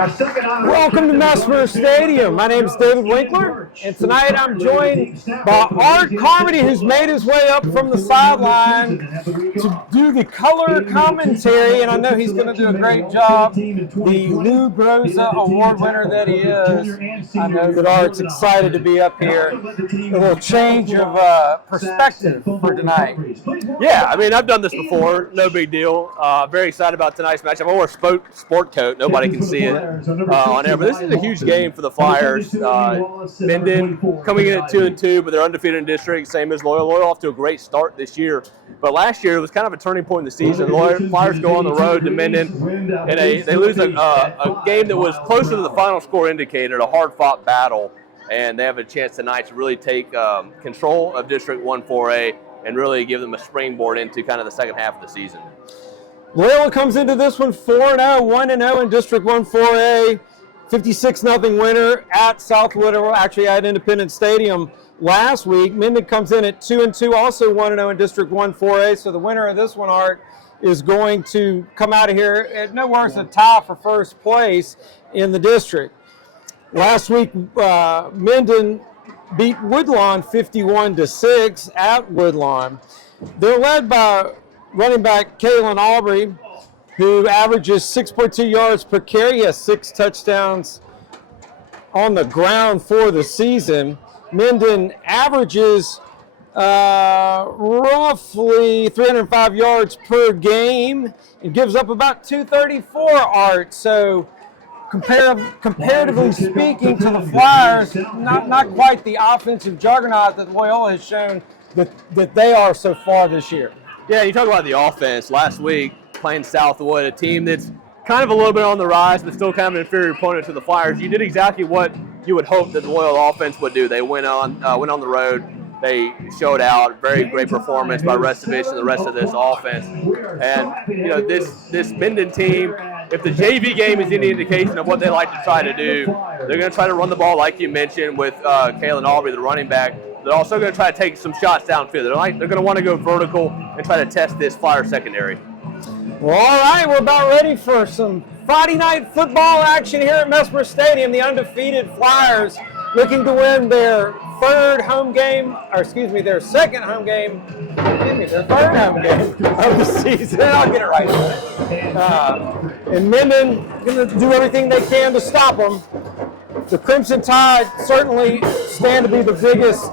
Welcome to Mesmer Stadium. My name is David Winkler, and tonight I'm joined by Art Carmody, who's made his way up from the sideline to do the color commentary, and I know he's going to do a great job. The Lou Groza Award winner that he is, I know that Art's excited to be up here. A little change of perspective for tonight. Yeah, I mean, I've done this before, no big deal. Very excited about tonight's match. I wore a sport coat, nobody can see it on air, but this is a huge game for the Flyers. Minden coming in at 2-2, but they're undefeated in district, same as Loyola. Loyola off to a great start this year, but last year it was kind of a turning point in the season. The Flyers go on the road to Minden, and they lose a game that was closer to the final score indicated, a hard-fought battle, and they have a chance tonight to really take control of District 1-4A and really give them a springboard into kind of the second half of the season. Loyola comes into this one 4-0, 1-0 in District 1-4A, 56-0 winner at Southwood, or actually at Independence Stadium last week. Minden comes in at 2-2, also 1-0 in District 1-4A. So the winner of this one, Art, is going to come out of here at no worse than a tie for first place in the district. Last week, Minden beat Woodlawn 51-6 at Woodlawn. They're led by running back Kalen Aubrey, who averages 6.2 yards per carry. He has 6 touchdowns on the ground for the season. Minden averages roughly 305 yards per game and gives up about 234, Art. So comparatively speaking to the Flyers, not quite the offensive juggernaut that Loyola has shown that they are so far this year. Yeah, you talk about the offense. Last week, playing Southwood, a team that's kind of a little bit on the rise, but still kind of an inferior opponent to the Flyers. You did exactly what you would hope that the Loyola offense would do. They went on the road. They showed out. Very great performance by Restovich and the rest of this offense. And you know, this Minden team, if the JV game is any indication of what they like to try to do, they're going to try to run the ball like you mentioned with Kalen Aubrey, the running back. They're also going to try to take some shots downfield. They're going to want to go vertical and try to test this Flyer secondary. Well, all right, we're about ready for some Friday night football action here at Mesmer Stadium. The undefeated Flyers looking to win their third home game of the season. I'll get it right. And Minden going to do everything they can to stop them. The Crimson Tide certainly stand to be the biggest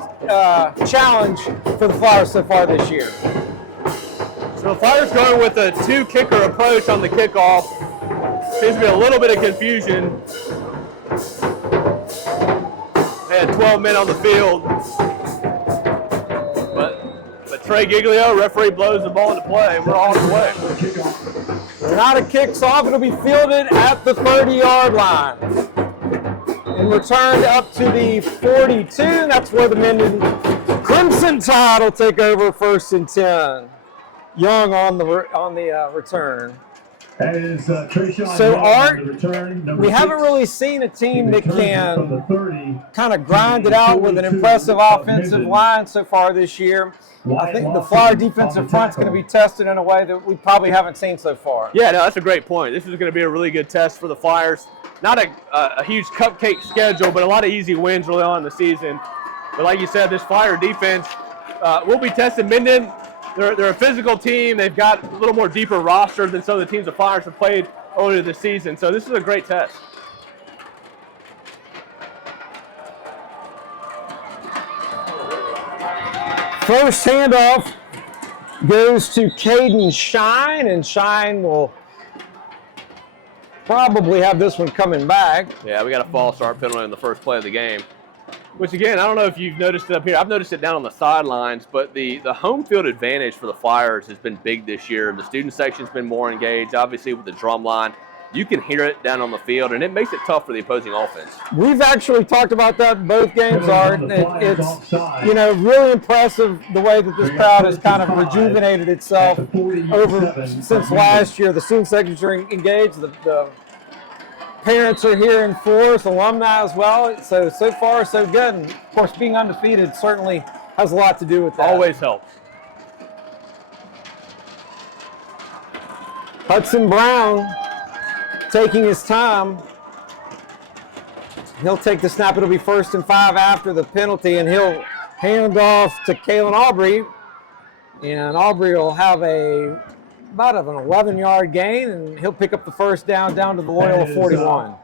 challenge for the Flyers so far this year. So the Flyers going with a 2-kicker approach on the kickoff. Seems to be a little bit of confusion. They had 12 men on the field. But Trey Giglio, referee, blows the ball into play, and we're all the way. Not a kicks off. It'll be fielded at the 30-yard line. And returned up to the 42. That's where the Minden Crimson Tide will take over 1st and 10. Young on the return. So, Art, we haven't really seen a team that can kind of grind it out with an impressive offensive line so far this year. I think the Flyer defensive front's going to be tested in a way that we probably haven't seen so far. Yeah, no, that's a great point. This is going to be a really good test for the Flyers. Not a huge cupcake schedule, but a lot of easy wins early on in the season. But like you said, this Flyer defense will be tested. Minden, they're a physical team. They've got a little more deeper roster than some of the teams the Flyers have played earlier this season. So this is a great test. First handoff goes to Caden Shine, and Shine will probably have this one coming back. Yeah, we got a false start penalty in the first play of the game. Which, again, I don't know if you've noticed it up here. I've noticed it down on the sidelines, but the home field advantage for the Flyers has been big this year. The student section's been more engaged, obviously, with the drum line. You can hear it down on the field, and it makes it tough for the opposing offense. We've actually talked about that in both games, Art. It's really impressive the way that this crowd has kind of rejuvenated itself since last year. The student sections are engaged. The parents are here in force, alumni as well. So far, so good. And, of course, being undefeated certainly has a lot to do with that. Always helps. Hudson Brown taking his time He'll take the snap. It'll be 1st and 5 after the penalty, and he'll hand off to Kalen Aubrey. And Aubrey will have about an 11-yard gain, and he'll pick up the first down to the Loyola 41.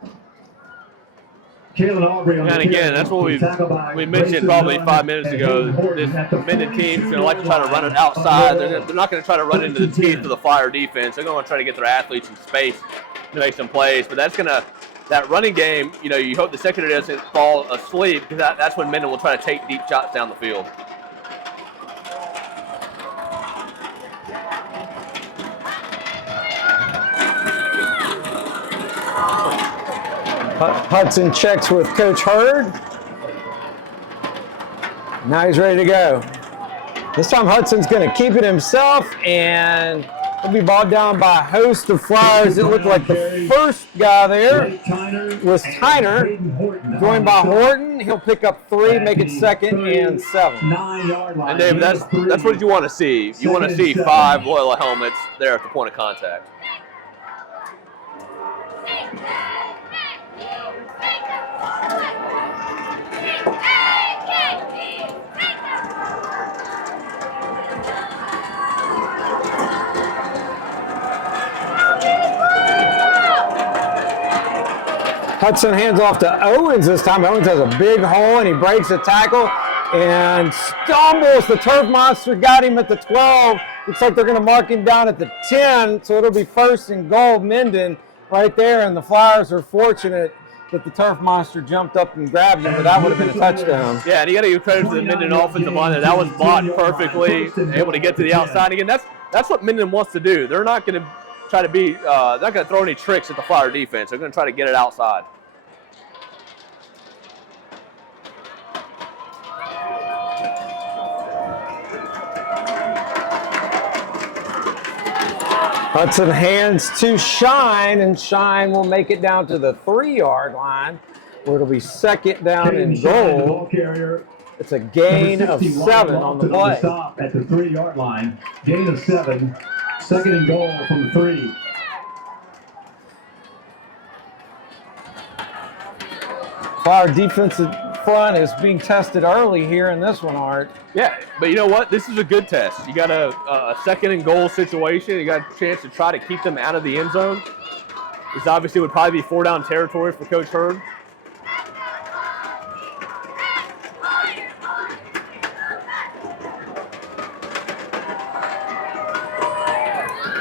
And again, that's what we mentioned probably 5 minutes ago. This Minden team's going to like to try to run it outside. They're not going to try to run into the teeth of the Flyer defense. They're going to try to get their athletes in space to make some plays. But that running game, you hope the secondary doesn't fall asleep, because that's when Minden will try to take deep shots down the field. Hudson checks with Coach Hurd. Now he's ready to go. This time Hudson's going to keep it himself, and he'll be balled down by a host of Flyers. It looked like the first guy there was Tyner, joined by Horton. He'll pick up 3, make it 2nd and 7. And Dave, that's what you want to see. You want to see 5 Loyola helmets there at the point of contact. Hudson hands off to Owens this time. Owens has a big hole, and he breaks a tackle and stumbles. The Turf Monster got him at the 12. Looks like they're going to mark him down at the 10, so it'll be 1st and goal, Minden, right there. And the Flyers are fortunate that the Turf Monster jumped up and grabbed him, but that would have been a touchdown. Yeah, and you got to give credit to the Minden offensive line there. That was blocked perfectly, able to get to the outside. Again, that's what Minden wants to do. They're not going to try to be, not going to throw any tricks at the Flyer defense. They're going to try to get it outside. Hudson hands to Shine, and Shine will make it down to the 3-yard line, where it'll be 2nd down and goal. It's a gain of 7 on the play. Stop at the 3-yard line. Gain of 7. 2nd and goal from the 3. Flyer defensive front is being tested early here in this one, Art. Yeah, but you know what? This is a good test. You got a 2nd and goal situation. You got a chance to try to keep them out of the end zone. This obviously would probably be 4-down territory for Coach Hurd.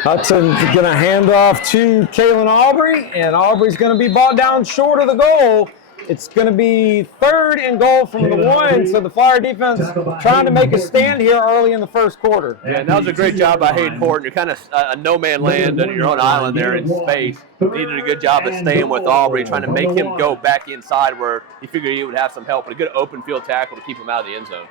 Hudson's going to hand off to Kalen Aubrey, and Aubrey's going to be brought down short of the goal. It's going to be 3rd and goal from the 1, so the Flyer defense trying to make a stand here early in the first quarter. Yeah, and that was a great job by Hayden Horton. You're kind of a no-man land on your own island there in space. You did a good job of staying with Aubrey, trying to make him go back inside where you figured he would have some help, but a good open field tackle to keep him out of the end zone.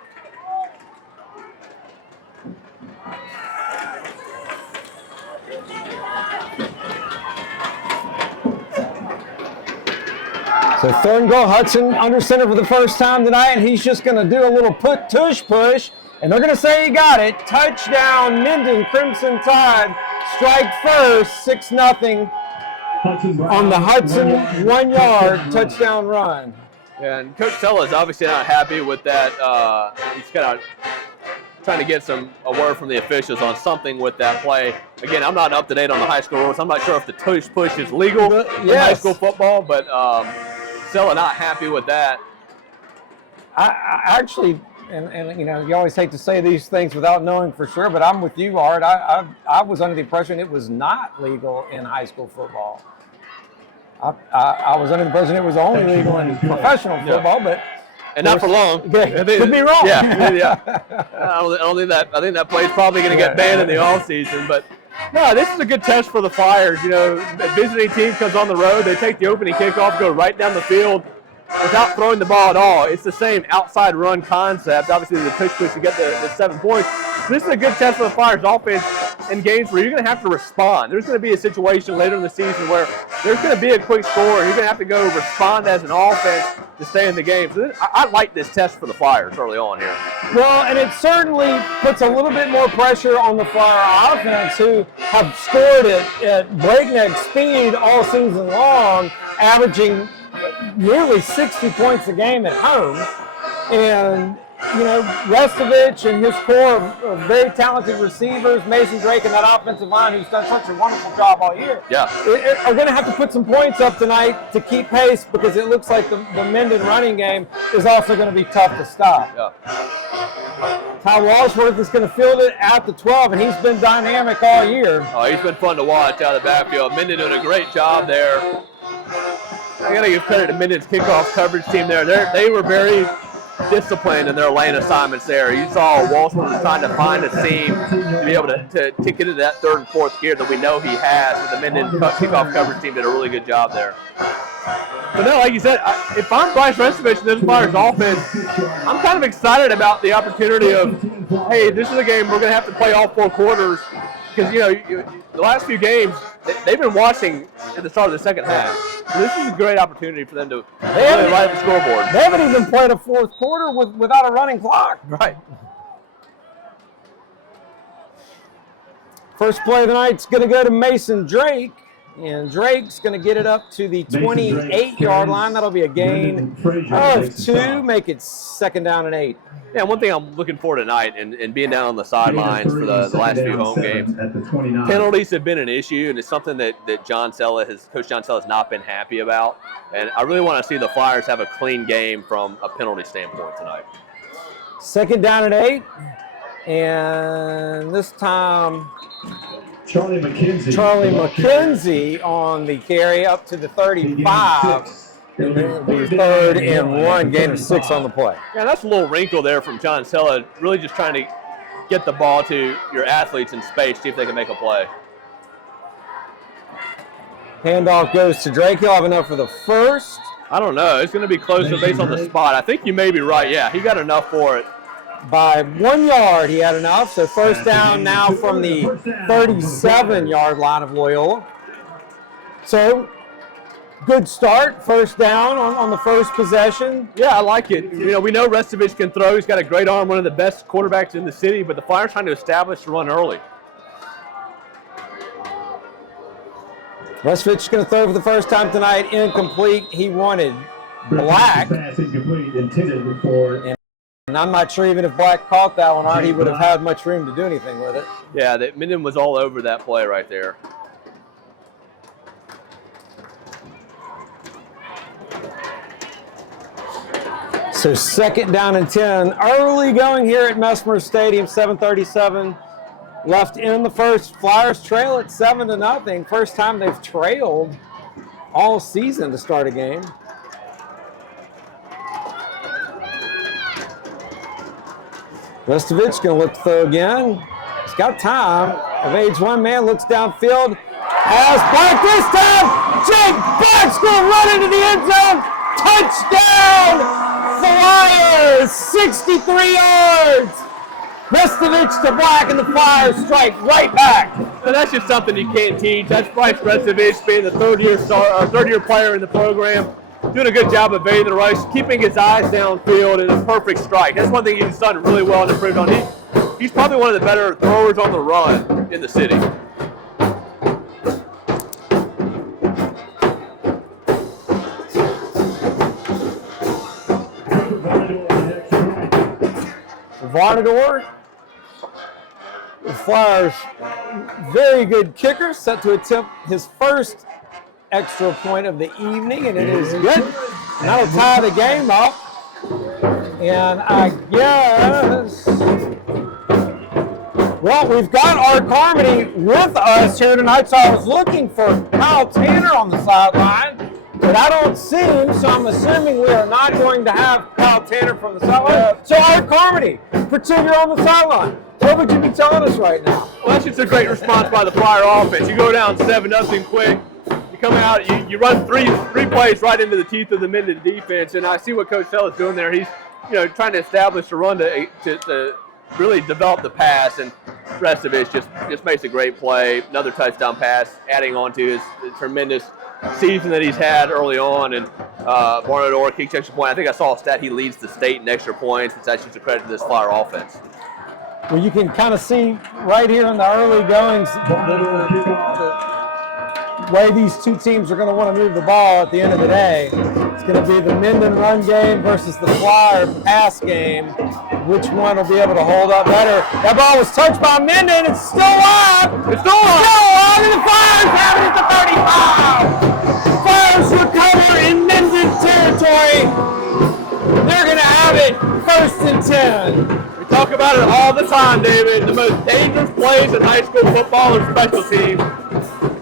So 3rd and goal, Hudson under center for the first time tonight, and he's just going to do a little tush push, and they're going to say he got it. Touchdown, Minden, Crimson Tide, strike first, 6-0 on the Hudson 1-yard touchdown run. Yeah, and Coach Sella is obviously not happy with that. He's kind of trying to get a word from the officials on something with that play. Again, I'm not up to date on the high school rules. I'm not sure if the tush push is legal in high school football, but Sella not happy with that. I actually, and you always hate to say these things without knowing for sure, but I'm with you, Art. I was under the impression it was not legal in high school football. I was under the impression it was only legal in professional football, but. And not for long. Could be wrong. Yeah. I don't think that. I think that play's probably going to get banned in the offseason. But no, this is a good test for the Flyers. A visiting team comes on the road. They take the opening kickoff, go right down the field without throwing the ball at all. It's the same outside run concept. Obviously, the push push to get the 7 points. This is a good test for the Flyers offense in games where you're going to have to respond. There's going to be a situation later in the season where there's going to be a quick score, and you're going to have to go respond as an offense to stay in the game. So I like this test for the Flyers early on here. Well, and it certainly puts a little bit more pressure on the Flyer offense, who have scored at breakneck speed all season long, averaging nearly 60 points a game at home. And, you know, Restovich and his core of very talented receivers, Mason Drake and that offensive line who's done such a wonderful job all year, are going to have to put some points up tonight to keep pace because it looks like the Minden running game is also going to be tough to stop. Ty Walsworth is going to field it at the 12, and he's been dynamic all year. Oh, he's been fun to watch out of the backfield. Minden doing a great job there. I got to give credit to Minden's kickoff coverage team there. They were very disciplined in their lane assignments there. You saw Walsworth was trying to find a seam to be able to kick into that third and fourth gear that we know he has. But the Minden kickoff coverage team did a really good job there. But no, like you said, if I'm Bryce Restovich and this Flyers offense, I'm kind of excited about the opportunity of, hey, this is a game we're going to have to play all 4 quarters because, you know, the last few games, they've been watching at the start of the second half. So this is a great opportunity for them to really light the scoreboard. They haven't even played a fourth quarter without a running clock. Right. First play of the night's going to go to Mason Drake. And Drake's going to get it up to the 28-yard line. That'll be a gain of 2, make it 2nd down and 8. Yeah, one thing I'm looking for tonight and being down on the sidelines for the last few home games, penalties have been an issue, and it's something that Coach John Sella has not been happy about. And I really want to see the Flyers have a clean game from a penalty standpoint tonight. 2nd down and 8. And this time Charlie McKenzie on the carry up to the 35. And then it'll be 3rd and 1, gain of 6 on the play. Yeah, that's a little wrinkle there from John Sella, really just trying to get the ball to your athletes in space, see if they can make a play. Handoff goes to Drake. He'll have enough for the first. I don't know. It's going to be closer based on the spot. I think you may be right. Yeah, he got enough for it. By 1 yard, he had enough. So first down now from the 37-yard line of Loyola. So good start, first down on the first possession. Yeah, I like it. You know, we know Restovich can throw. He's got a great arm, one of the best quarterbacks in the city, but the Flyers trying to establish the run early. Restovich is going to throw for the first time tonight, incomplete. He wanted Black. And I'm not sure even if Black caught that one, Art, he would have had much room to do anything with it. Yeah, Minden was all over that play right there. So 2nd down and 10. Early going here at Mesmer Stadium, 7:37 left in the first. Flyers trail at 7-0. First time they've trailed all season to start a game. Restovich going to look to throw again. He's got time. Evades one man, looks downfield. Has Black this time. Jake Black's going to run into the end zone. Touchdown! Flyers, 63 yards. Restovich to Black, and the Flyers strike right back. So that's just something you can't teach. That's Bryce Restovich being the third-year player in the program. Doing a good job of evading the rush, keeping his eyes downfield, and a perfect strike. That's one thing he's done really well and improved on. He's probably one of the better throwers on the run in the city. Varnador, the Flyers' very good kicker, set to attempt his first extra point of the evening, and it is good. And that'll tie the game up. And I guess, well, we've got Art Carmody with us here tonight, so I was looking for Kyle Tanner on the sideline, but I don't see him, so I'm assuming we are not going to have Kyle Tanner from the sideline. So Art Carmody, pretend you're on the sideline. What would you be telling us right now? Well, that's just a great response by the Flyer offense. You go down 7-0 quick. Come out, you run three plays right into the teeth of the Minden defense, and I see what Coach Sell is doing there. He's, you know, trying to establish a run to really develop the pass, and Restovich just makes a great play. Another touchdown pass, adding on to his tremendous season that he's had early on. And Varnador kicks extra point. I think I saw a stat he leads the state in extra points, which that's just a credit to this Flyer offense. Well, you can kind of see right here in the early goings way these two teams are going to want to move the ball at the end of the day. It's going to be the Minden run game versus the Flyer pass game. Which one will be able to hold up better? That ball was touched by Minden. It's still alive. It's still alive. And the Flyers have it at the 35. Flyers recover in Minden territory. They're going to have it 1st and 10. We talk about it all the time, David. The most dangerous plays in high school football are special teams.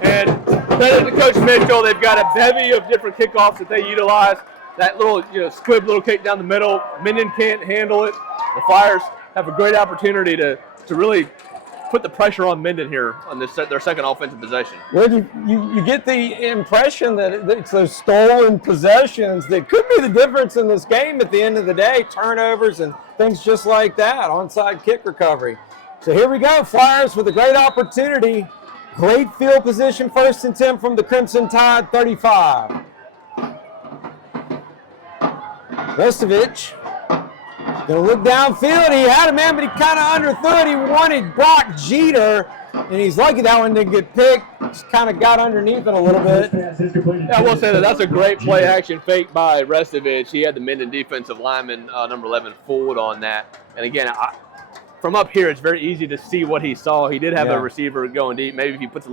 And credit to Coach Mitchell, they've got a bevy of different kickoffs that they utilize. That little, squib little kick down the middle, Minden can't handle it. The Flyers have a great opportunity to really put the pressure on Minden here on their second offensive possession. Well, you get the impression that it's those stolen possessions that could be the difference in this game at the end of the day, turnovers and things just like that, onside kick recovery. So here we go, Flyers with a great opportunity. Great field position, 1st and 10 from the Crimson Tide, 35. Restovich gonna look downfield. He had a man, but he kind of underthrew it. He wanted Brock Jeter, and he's lucky that one didn't get picked. Just kind of got underneath it a little bit. Yeah, I will say that's a great play action fake by Restovich. He had the Minden defensive lineman, number 11, fooled on that. And again, from up here, it's very easy to see what he saw. He did have a receiver going deep. Maybe if he puts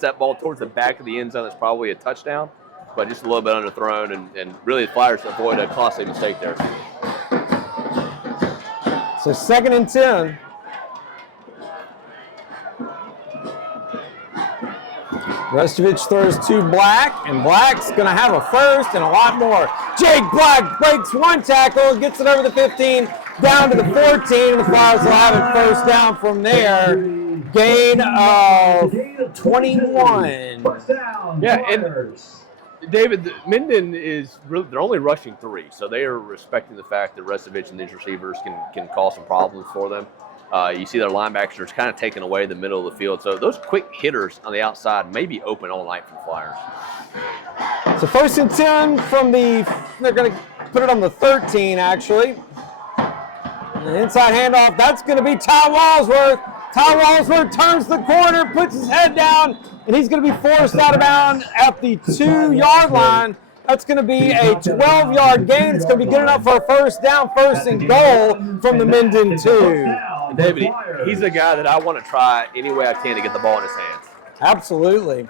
that ball towards the back of the end zone, it's probably a touchdown. But just a little bit underthrown, and really the Flyers avoid a costly mistake there. So 2nd and 10. Restovich throws to Black, and Black's going to have a first and a lot more. Jake Black breaks one tackle, gets it over the 15, down to the 14, and the Flyers will have it 1st down from there. Gain of 21. Yeah, and David, Minden is really, they're only rushing 3, so they are respecting the fact that Restovich and these receivers can cause some problems for them. You see their linebackers are kind of taking away the middle of the field, so those quick hitters on the outside may be open all night for the Flyers. So 1st and 10 from they're going to put it on the 13 actually. And the inside handoff, that's going to be Ty Walsworth. Ty Walsworth turns the corner, puts his head down, and he's going to be forced out of bounds at the 2-yard line. That's going to be a 12-yard gain. It's going to be good enough for a 1st down, 1st and goal from the Minden 2. David, he's a guy that I want to try any way I can to get the ball in his hands. Absolutely.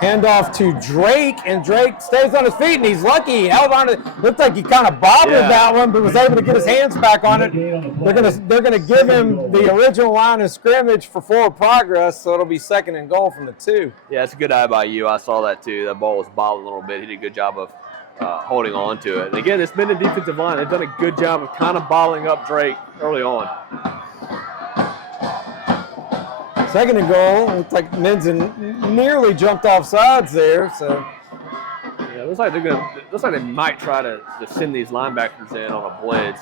Handoff to Drake, and Drake stays on his feet, and he's lucky. He held on to it. Looked like he kind of bobbled that one, but was able to get his hands back on it. They're gonna give him the original line of scrimmage for forward progress, so it'll be 2nd and goal from the 2. Yeah, it's a good eye by you. I saw that too. That ball was bobbling a little bit. He did a good job of holding on to it. And again, this Minden defensive line, they've done a good job of kind of bottling up Drake early on. 2nd and goal. Looks like Minden nearly jumped off sides there. So yeah, looks like they might try to send these linebackers in on a blitz.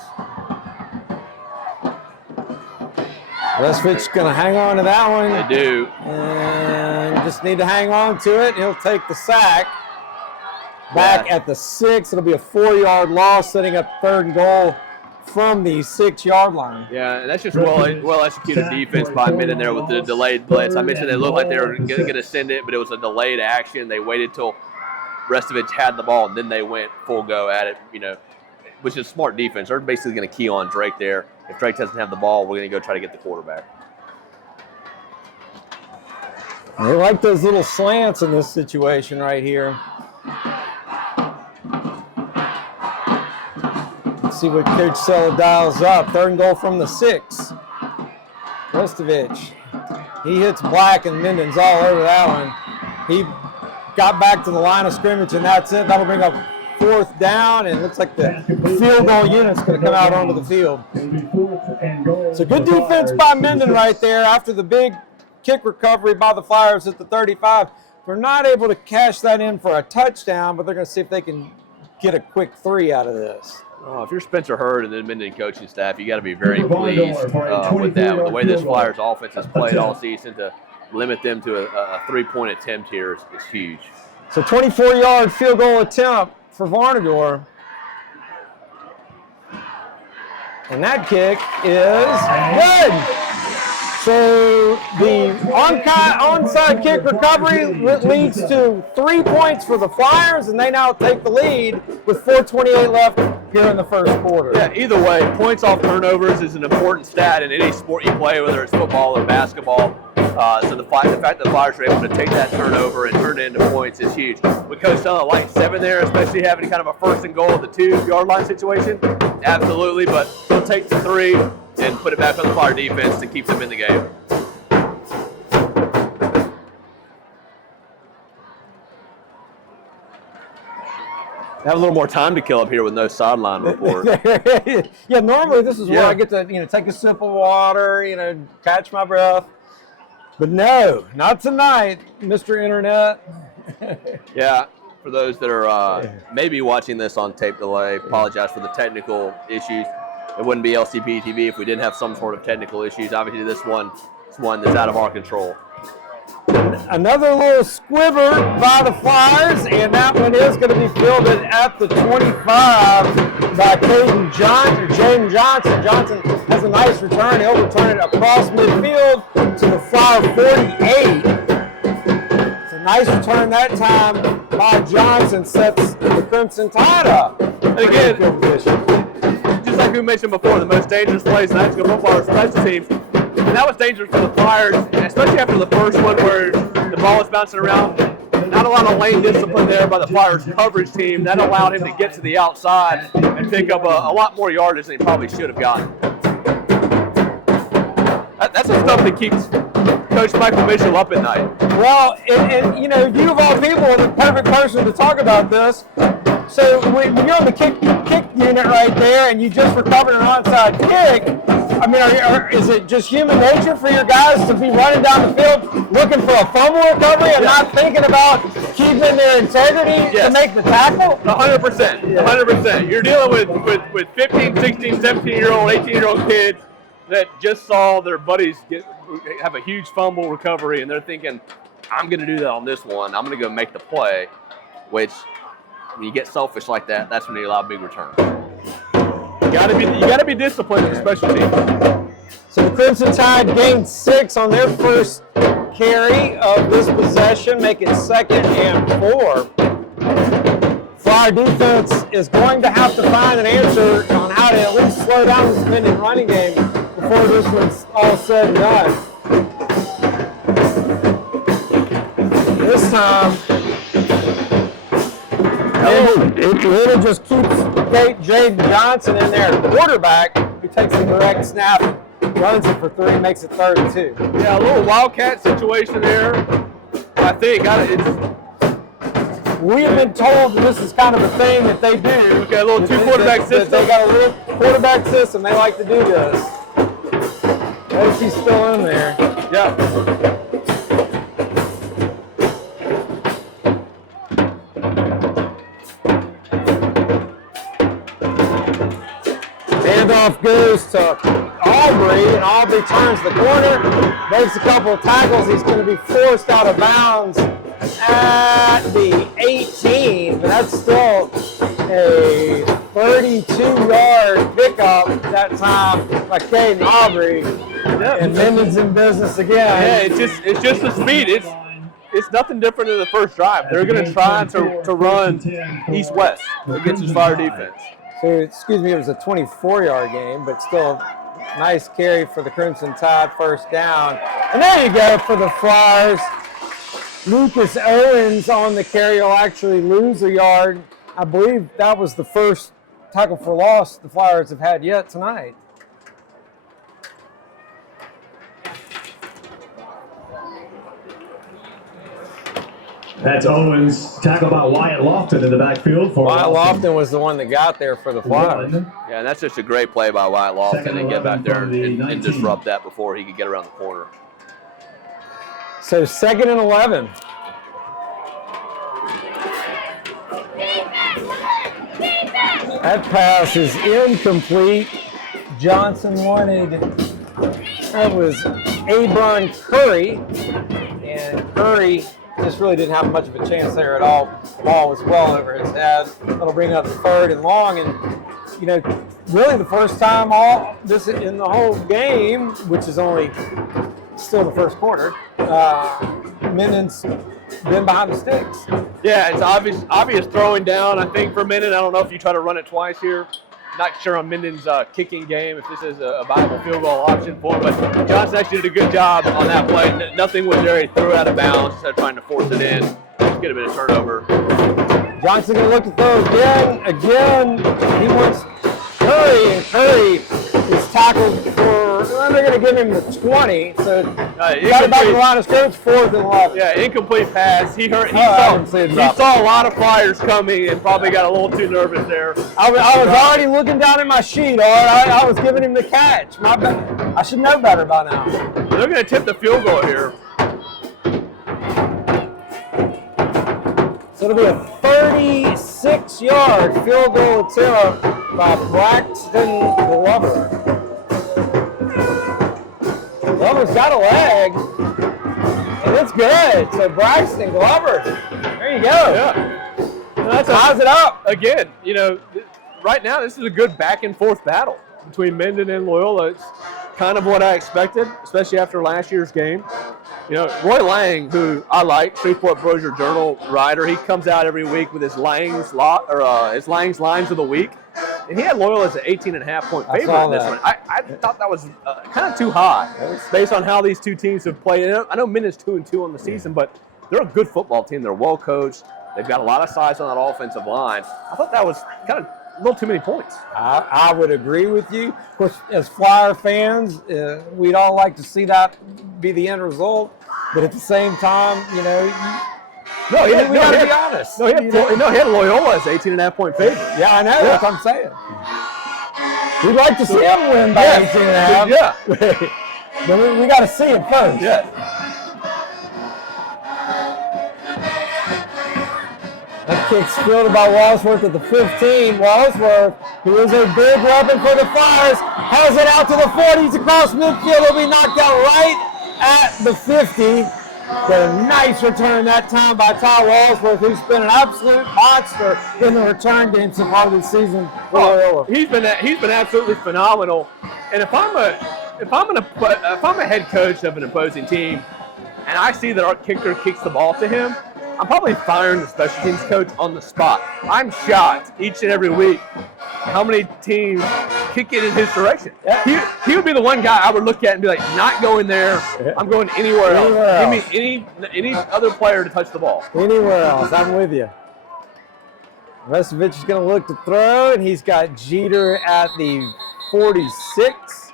Restovich going to hang on to that one. They do. And just need to hang on to it. He'll take the sack. Back at the 6. It'll be a 4-yard loss, setting up 3rd and goal from the 6-yard line. Yeah, and that's just well executed defense by Minden there with the delayed blitz. I mentioned they looked like they were going to send it, but it was a delayed action. They waited till Restovich had the ball, and then they went full go at it, which is smart defense. They're basically going to key on Drake there. If Drake doesn't have the ball, we're going to go try to get the quarterback. They like those little slants in this situation right here. Let's see what Coach Sella dials up. 3rd and goal from the 6. Restovich. He hits Black, and Minden's all over that one. He got back to the line of scrimmage, and that's it. That'll bring up 4th down, and it looks like the field goal unit's going to come out onto the field. So good defense by Minden right there after the big kick recovery by the Flyers at the 35. They're not able to cash that in for a touchdown, but they're going to see if they can get a quick 3 out of this. Oh, if you're Spencer Hurd and the Minden coaching staff, you got to be very pleased with that. The way this Flyers offense has played all season, to limit them to a 3-point attempt here is huge. So 24-yard field goal attempt for Varnador. And that kick is good. So the onside kick recovery leads to 3 points for the Flyers, and they now take the lead with 4:28 left here in the first quarter. Yeah, either way, points off turnovers is an important stat in any sport you play, whether it's football or basketball. So the fact that the Flyers were able to take that turnover and turn it into points is huge. With Coach telling a light 7 there, especially having kind of a first and goal at the 2-yard line situation, absolutely, but he'll take the 3 and put it back on the Flyer defense to keep them in the game. Have a little more time to kill up here with no sideline report. Yeah, normally this is where I get to take a sip of water, catch my breath. But no, not tonight, Mr. Internet. Yeah, for those that are maybe watching this on tape delay, apologize for the technical issues. It wouldn't be LCP TV if we didn't have some sort of technical issues. Obviously, this one is one that's out of our control. Another little squibber by the Flyers, and that one is going to be fielded at the 25 by Jaden Johnson. Johnson has a nice return. He'll return it across midfield to the Flyer 48. It's a nice return that time by Johnson, sets the Crimson Tide up. And again, just like we mentioned before, the most dangerous plays in high school football are special teams. And that was dangerous for the Flyers, especially after the first one where the ball was bouncing around. Not a lot of lane discipline there by the Flyers coverage team. That allowed him to get to the outside and pick up a lot more yardage than he probably should have gotten. That's the stuff that keeps Coach Michael Mitchell up at night. Well, and you of all people are the perfect person to talk about this. So when you're on the kick unit right there and you just recovered an onside kick, I mean, is it just human nature for your guys to be running down the field looking for a fumble recovery and not thinking about keeping their integrity to make the tackle? 100%. 100%. You're dealing with 15, 16, 17-year-old, 18-year-old kids that just saw their buddies have a huge fumble recovery, and they're thinking, I'm going to do that on this one. I'm going to go make the play, which when you get selfish like that, that's when you allow big returns. You gotta be disciplined in special teams. So the Crimson Tide gained 6 on their first carry of this possession, make it 2nd and 4. Flyer defense is going to have to find an answer on how to at least slow down this Minden running game before this one's all said and done. This time, it really just keeps Jaden Johnson in there, quarterback, who takes the direct snap and runs it for 3, makes it 3rd and 2. Yeah, a little wildcat situation there. I think we have been told that this is kind of a thing that they do. Okay, a little 2-quarterback system. They got a little quarterback system. They like to do this. Notice he's still in there. Yeah. Handoff goes to Aubrey, and Aubrey turns the corner, makes a couple of tackles. He's going to be forced out of bounds at the 18, but that's still a 32-yard pickup that time by Caden Aubrey. Yep. And Minden's in business again. Yeah, it's just the speed. It's nothing different than the first drive. They're going to try to run east-west against the Flyer defense. So, excuse me, it was a 24-yard game, but still nice carry for the Crimson Tide, first down. And there you go for the Flyers. Lucas Owens on the carry will actually lose a yard. I believe that was the first tackle for loss the Flyers have had yet tonight. That's Owens, tackled by Wyatt Lofton in the backfield. Wyatt Lofton was the one that got there for the Flyers. Yeah, and that's just a great play by Wyatt Lofton to get back there and disrupt that before he could get around the corner. So 2nd and 11. That pass is incomplete. Johnson wanted, that was Abron Curry, and Curry just really didn't have much of a chance there at all. Ball was well over his head. That'll bring up 3rd and long, and you know, really the first time all this in the whole game, which is only still the first quarter, Minden's been behind the sticks. Yeah, it's obvious throwing down, I think, for Minden. I don't know if you try to run it twice here. Not sure on Minden's kicking game if this is a viable field goal option for him, but Johnson actually did a good job on that play. Nothing was there. He threw it out of bounds instead of trying to force it in. Just get a bit of turnover. Johnson going to look to throw again. Again, he wants Curry, and Curry is tackled for, well, they're going to give him the 20, so got it back to the line of scrimmage, 4th and 11. Yeah, incomplete pass. He saw a lot of flyers coming and probably got a little too nervous there. I was already looking down at my sheet. I was giving him the catch. My bad. I should know better by now. They're going to tip the field goal here. So it'll be a 36-yard field goal attempt by Braxton Glover. Glover's got a leg, and it's good. So Braxton Glover, there you go. Yeah. Ties it up. Again, you know, right now this is a good back and forth battle between Minden and Loyola. It's kind of what I expected, especially after last year's game. You know, Roy Lang, who I like, Shreveport Brosier Journal writer, he comes out every week with his Lang's lines of the week, and he had Loyola as an 18.5-point favorite in this one. I thought that was kind of too high based on how these two teams have played. I know Minden's 2-2 on the season, but they're a good football team. They're well coached. They've got a lot of size on that offensive line. I thought that was kind of a little too many points. I would agree with you. Of course, as Flyer fans, we'd all like to see that be the end result. But at the same time, you know, we got to be honest. No, he had Loyola as 18.5-point favorite. Yeah, I know. That's what I'm saying. We'd like to see him win by 18.5. Yeah. But we got to see it first. Yeah. That kick's fielded by Walsworth at the 15. Walsworth, who is a big weapon for the Flyers, has it out to the 40s across midfield. It'll be knocked out right at the 50. But a nice return that time by Ty Walsworth, who's been an absolute monster in the return game so far this season for Loyola. He's been absolutely phenomenal. And if I'm a head coach of an opposing team, and I see that our kicker kicks the ball to him, I'm probably firing the special teams coach on the spot. I'm shocked each and every week how many teams kick it in his direction. He would be the one guy I would look at and be like, not going there. I'm going anywhere else. Give me any other player to touch the ball. Anywhere else. I'm with you. Restovich is going to look to throw, and he's got Jeter at the 46.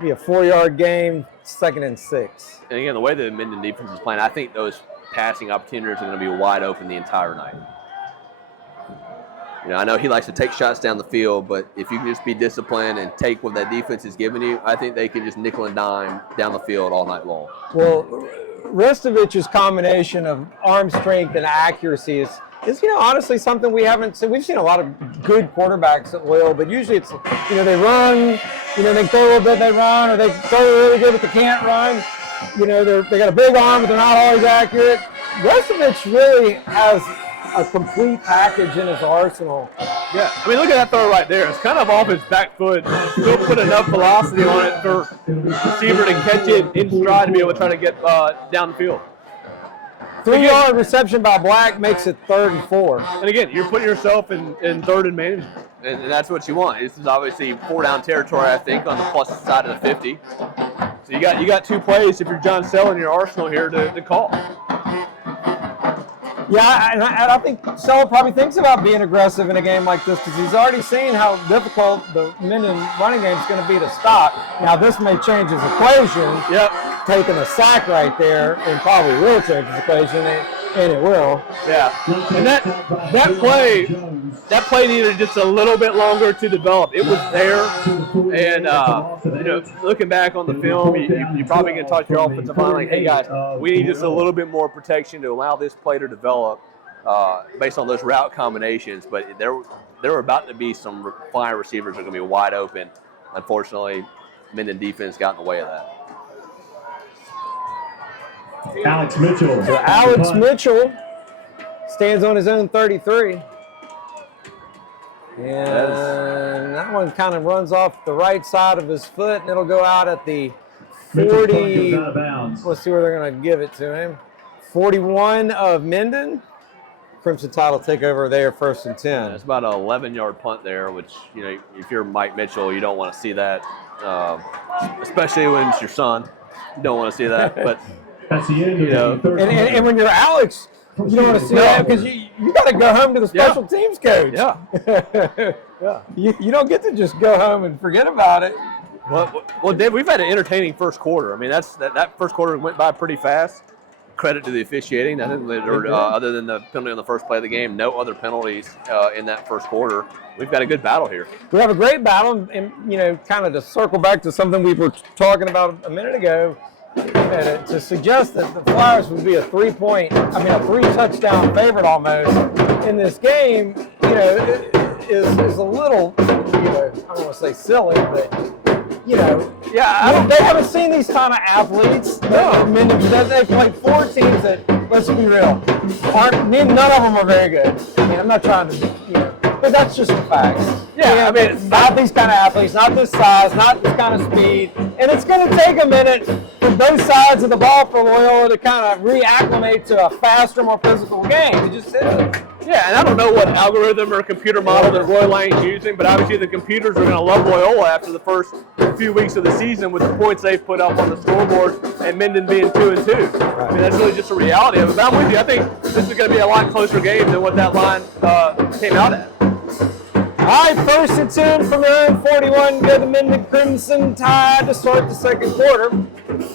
Be a 4-yard game, 2nd and 6. And again, the way the Minden defense is playing, I think those passing opportunities are going to be wide open the entire night. You know, I know he likes to take shots down the field, but if you can just be disciplined and take what that defense is giving you, I think they can just nickel and dime down the field all night long. Well, Restovich's combination of arm strength and accuracy is honestly something we haven't seen. We've seen a lot of good quarterbacks at Loyola, but usually it's, they run, they throw a little bit, they run, or they throw really good but they can't run. They got a big arm, but they're not always accurate. Restovich really has a complete package in his arsenal. Yeah, I mean, look at that throw right there. It's kind of off his back foot. Still put enough velocity on it for the receiver to catch it in stride to be able to try to get down the field. 3-yard reception by Black makes it 3rd and 4. And again, you're putting yourself in third and management, and that's what you want. This is obviously 4-down territory, I think, on the plus side of the 50. So you got 2 plays if you're John Sell in your arsenal here to call. Yeah, and I think Sell probably thinks about being aggressive in a game like this because he's already seen how difficult the Minden running game is going to be to stop. Now, this may change his equation. Yep. Taking a sack right there and probably will change his equation, and it will. Yeah, and that play needed just a little bit longer to develop. It was there, and looking back on the film, you're probably going to talk to your offensive line like, hey guys, we need just a little bit more protection to allow this play to develop based on those route combinations. But there were about to be some Flyer receivers that are going to be wide open. Unfortunately, Minden defense got in the way of that. Alex Mitchell. So Alex Mitchell stands on his own 33. And that one kind of runs off the right side of his foot, and it'll go out at the 40. Let's see where they're going to give it to him. 41 of Minden. Crimson Tide will take over there, 1st and 10. It's about an 11-yard punt there, which, if you're Mike Mitchell, you don't want to see that, especially when it's your son. You don't want to see that. But, That's the end of the and when you're Alex, you don't want to see that because you got to go home to the special teams coach. Yeah. Yeah. You don't get to just go home and forget about it. Well, Dave, we've had an entertaining first quarter. I mean, that first quarter went by pretty fast. Credit to the officiating. I think other than the penalty on the first play of the game, no other penalties in that first quarter. We've got a good battle here. We have a great battle, and kind of to circle back to something we were talking about a minute ago, to suggest that the Flyers would be a 3-touchdown favorite almost in this game, is a little, I don't want to say silly, but they haven't seen these kind of athletes. No, they played 4 teams that, let's be real, none of them are very good. I mean, I'm not trying to, but that's just the facts. Yeah, I mean, not these kind of athletes, not this size, not this kind of speed, and it's going to take a minute for both sides of the ball for Loyola to kind of reacclimate to a faster, more physical game. It just is. Yeah, and I don't know what algorithm or computer model that Roy Lang's using, but obviously the computers are going to love Loyola after the first few weeks of the season with the points they've put up on the scoreboard and Minden being 2-2. I mean, that's really just a reality of it. But I'm with you. I think this is going to be a lot closer game than what that line came out at. All right, 1st and 10 from their own 41. Go to Minden Crimson Tide to start the second quarter.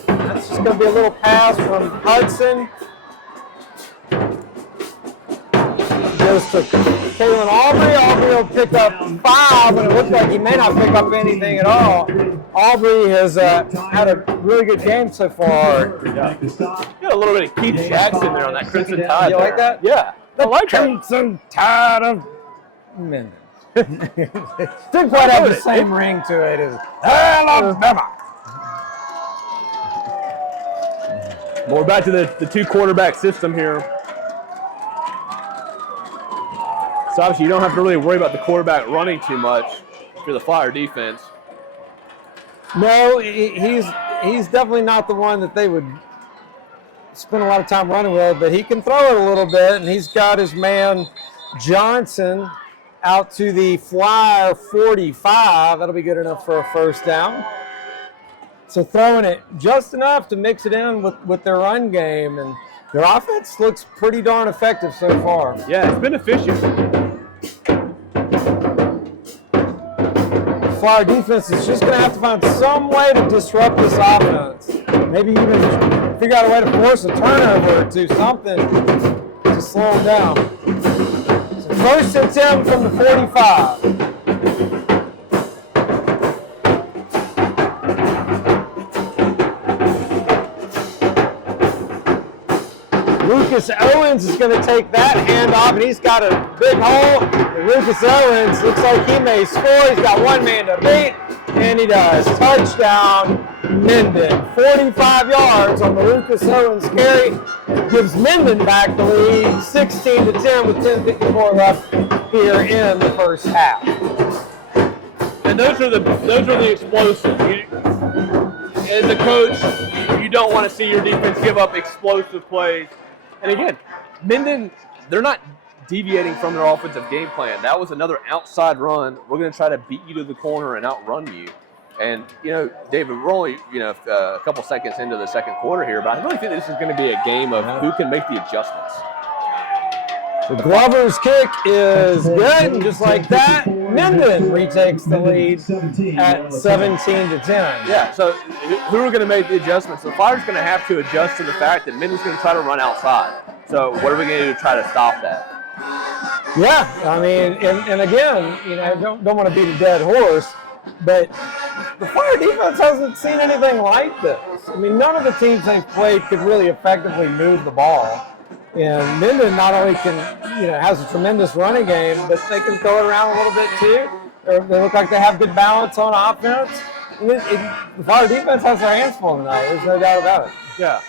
That's just going to be a little pass from Hudson. Goes to Kalen Aubrey. Aubrey will pick up 5, and it looks like he may not pick up anything at all. Aubrey has had a really good game so far. Yeah. A little bit of Keith Jackson there on that Crimson Tide. You like that? Yeah. The Crimson Tide of Minden. Didn't quite have the same ring to it as Alabama. Well, we're back to the 2-quarterback system here. So obviously you don't have to really worry about the quarterback running too much for the Flyer defense. No, he's definitely not the one that they would spend a lot of time running with, but he can throw it a little bit, and he's got his man Johnson out to the Flyer 45. That'll be good enough for a first down. So throwing it just enough to mix it in with their run game, and their offense looks pretty darn effective so far. Yeah, it's been efficient. The Flyer defense is just going to have to find some way to disrupt this offense. Maybe even figure out a way to force a turnover or do something to slow them down. So 1st and 10 from the 45. Lucas Owens is going to take that handoff, and he's got a big hole. And Lucas Owens looks like he may score. He's got one man to beat, and he does. Touchdown, Minden. 45 yards on the Lucas Owens carry. Gives Minden back the lead, 16-10 with 10:54 left here in the first half. And those are the explosives. As a coach, you don't want to see your defense give up explosive plays. And again, Minden, they're not deviating from their offensive game plan. That was another outside run. We're going to try to beat you to the corner and outrun you. And, David, we're only, a couple seconds into the second quarter here, but I really think this is going to be a game of who can make the adjustments. The Glover's kick is good, and just like that, Minden retakes the lead at 17-10. Yeah, so who are going to make the adjustments? The Flyers going to have to adjust to the fact that Minden's going to try to run outside. So what are we going to do to try to stop that? Yeah, I mean, and again, don't want to beat a dead horse, but the Flyer defense hasn't seen anything like this. I mean, none of the teams they've played could really effectively move the ball. And Minden not only has a tremendous running game, but they can throw it around a little bit too. They look like they have good balance on offense. The Flyer defense has their hands full tonight. There's no doubt about it. Yeah.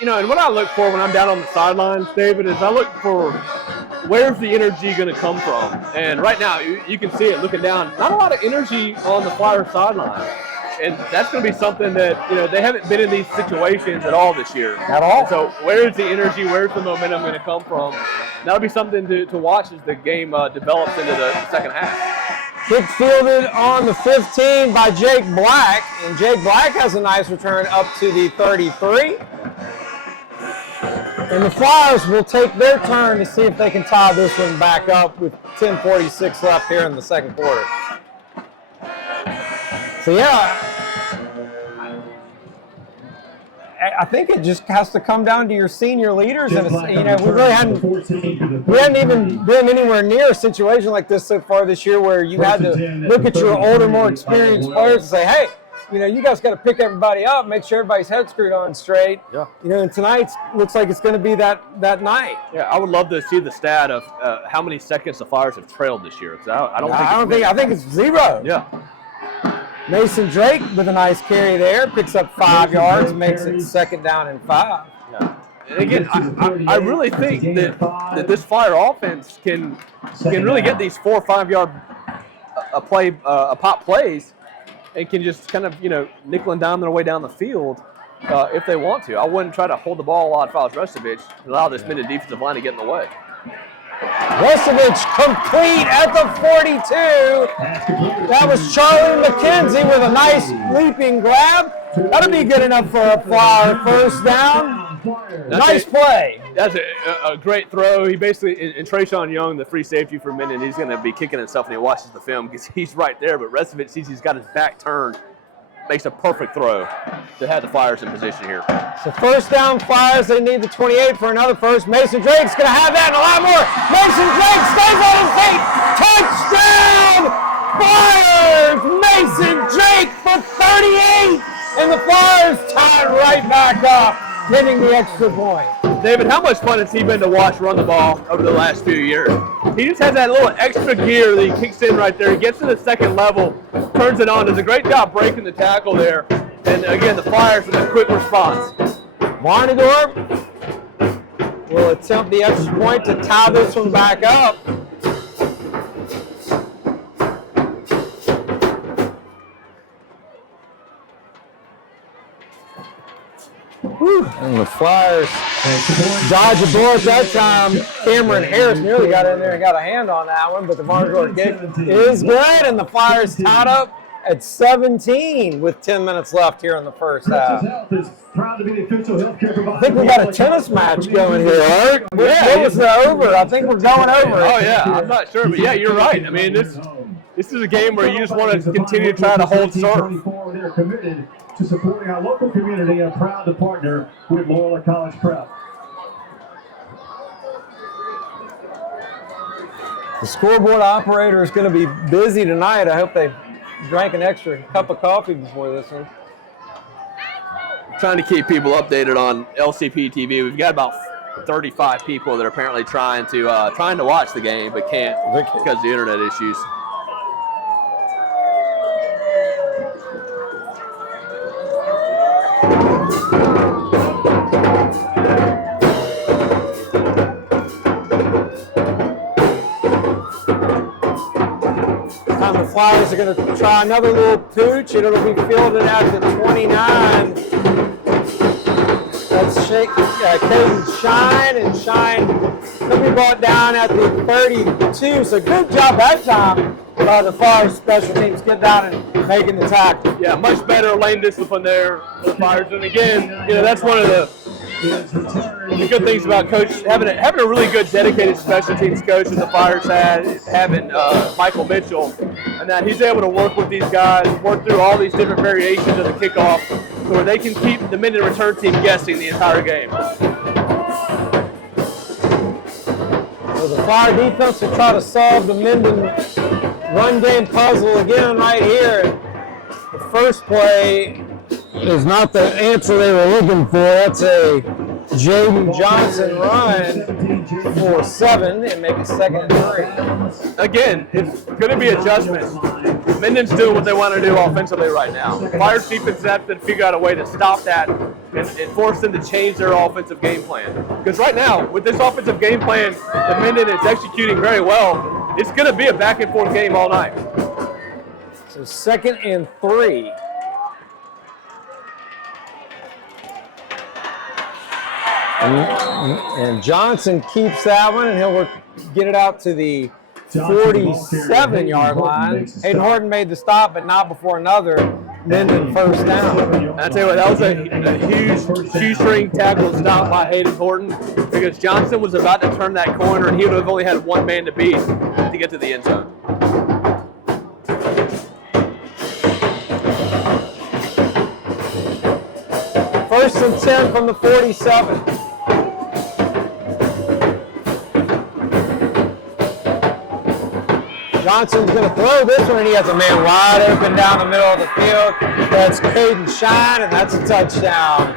And what I look for when I'm down on the sidelines, David, is I look for where's the energy going to come from? And right now, you can see it looking down. Not a lot of energy on the Flyers sideline. And that's going to be something that, they haven't been in these situations at all this year. At all. And so where's the energy, where's the momentum going to come from? That'll be something to watch as the game develops into the second half. Kick fielded on the 15 by Jake Black. And Jake Black has a nice return up to the 33. And the Flyers will take their turn to see if they can tie this one back up with 10:46 left here in the second quarter. So yeah, I think it just has to come down to your senior leaders, and we really hadn't even been anywhere near a situation like this so far this year, where you had to look at your older, more experienced players and say, hey, you guys got to pick everybody up, make sure everybody's head screwed on straight. Yeah. And tonight looks like it's going to be that night. Yeah, I would love to see the stat of how many seconds the Flyers have trailed this year. I think it's 0. Yeah. Mason Drake with a nice carry there, picks up 5 yards, makes it 2nd down and 5. Yeah. And again, I really think that this Flyer offense can really get these 4 or 5 yard pop plays, and can just kind of nickel and dime their way down the field if they want to. I wouldn't try to hold the ball a lot if I was Restovich and allow this Minden defensive line to get in the way. Restovich complete at the 42. That was Charlie McKenzie with a nice leaping grab. That'll be good enough for a Flyer first down. Nice play. That's a great throw. He basically, and Trayshawn Young, the free safety for Minden, he's going to be kicking himself when he watches the film because he's right there. But Restovich sees he's got his back turned, makes a perfect throw to have the Flyers in position here. So first down Flyers, they need the 28 for another first. Mason Drake's going to have that and a lot more. Mason Drake stays on his feet. Touchdown Flyers! Mason Drake for 38, and the Flyers tie right back up, getting the extra point. David, how much fun has he been to watch run the ball over the last few years? He just has that little extra gear that he kicks in right there. He gets to the second level, turns it on, does a great job breaking the tackle there. And again, the Flyers with a quick response. Varnador will attempt the extra point to tie this one back up. Whew. And the Flyers dodge a bullet that time. Cameron Harris nearly got in there and got a hand on that one, but the Varnador kick is good, and the Flyers tied up at 17 with 10 minutes left here in the first half. I think we got a tennis match going here, Art. What was the over? I think we're going over. Oh, yeah. I'm not sure, but yeah, you're right. I mean, this is a game where you just want to continue to try to hold serve. They're committed to supporting our local community and proud to partner with Loyola College Prep. The scoreboard operator is going to be busy tonight. I hope they drank an extra cup of coffee before this one. Trying to keep people updated on LCP TV. We've got about 35 people that are apparently trying to watch the game but can't because of the internet issues. The Flyers are going to try another little pooch, and it'll be fielded at the 29. That's Caden Shine, and Shine will be brought down at the 32. So good job that time by the Flyers special teams getting down and making the tackle. Yeah, much better lane discipline there for the Flyers. And again, that's one of the good things about coach having a really good dedicated special teams coach that the Flyers had, having Michael Mitchell, and that he's able to work with these guys, work through all these different variations of the kickoff, so where they can keep the Minden return team guessing the entire game. So the Flyer defense will try to solve the Minden run game puzzle again right here. The first play is not the answer they were looking for. That's a Jaden Johnson run for 7 and make it 2nd and 3. Again, it's going to be adjustments. Minden's doing what they want to do offensively right now. Fire's defense has to figure out a way to stop that and force them to change their offensive game plan. Because right now, with this offensive game plan that Minden is executing very well, it's going to be a back and forth game all night. So 2nd and 3. And Johnson keeps that one, and he'll get it out to the 47-yard line. Hayden Horton made the stop, but not before another Minden first down. I tell you what, that was a huge shoestring tackle stop by Hayden Horton, because Johnson was about to turn that corner, and he would have only had one man to beat to get to the end zone. First and 10 from the 47. Johnson's going to throw this one, and he has a man wide open down the middle of the field. That's Caden Shine, and that's a touchdown.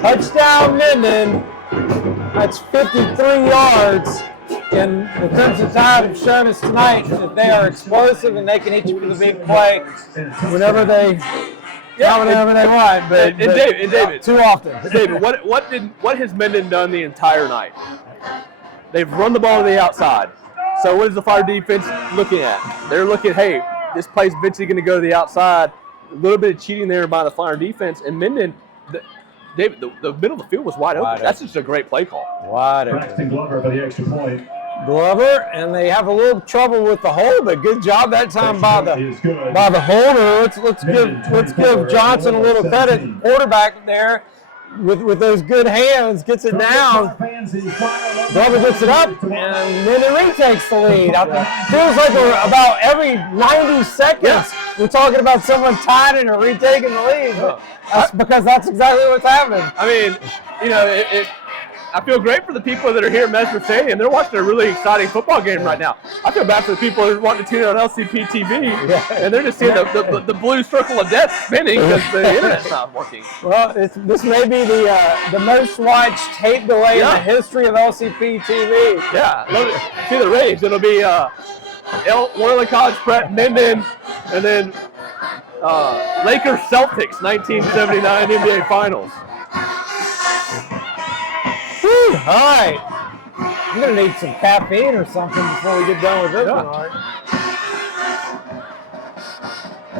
Touchdown, Minden. That's 53 yards. And the Crimson Tide have shown us tonight that they are explosive and they can hit you with a big play whenever they want. But David, too often. David, what has Minden done the entire night? They've run the ball to the outside. So what is the Fire defense looking at? They're looking, hey, this play's eventually going to go to the outside. A little bit of cheating there by the Fire defense. And Minden, David, the middle of the field was wide open. That's just a great play call. Wide open. Braxton Glover for the extra point. Glover, and they have a little trouble with the hold, but good job that time by the holder. Let's give Johnson a little credit. Quarterback there with those good hands gets it down. Glover gets it up, and Minden retakes the lead. Feels like about every 90 seconds we're talking about someone tying or retaking the lead. That's because that's exactly what's happening. I mean, you know, I feel great for the people that are here at Messer Stadium. They're watching a really exciting football game right now. I feel bad for the people who want to tune in on LCP TV, and they're just seeing the blue circle of death spinning because the internet's not working. Well, this may be the most watched tape delay in the history of LCP TV. Yeah, see the rage. It'll be Loyola College Prep, Minden, and then Lakers Celtics 1979 NBA Finals. Whew, all right. I'm going to need some caffeine or something before we get done with this one, all right?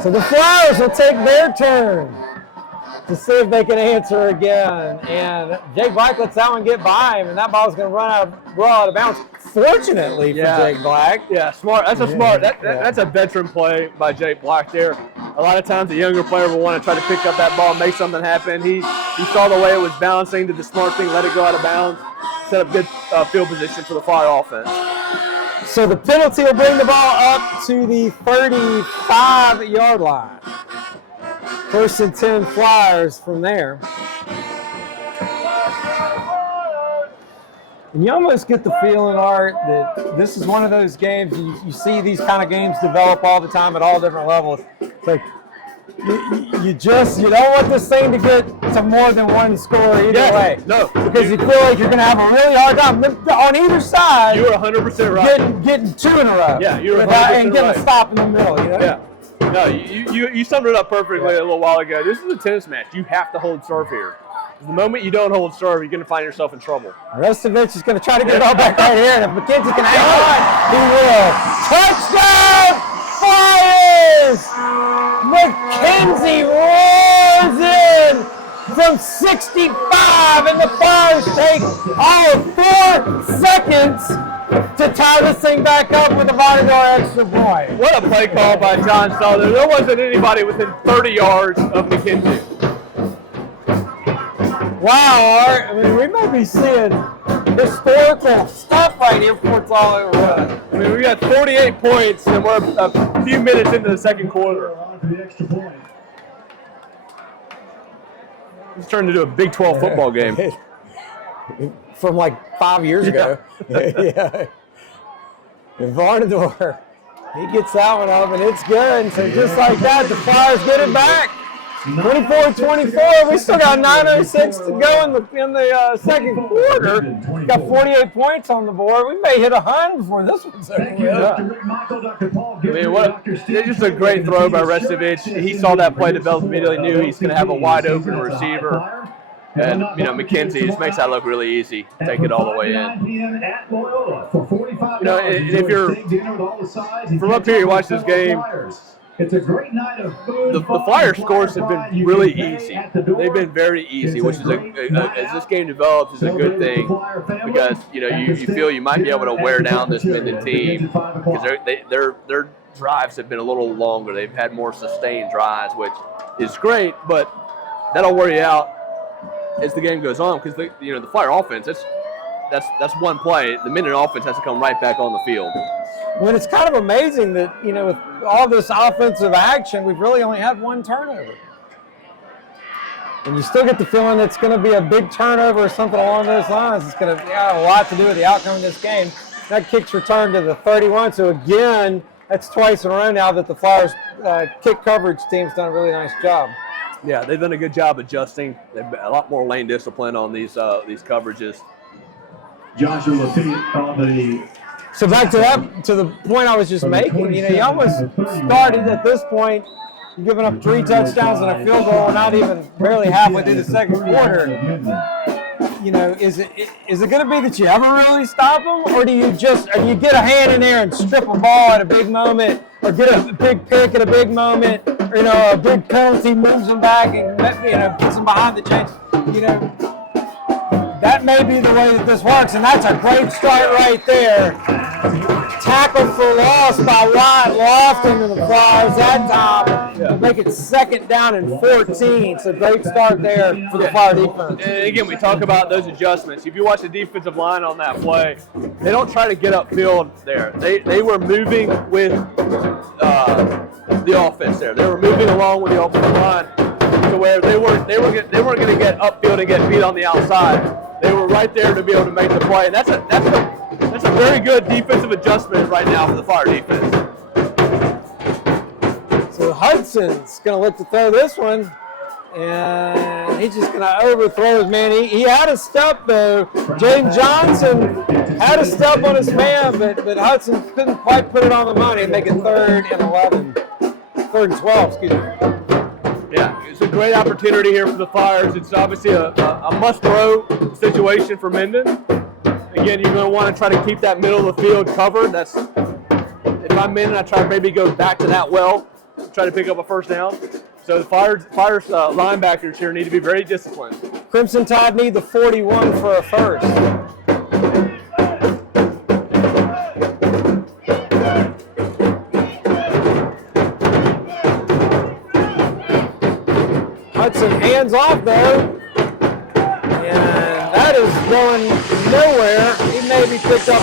So the Flyers will take their turn to see if they can answer again. And Jake Black lets that one get by him, and that ball's going to roll out of bounds. Fortunately for Jake Black. Yeah, smart. That's a smart. That's a veteran play by Jake Black there. A lot of times, a younger player will want to try to pick up that ball and make something happen. He saw the way it was bouncing, did the smart thing, let it go out of bounds, set up good field position for the Fire offense. So the penalty will bring the ball up to the 35-yard line. First and 10 Flyers from there. And you almost get the feeling, Art, that this is one of those games, you see these kind of games develop all the time at all different levels. It's like you don't want this thing to get to more than one score either way. No. Because you feel like you're going to have a really hard time on either side. You were 100% right. Getting 2 in a row. Yeah, you were 100% and getting a stop in the middle, you know? Yeah. No, you summed it up perfectly a little while ago. This is a tennis match. You have to hold serve here. The moment you don't hold serve, you're going to find yourself in trouble. Restovich is going to try to get it all back right here, and if McKenzie can hang on, he will. Touchdown, Flyers! McKenzie roars in from 65, and the Flyers take all of 4 seconds to tie this thing back up with a Vonador extra point. What a play call by John Sullivan. There wasn't anybody within 30 yards of McKenzie. Wow, Art. I mean, we might be seeing historical stuff right here before it's all over. I mean, we got 48 points, and we're a few minutes into the second quarter. It's turned into a Big 12 football game. From like 5 years ago. Yeah. And Vonador, he gets that one up, and it's good. And so just like that, the Flyers get it back. 24-24. We still got 9:06 to go in the second quarter. Got 48 points on the board. We may hit 100 before this one's over. I mean, it's just a great throw by Restovich. He saw that play develop immediately, knew he's going to have a wide open receiver. And, McKenzie just makes that look really easy. Take it all the way in. And if you're from up here, you watch this game, it's a great night of food. The Flyers scores have been really easy. They've been very easy, which is as this game develops is a good thing because you feel you might be able to wear down this Minden team because their drives have been a little longer. They've had more sustained drives, which is great, but that'll wear you out as the game goes on because the Flyer offense that's one play. The Minden offense has to come right back on the field. When it's kind of amazing that, with all this offensive action, we've really only had one turnover. And you still get the feeling it's going to be a big turnover or something along those lines. It's going to have a lot to do with the outcome of this game. That kick's returned to the 31. So, again, that's twice in a row now that the Flyers kick coverage team's done a really nice job. Yeah, they've done a good job adjusting. They've a lot more lane discipline on these coverages. Joshua Lafitte on the. So back to the point I was just making, you almost started at this point giving up 3 touchdowns and a field goal, not even barely halfway through the second quarter. Is it going to be that you ever really stop them, or do you get a hand in there and strip a ball at a big moment, or get a big pick at a big moment, or a big penalty moves them back and puts them behind the chains, That may be the way that this works, and that's a great start right there. Tackle for loss by Wyatt Lofton and the Flyers that time to make it 2nd down and 14. So great start there for the Flyer defense. And again, we talk about those adjustments. If you watch the defensive line on that play, they don't try to get upfield there. They were moving with the offense there. They were moving along with the offensive line to where they weren't going to get upfield and get beat on the outside. They were right there to be able to make the play. And that's a very good defensive adjustment right now for the Flyer defense. So Hudson's going to look to throw this one, and he's just going to overthrow his man. He had a step, though. James Johnson had a step on his man, but Hudson couldn't quite put it on the money and make it 3rd and 12, excuse me. Yeah, it's a great opportunity here for the Flyers. It's obviously a must-throw situation for Minden. Again, you're going to want to try to keep that middle of the field covered. If I'm Minden, I try to maybe go back to that well, try to pick up a first down. So the Flyers linebackers here need to be very disciplined. Crimson Tide need the 41 for a first. Hudson hands off though, and that is going nowhere. He may be picked up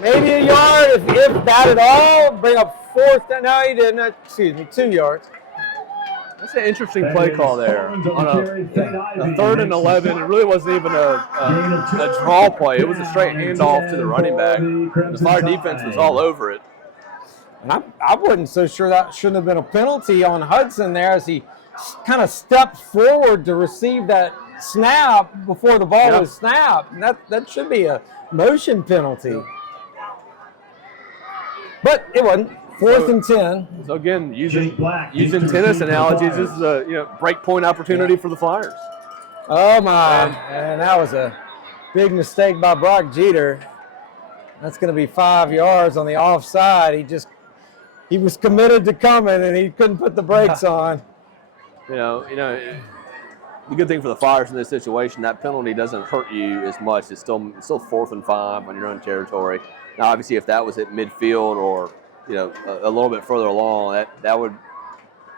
maybe a yard, if that at all. Bring up 4th down. No, he didn't. 2 yards. That's an interesting play call there. On a 3rd and 11, it really wasn't even a draw play. It was a straight handoff to the running back. The Flyer defense was all over it. And I wasn't so sure that shouldn't have been a penalty on Hudson there as he kind of stepped forward to receive that snap before the ball was snapped. And that should be a motion penalty. But it wasn't. 4th and 10. So again, using tennis analogies, this is a break point opportunity for the Flyers. Oh my! And that was a big mistake by Brock Jeter. That's going to be 5 yards on the offside. He was committed to coming, and he couldn't put the brakes on. The good thing for the Flyers in this situation, that penalty doesn't hurt you as much. It's still 4th and 5 on your own territory. Now, obviously, if that was at midfield or a little bit further along, that would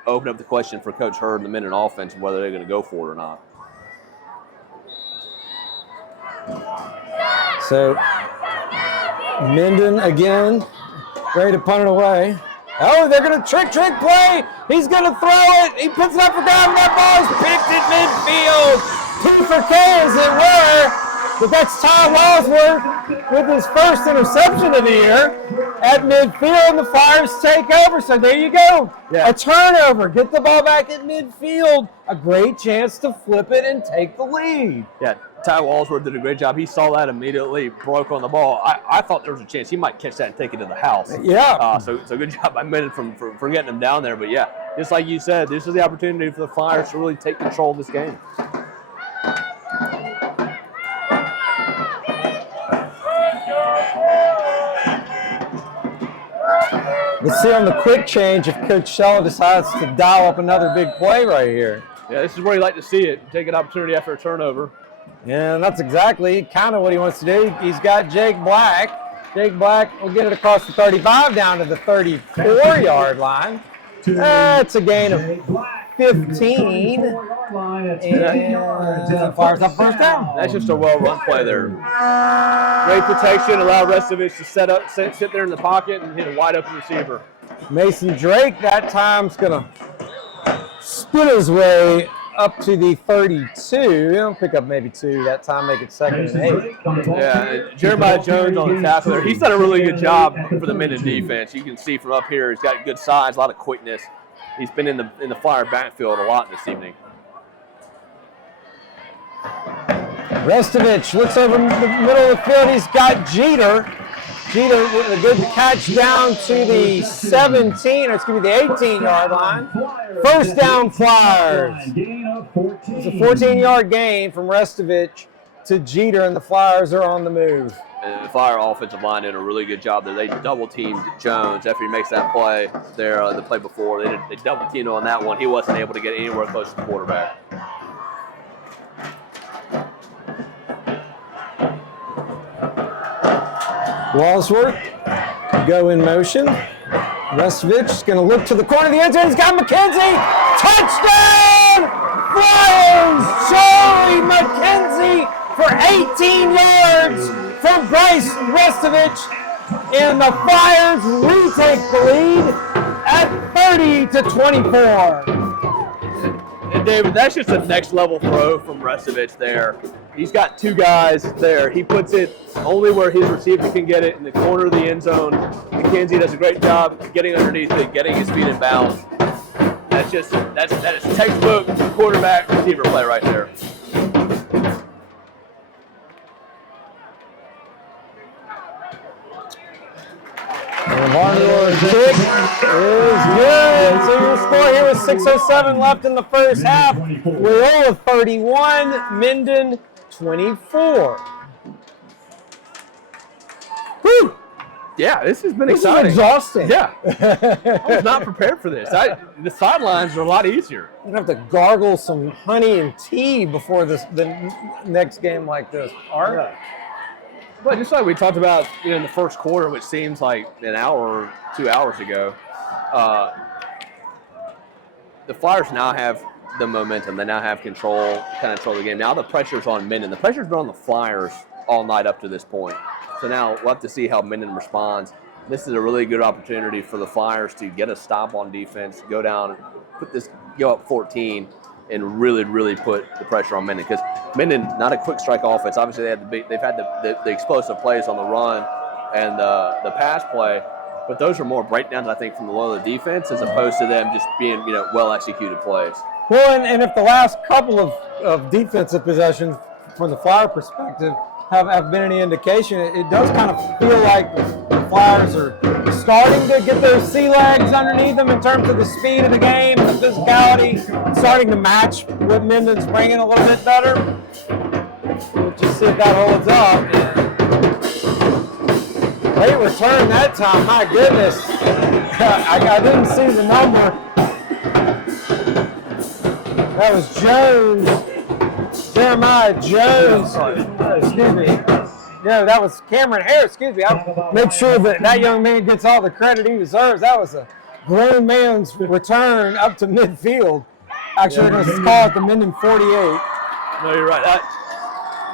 open up the question for Coach Hurd and the Minden offense whether they're going to go for it or not. So, Minden again, ready to punt it away. Oh, they're going to trick play. He's going to throw it. He puts it up for grabs. That ball's picked at midfield. 2 for K as it were. But that's Ty Walsworth with his first interception of the year. at midfield, and the Flyers take over. So there you go. Yeah. A turnover. Get the ball back at midfield. A great chance to flip it and take the lead. Yeah, Ty Walsworth did a great job. He saw that immediately, broke on the ball. I thought there was a chance he might catch that and take it to the house. Yeah. So good job by Minden for getting him down there. But yeah, just like you said, this is the opportunity for the Flyers to really take control of this game. Let's see on the quick change if Coach Shella decides to dial up another big play right here. Yeah, this is where you like to see it. Take an opportunity after a turnover. Yeah, and that's exactly kind of what he wants to do. He's got Jake Black. Jake Black will get it across the 35 down to the 34-yard line. That's a gain of 15. And Flyers up first down. That's just a well-run play there. Great protection, allow Restovich to sit there in the pocket and hit a wide-open receiver. Mason Drake that time's going to split his way up to the 32. He'll pick up maybe 2 that time, make it 2nd and 8. Yeah, and Jeremiah Jones on the tackle there. He's done a really good job for the Minden defense. You can see from up here, he's got good size, a lot of quickness. He's been in the Flyer backfield a lot this evening. Restovich looks over in the middle of the field. He's got Jeter. Jeter with a good catch down to the 17, or excuse me, the 18-yard line. First down, Flyers. It's a 14-yard gain from Restovich to Jeter, and the Flyers are on the move. And the Flyer offensive line did a really good job there. They double-teamed Jones after he makes that play there, the play before. They double-teamed on that one. He wasn't able to get anywhere close to the quarterback. Walsworth, go in motion. Restovich is going to look to the corner of the end zone. He's got McKenzie. Touchdown! Flyers! Charlie McKenzie for 18 yards from Bryce Restovich. And the Flyers retake the lead at 30-24. And David, that's just a next level throw from Restovich there. He's got 2 guys there. He puts it only where his receiver can get it in the corner of the end zone. McKenzie does a great job getting underneath it, getting his feet in bounds. That is textbook quarterback receiver play right there. And the Barndoor kick is good. So your score here was 6:07 left in the first half. Loyola 31, Minden 24. Whew. Yeah, this has been exciting. This is exhausting. Yeah. I was not prepared for this. The sidelines are a lot easier. I'm going to have to gargle some honey and tea before the next game like this. All right. But just like we talked about in the first quarter, which seems like an hour or 2 hours ago, the Flyers now have the momentum. They now have control of the game. Now the pressure's on Minden. The pressure's been on the Flyers all night up to this point. So now we'll have to see how Minden responds. This is a really good opportunity for the Flyers to get a stop on defense, go down, go up 14, and really, really put the pressure on Minden. Because Minden, not a quick strike offense. Obviously, they've had the explosive plays on the run and the pass play, but those are more breakdowns, I think, from the Loyola defense as opposed to them just being well-executed plays. Well, and if the last couple of defensive possessions from the Flyer perspective have been any indication, it does kind of feel like the Flyers are starting to get their sea legs underneath them in terms of the speed of the game and the physicality, starting to match what Minden's bringing a little bit better. We'll just see if that holds up. Late return that time, my goodness. I didn't see the number. That was Jones. Jeremiah Jones. Excuse me. No, that was Cameron Harris. Excuse me. I'll make sure that young man gets all the credit he deserves. That was a grown man's return up to midfield. Actually, they're going to call it the Minden 48. No, you're right.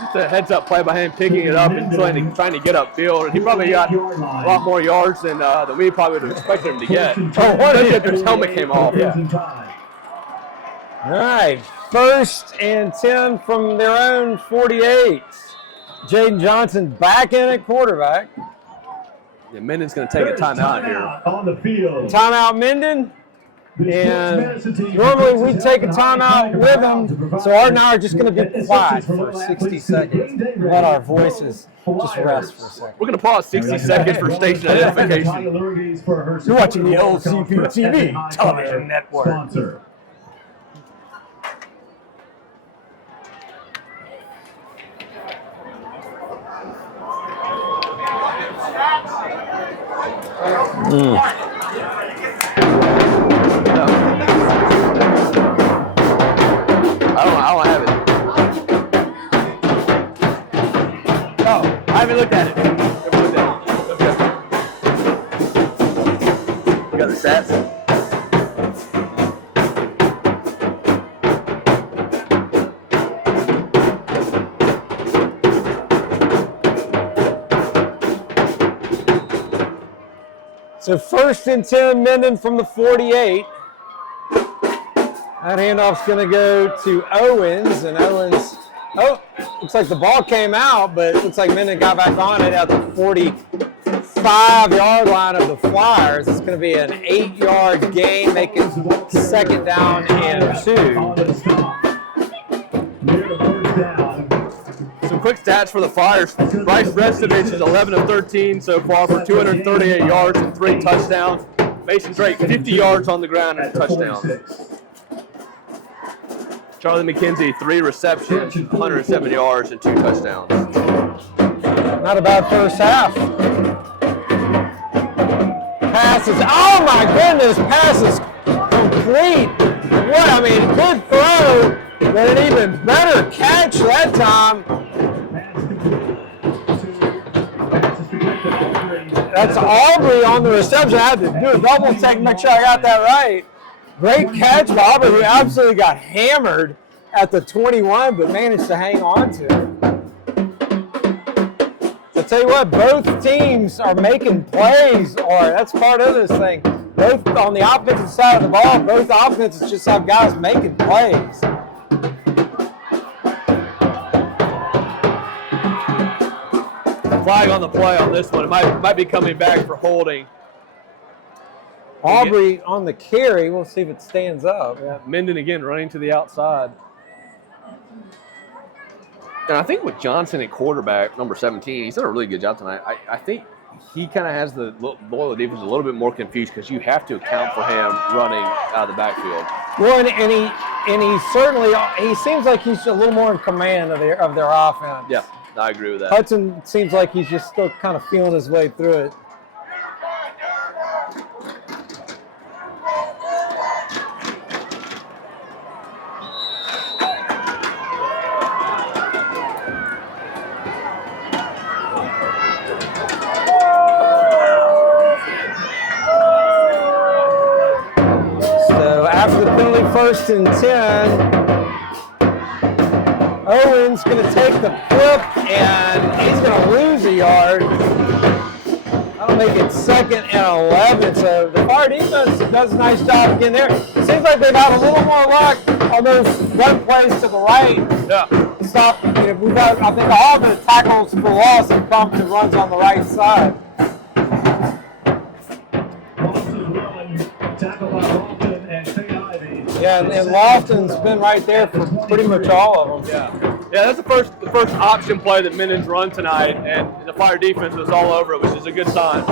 Just a heads-up play by him, picking it up and trying to get upfield. And he probably got a lot more yards than we probably would have expected him to get. Especially after his helmet came off. Yeah. All right, 1st and 10 from their own 48. Jaden Johnson back in at quarterback. Yeah, Minden's going to take a timeout here. On the field. Timeout, Minden. And normally we take a timeout with them, so Art and I are just going to be quiet for 60 seconds. Let our voices just rest for a second. We're going to pause 60 seconds for station identification. You're watching the LCPTV television network. I don't have it. Oh, I haven't looked at it. Never looked at it. Okay. You got the stats? So 1st and 10, Minden from the 48. That handoff's going to go to Owens, and Owens, looks like the ball came out, but it looks like Minden got back on it at the 45-yard line of the Flyers. It's going to be an 8-yard gain, making 2nd down and 2. Some quick stats for the Flyers. Bryce Restovich is 11 of 13 so far for 238 yards and 3 touchdowns. Mason Drake, 50 yards on the ground and a touchdown. Charlie McKenzie, 3 receptions, 107 yards, and 2 touchdowns. Not a bad first half. Passes. Oh my goodness, passes complete. What, I mean, good throw, but an even better catch that time. That's Aubrey on the reception. I had to do a double check, make sure I got that right. Great catch by Aubrey, who absolutely got hammered at the 21, but managed to hang on to it. So I'll tell you what, both teams are making plays, or that's part of this thing. Both on the offensive side of the ball, both offenses just have guys making plays. Flag on the play on this one. It might be coming back for holding. Aubrey on the carry. We'll see if it stands up. Yeah. Minden again running to the outside. And I think with Johnson at quarterback, number 17, he's done a really good job tonight. I think he kind of has the Loyola defense a little bit more confused because you have to account for him running out of the backfield. Well, and he certainly seems like he's a little more in command of their offense. Yeah, I agree with that. Hudson seems like he's just still kind of feeling his way through it. After the penalty, 1st and 10, Owen's going to take the flip, and he's going to lose a yard. That'll make it 2nd and 11. So the Fire defense does a nice job getting there. It seems like they've got a little more luck on those run plays to the right. Yeah. Stop. We've got, I think, all the tackles for loss have come to runs on the right side. Yeah, and Lofton's been right there for pretty much all of them. Yeah, that's the first option play that Minden's run tonight, and the Fire defense was all over it, which is a good sign.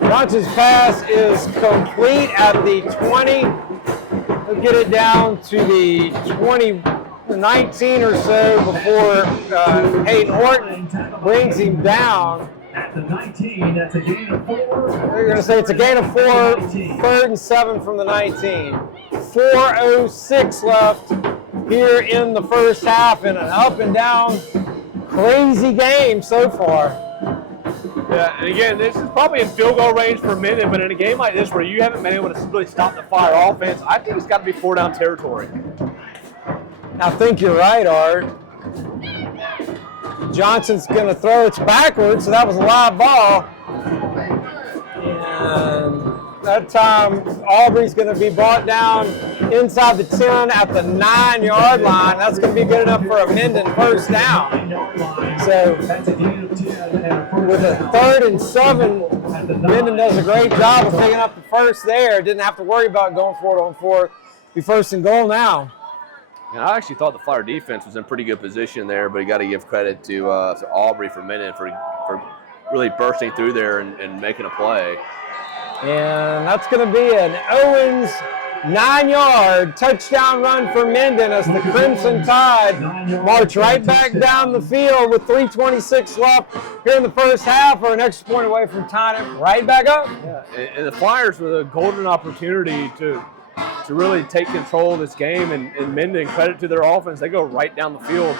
Johnson's pass is complete at the 20. He'll get it down to the 19 or so before Hayden Horton brings him down. At the 19, that's a gain of 4. They're going to say it's a gain of 4, 3rd and 7 from the 19. 4:06 left here in the first half, and an up and down, crazy game so far. Yeah, and again, this is probably in field goal range for Minden, but in a game like this where you haven't been able to really stop the Fire offense, I think it's got to be 4-down territory. I think you're right, Art. Johnson's going to throw it backwards, so that was a live ball. And that time, Aubrey's going to be brought down inside the 10 at the 9-yard line. That's going to be good enough for a Minden first down. So with a 3rd and 7, Minden does a great job of picking up the first there. Didn't have to worry about going for it on 4th. Be 1st and goal now. And I actually thought the Flyer defense was in pretty good position there, but you got to give credit to Aubrey for Minden for really bursting through there and making a play. And that's going to be an Owens 9-yard touchdown run for Minden as the Crimson Tide march right back down the field with 3:26 left here in the first half, or an extra point away from tying it right back up. Yeah, and the Flyers with a golden opportunity to really take control of this game, and Minden, credit to their offense, they go right down the field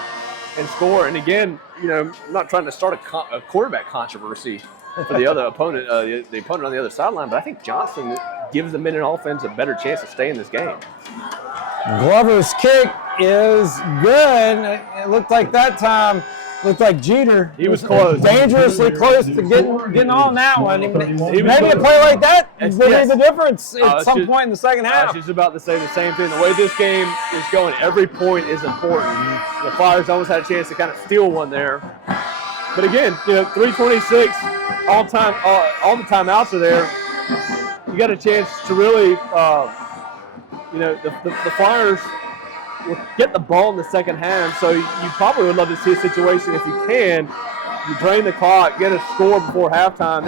and score. And again, I'm not trying to start a quarterback controversy for the other opponent, the opponent on the other sideline, but I think Johnson gives the Minden offense a better chance to stay in this game. Glover's kick is good. It looked like that time, Jeter. He was close. Dangerously close to getting on that one. Maybe a play like that would be the difference at some point in the second half. I was just about to say the same thing. The way this game is going, every point is important. The Flyers almost had a chance to kind of steal one there. But again, 3:26, all the timeouts are there. You got a chance to really, the Flyers will get the ball in the second half. So you probably would love to see a situation, if you can, you drain the clock, get a score before halftime.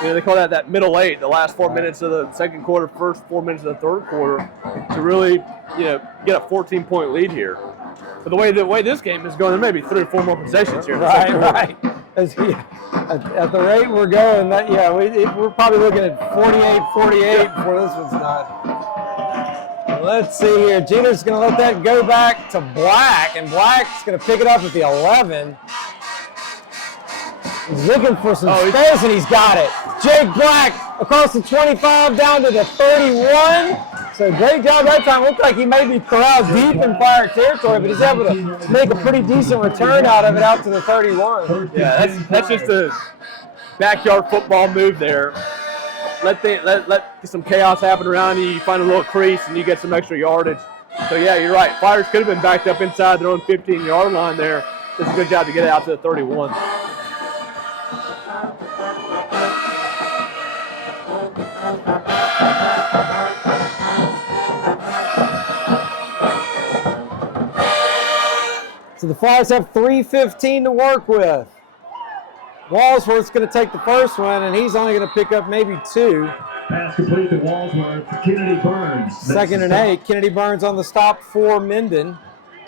They call that middle 8, the last 4 minutes of the second quarter, first 4 minutes of the third quarter, to really, get a 14-point lead here. But the way this game is going, there may be 3 or 4 more possessions here. Right. At the rate we're going, we're probably looking at 48-48 before this one's done. Let's see here. Jeter's going to let that go back to Black, and Black's going to pick it up at the 11. He's looking for some space, and he's got it. Jake Black across the 25 down to the 31. So great job that time. Looked like he may be corralled deep in Flyer territory, but he's able to make a pretty decent return out of it out to the 31. Yeah, that's just a backyard football move there. Let some chaos happen around you. You find a little crease and you get some extra yardage. So yeah, you're right. Flyers could have been backed up inside their own 15-yard line there. It's a good job to get it out to the 31. So the Flyers have 3:15 to work with. Walsworth's going to take the first one, and he's only going to pick up maybe 2. Pass complete to Walsworth. Kennedy Burns. 2nd and 8. Kennedy Burns on the stop for Minden.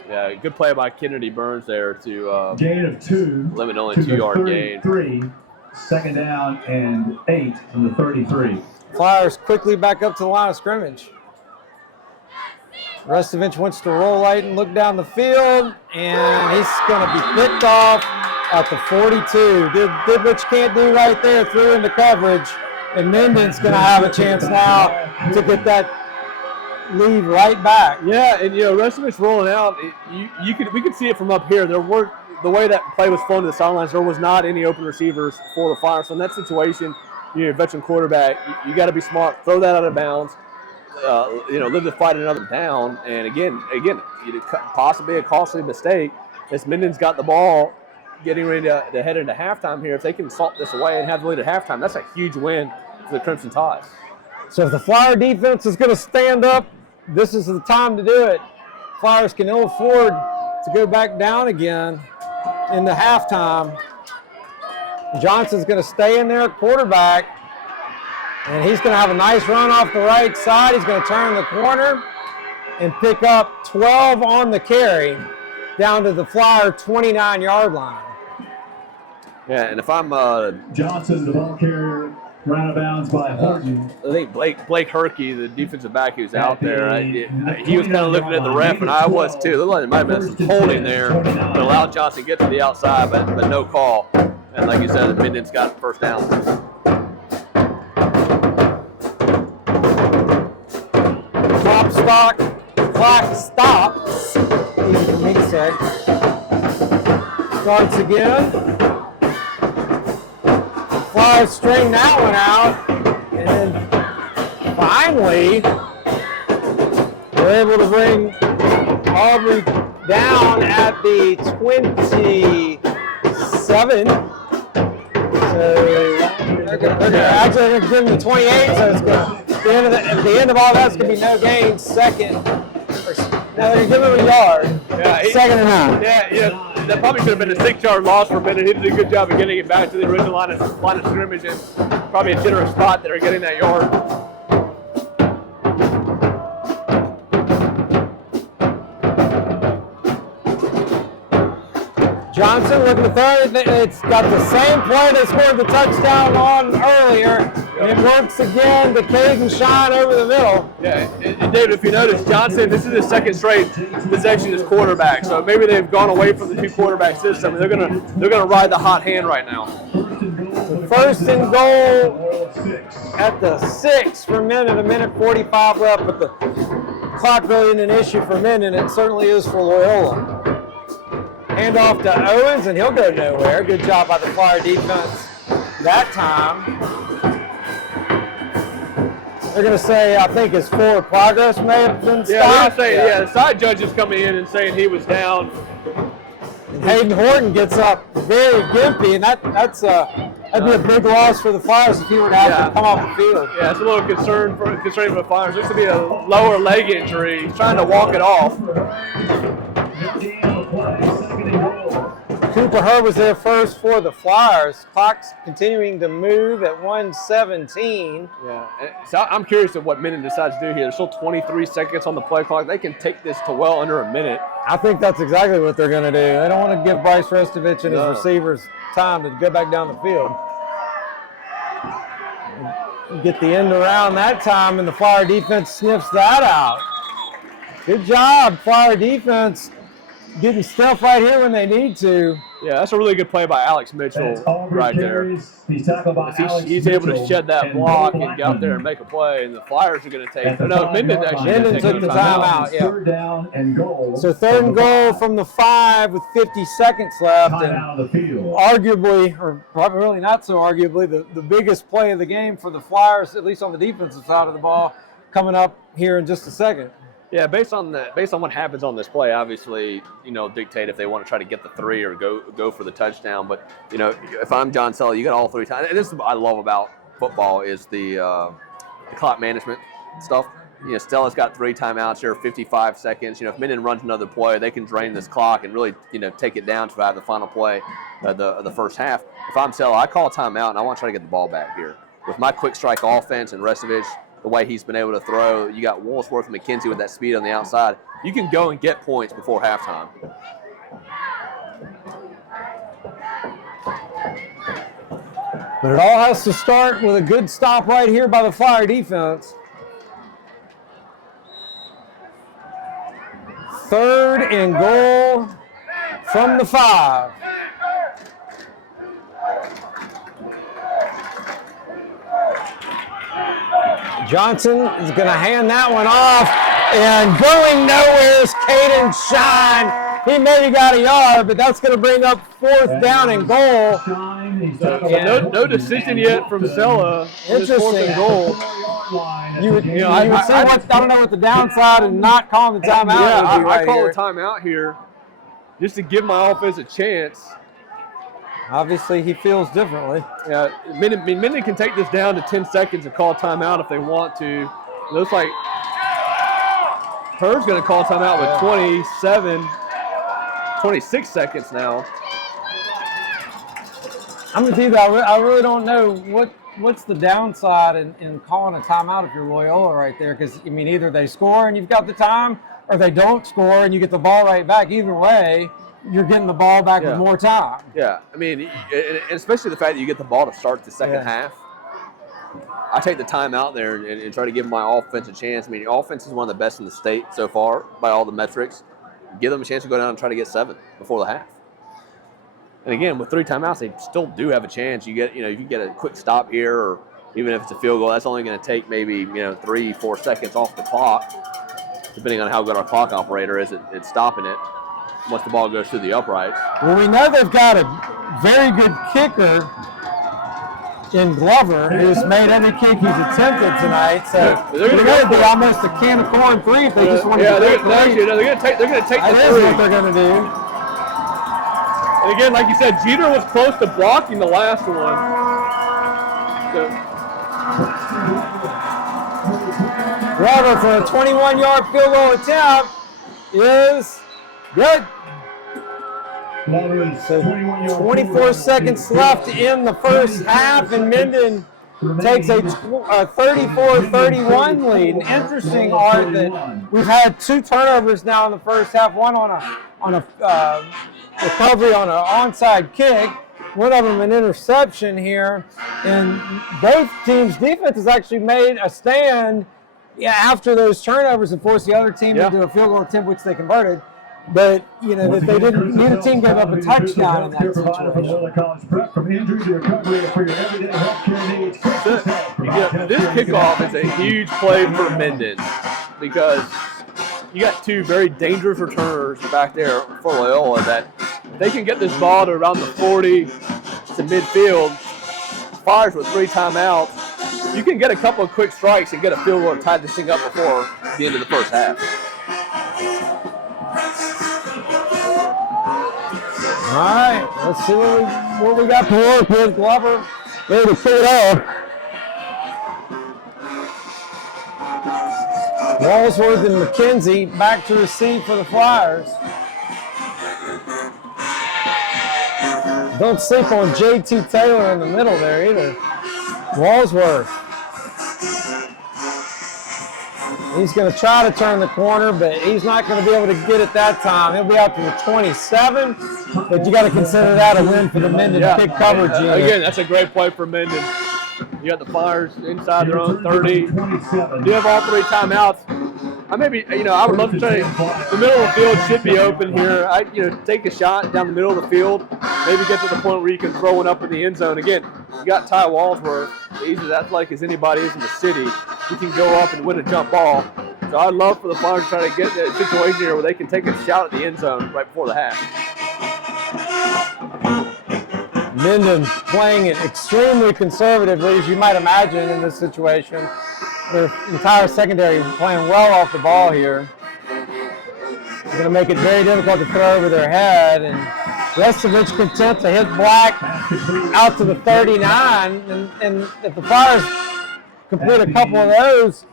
Yeah, good play by Kennedy Burns there to gain of 2. Limit only 2-yard gain. 2nd down and 8 from the 33. Flyers quickly back up to the line of scrimmage. Restovich wants to roll late and look down the field, and he's going to be picked off at the 42. Did what you can't do right there, threw into coverage, and Minden's going to have a chance now to get that lead right back. Yeah, and Restovich rolling out, we could see it from up here. The way that play was flown to the sidelines, there was not any open receivers for the Flyers. So in that situation, you're a veteran quarterback, you got to be smart, throw that out of bounds. Live to fight another down, and again, possibly a costly mistake. As Minden's got the ball, getting ready to head into halftime here. If they can salt this away and have the lead at halftime, that's a huge win for the Crimson Tide. So if the Flyer defense is going to stand up, this is the time to do it. Flyers can ill afford to go back down again into halftime. Johnson's going to stay in there at quarterback. And he's going to have a nice run off the right side. He's going to turn the corner and pick up 12 on the carry down to the Flyer 29-yard line. Yeah, and if I'm Johnson, the ball carrier, ran out of bounds by Horton. I think Blake Herkey, the defensive back who's out there, he was kind of looking at the ref, and I was too. It looked like there might have been some holding there that allowed Johnson to get to the outside, but no call. And like you said, Minden's got the first down. Clock stops. Easy for me to say. Starts again. Flyers string that one out. And then finally, They're able to bring Aubrey down at the 27. So they're going to give them the 28. So it's going at the end of all that's going to be no gain. Second. No, they're going to give him a yard. Yeah, second and a half. Yeah. That probably should have been a 6-yard loss for Minden. He did a good job of getting it back to the original line of scrimmage, and probably a generous spot that are getting that yard. Johnson looking to throw. It's got the same play they scored the touchdown on earlier. And it works again to Caden Shine over the middle. Yeah, and David, if you notice, Johnson, this is his second straight possession as quarterback. So maybe they've gone away from the 2 quarterback system, and they're gonna ride the hot hand right now. First and goal at the 6 for Minden. A minute 45 left, but the clock really isn't an issue for Minden. It certainly is for Loyola. Hand off to Owens, and he'll go nowhere. Good job by the Flyer defense that time. They're going to say, I think his forward progress may have been stopped. Yeah, they're going to say, yeah, the side judge is coming in and saying he was down. And Hayden Horton gets up very gimpy, and that'd be a big loss for the Flyers if he were to have to come off the field. Yeah, it's a little concerning for the Flyers. This could be a lower leg injury. He's trying to walk it off. Cooper Herb was there first for the Flyers. Clock's continuing to move at 1:17. Yeah, so I'm curious of what Minden decides to do here. There's still 23 seconds on the play clock. They can take this to well under a minute. I think that's exactly what they're going to do. They don't want to give Bryce Restovich and his receivers time to go back down the field. Get the end around that time, and the Flyer defense sniffs that out. Good job, Flyer defense, getting stuff right here when they need to. Yeah, that's a really good play by Alex Mitchell right there. He's able to shed that block and get out there and make a play, and the Flyers are going to take. No, Minden took the timeout. Yeah. Third down and goal. So third and goal from the 5 with 50 seconds left, and arguably, or probably really not so arguably, the biggest play of the game for the Flyers, at least on the defensive side of the ball, coming up here in just a second. Yeah, based on what happens on this play, obviously, dictate if they want to try to get the 3 or go for the touchdown. But if I'm John Sully, you got all 3 times. And this is what I love about football is the clock management stuff. Stella's got 3 timeouts here, 55 seconds. If Minden runs another play, they can drain this clock and really take it down to have the final play of the first half. If I'm Stella, I call a timeout and I want to try to get the ball back here with my quick strike offense and Restovich. The way he's been able to throw, you got Woolsworth and McKenzie with that speed on the outside. You can go and get points before halftime. But it all has to start with a good stop right here by the Flyer defense. Third and goal from the 5. Johnson is going to hand that one off, and going nowhere is Caden Shine. He maybe got a yard, but that's going to bring up 4th down and goal. No decision yet from Sella. Interesting goal. You would say I don't know what the downside and not calling the timeout. Yeah, I call a timeout here just to give my offense a chance. Obviously, he feels differently. Yeah, Minden can take this down to 10 seconds and call a timeout if they want to. It looks like Herb's going to call a timeout with 26 seconds now. I'm with you, though. I really don't know what's the downside in calling a timeout if you're Loyola right there, because, either they score and you've got the time, or they don't score and you get the ball right back. Either way, you're getting the ball back with more time. Yeah, and especially the fact that you get the ball to start the second half. I take the time out there and try to give my offense a chance. Offense is one of the best in the state so far by all the metrics. Give them a chance to go down and try to get 7 before the half. And again, with 3 timeouts, they still do have a chance. You get, if you get a quick stop here, or even if it's a field goal, that's only going to take maybe 3-4 seconds off the clock, depending on how good our clock operator is at stopping it. Once the ball goes through the uprights. Well, we know they've got a very good kicker in Glover, who's made every kick he's attempted tonight. So they're going to be almost a can of corn three if they just want to get they're going to take the three. That is what they're going to do. And again, like you said, Jeter was close to blocking the last one. Glover for a 21-yard field goal attempt is good. So 24 seconds left in the first half, and Minden takes a 34-31 lead. And interesting, Art, that we've had 2 turnovers now in the first half. One on a recovery on an onside kick. One of them an interception here, and both teams' defense has actually made a stand after those turnovers and forced the other team into a field goal attempt, which they converted. But, you know, that they didn't, neither team gave up a touchdown in that situation. This kickoff is a huge play for Minden because you got 2 very dangerous returners back there for Loyola that they can get this ball to around the 40 to midfield, Flyers with 3 timeouts. You can get a couple of quick strikes and get a field goal and tie this thing up before the end of the first half. All right, let's see what we got to work with. Glover ready to kick it off. Walsworth and McKenzie back to receive for the Flyers. Don't sleep on J.T. Taylor in the middle there either. Walsworth. He's going to try to turn the corner, but he's not going to be able to get it that time. He'll be out to the 27, but you got to consider that a win for the Minden pick coverage unit. Again, that's a great play for Minden. You got the Flyers inside their own 30. You have all 3 timeouts. I would love to say the middle of the field should be open here. Take a shot down the middle of the field. Maybe get to the point where you can throw one up in the end zone. Again, you got Ty Walsworth. He's as athletic as anybody is in the city. He can go up and win a jump ball. So I'd love for the Flyers to try to get that situation here where they can take a shot at the end zone right before the half. Minden playing it extremely conservatively, as you might imagine in this situation. Their entire secondary playing well off the ball here. They're going to make it very difficult to throw over their head. And Restovich content to hit Black out to the 39. And if the Flyers complete a couple of those,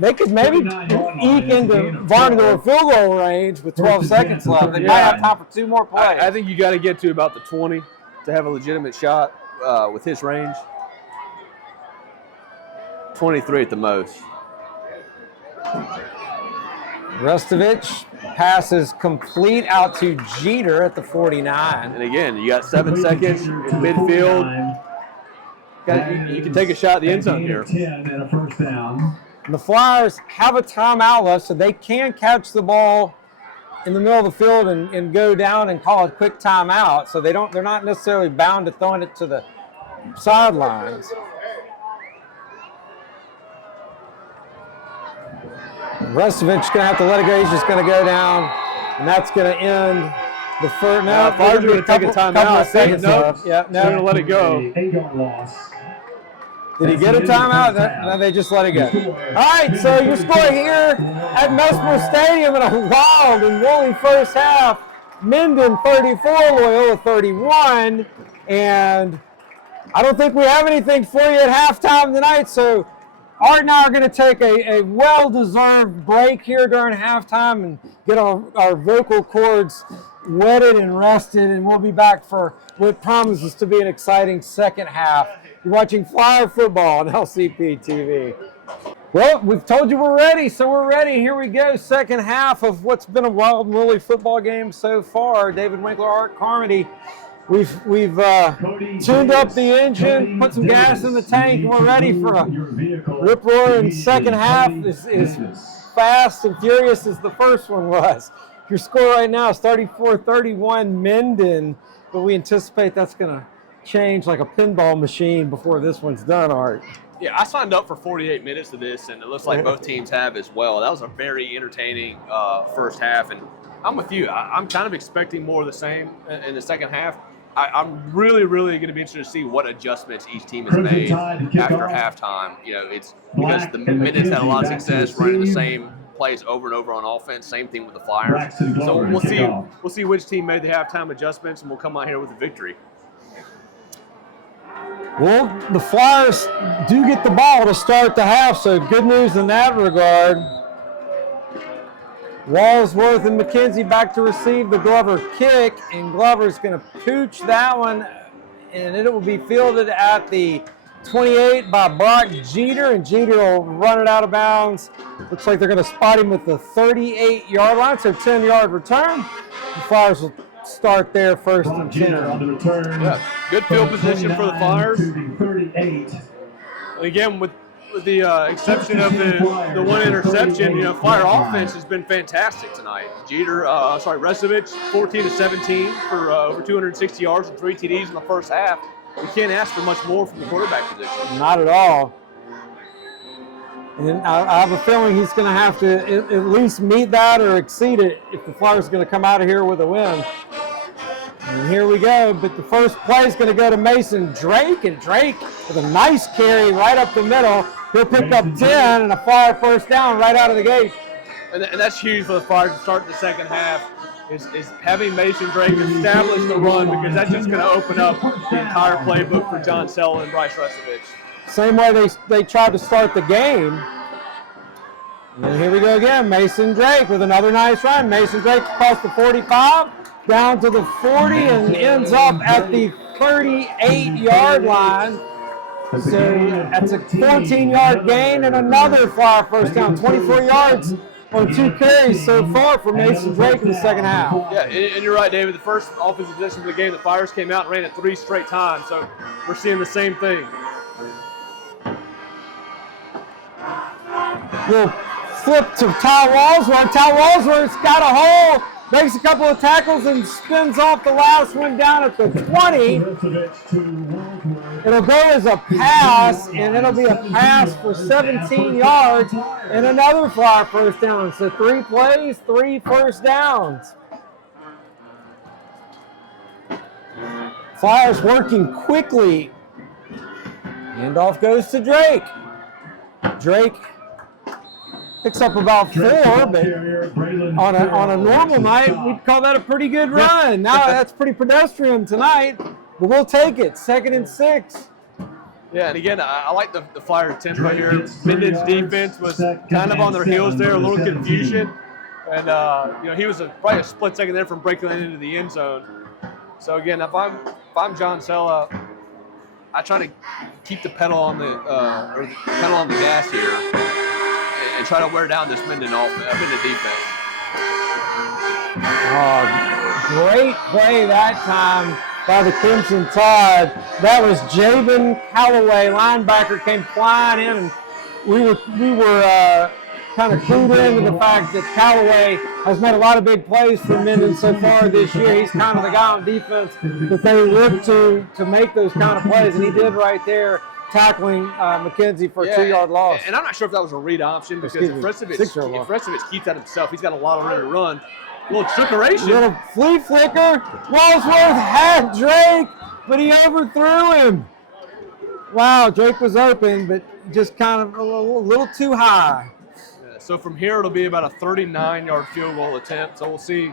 they could maybe eke into Varnador field goal range with 12 seconds left. They might have time for 2 more plays. I think you got to get to about the 20 to have a legitimate shot with his range. 23 at the most. Restovich passes complete out to Jeter at the 49. And again, you got 7 seconds in midfield. You can take a shot at the end zone here. 10 and a first down. The Flyers have a timeout left, so they can catch the ball in the middle of the field and go down and call a quick timeout. So they're not necessarily bound to throwing it to the sidelines. Restovich is going to have to let it go. He's just going to go down, and that's going to end the first. Now, Flyers are going to take a timeout. They're going to let it go. 8-yard loss. Did he get a timeout? No, they just let it go. All right, so your score here at Mesmer Stadium in a wild and woolly first half. Minden 34, Loyola 31. And I don't think we have anything for you at halftime tonight, so Art and I are going to take a well-deserved break here during halftime and get our vocal cords wetted and rested, and we'll be back for what promises to be an exciting second half. You're watching Flyer football on LCP TV. Well, we've told you we're ready, so we're ready. Here we go, second half of what's been a wild and woolly football game so far. David Winkler, Art Carmody. We've tuned up the engine, put some gas in the tank, and we're ready for a rip-roaring second half as fast and furious as the first one was. Your score right now is 34-31 Minden, but we anticipate that's going to change like a pinball machine before this one's done, Art. Yeah, I signed up for 48 minutes of this, and it looks like both teams have as well. That was a very entertaining first half, and I'm with you. I'm kind of expecting more of the same in the second half. I'm really going to be interested to see what adjustments each team has made after halftime. You know, it's because the Minden's had a lot of success running the same plays over and over on offense. Same thing with the Flyers. So we'll see which team made the halftime adjustments, and we'll come out here with a victory. Well, the Flyers do get the ball to start the half, so good news in that regard. Walsworth and McKenzie back to receive the Glover kick, and Glover's going to pooch that one, and it will be fielded at the 28 by Brock Jeter, and Jeter will run it out of bounds. Looks like they're going to spot him at the 38-yard line, so 10-yard return. The Flyers will start there first and 10. Yeah, good field position for the Flyers. And again, with the exception of the one interception, you know, Flyer offense has been fantastic tonight. Resevich, 14-17 for over 260 yards and 3 TDs in the first half. We can't ask for much more from the quarterback position. Not at all. And I have a feeling he's going to have to at least meet that or exceed it if the Flyers are going to come out of here with a win. And here we go, but the first play is going to go to Mason Drake, and Drake with a nice carry right up the middle. He'll pick up 10 and a Flyer first down right out of the gate. And that's huge for the Flyers to start the second half, is having Mason Drake establish the run, because that's just going to open up the entire playbook for John Sella and Bryce Resevich. Same way they tried to start the game. And here we go again, Mason Drake with another nice run. Mason Drake across the 45, down to the 40, and ends up at the 38-yard line. So that's a 14-yard gain and another Flyer first down. 24 yards on 2 carries so far for Mason Drake in the second half. Yeah, and you're right, David. The first offensive possession of the game, the Flyers came out and ran it 3 straight times. So we're seeing the same thing. We'll flip to Ty Walsworth. Ty Walsworth's got a hole, makes a couple of tackles, and spins off the last one down at the 20. It'll go as a pass, and it'll be a pass for 17 yards and another Flyer first down. So 3 plays, 3 first downs. Flyers working quickly. Handoff goes to Drake. Drake picks up about 4, but on a normal night, we'd call that a pretty good run. Now that's pretty pedestrian tonight, but we'll take it. 2nd and 6. Yeah, and again, I like the Flyers tempo here. Minden's defense was kind of on their heels there, a little confusion, and he was probably a split second there from breaking into the end zone. So again, if I'm John Sella, I try to keep the pedal on the gas here and try to wear down this Minden defense. Great play that time by the Crimson Tide. That was Javen Calloway, linebacker, came flying in, and we were kind of clued into the fact that Calloway has made a lot of big plays for Minden so far this year. He's kind of the guy on defense that they look to make those kind of plays, and he did right there, tackling McKenzie for a 2-yard loss. And I'm not sure if that was a read option, because if Resevich keeps that himself, he's got a lot of room to run. A little trickeration. Little flea flicker. Walsworth had Drake, but he overthrew him. Wow, Drake was open, but just kind of a little too high. Yeah, so from here, it'll be about a 39-yard field goal attempt. So we'll see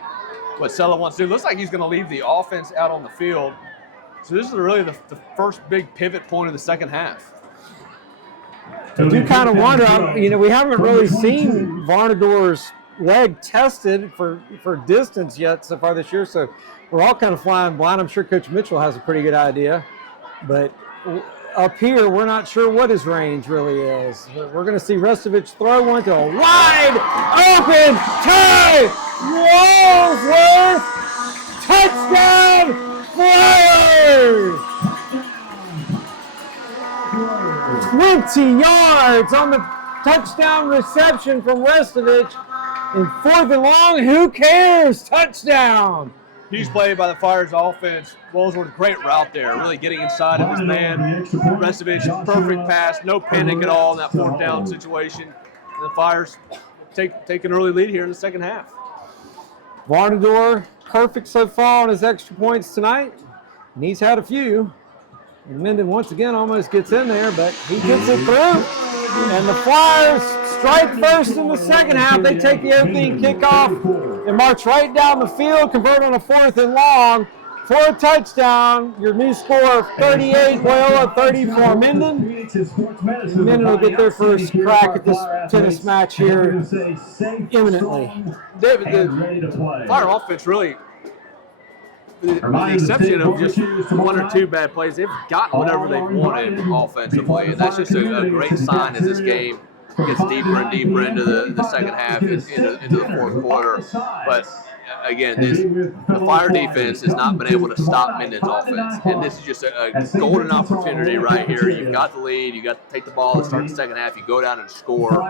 what Sella wants to do. Looks like he's going to leave the offense out on the field. So this is really the first big pivot point of the second half. I do kind of wonder, we haven't really seen Varnador's leg tested for distance yet so far this year, so we're all kind of flying blind. I'm sure Coach Mitchell has a pretty good idea, but up here, we're not sure what his range really is. We're going to see Resevich throw one to a wide open Ty Walsworth. Touchdown, Flyers! 20 yards on the touchdown reception from Resevich. And 4th and long, who cares? Touchdown! Huge play by the Flyers offense. Walsworth, great route there, really getting inside of his man. Resevich, perfect pass, no panic at all in that 4th down situation. And the Flyers take an early lead here in the second half. Varnador, perfect so far on his extra points tonight. And he's had a few. And Minden once again almost gets in there, but he gets it through. And the Flyers strike first in the second half. They take the opening kickoff and march right down the field, convert on a 4th and long for a touchdown. Your new score of 38, Loyola 34, Minden. Minden will get their first crack at this tennis match here imminently. David, the Flyer offense really, with the exception of just 1 or 2 bad plays, they've gotten whatever they wanted offensively, and that's just a great sign as this game gets deeper and deeper into the second half, into the fourth quarter. But again, the Flyer defense has not been able to stop Minden's offense, and this is just a golden opportunity right here. You've got the lead, you've got to take the ball and start the second half, you go down and score.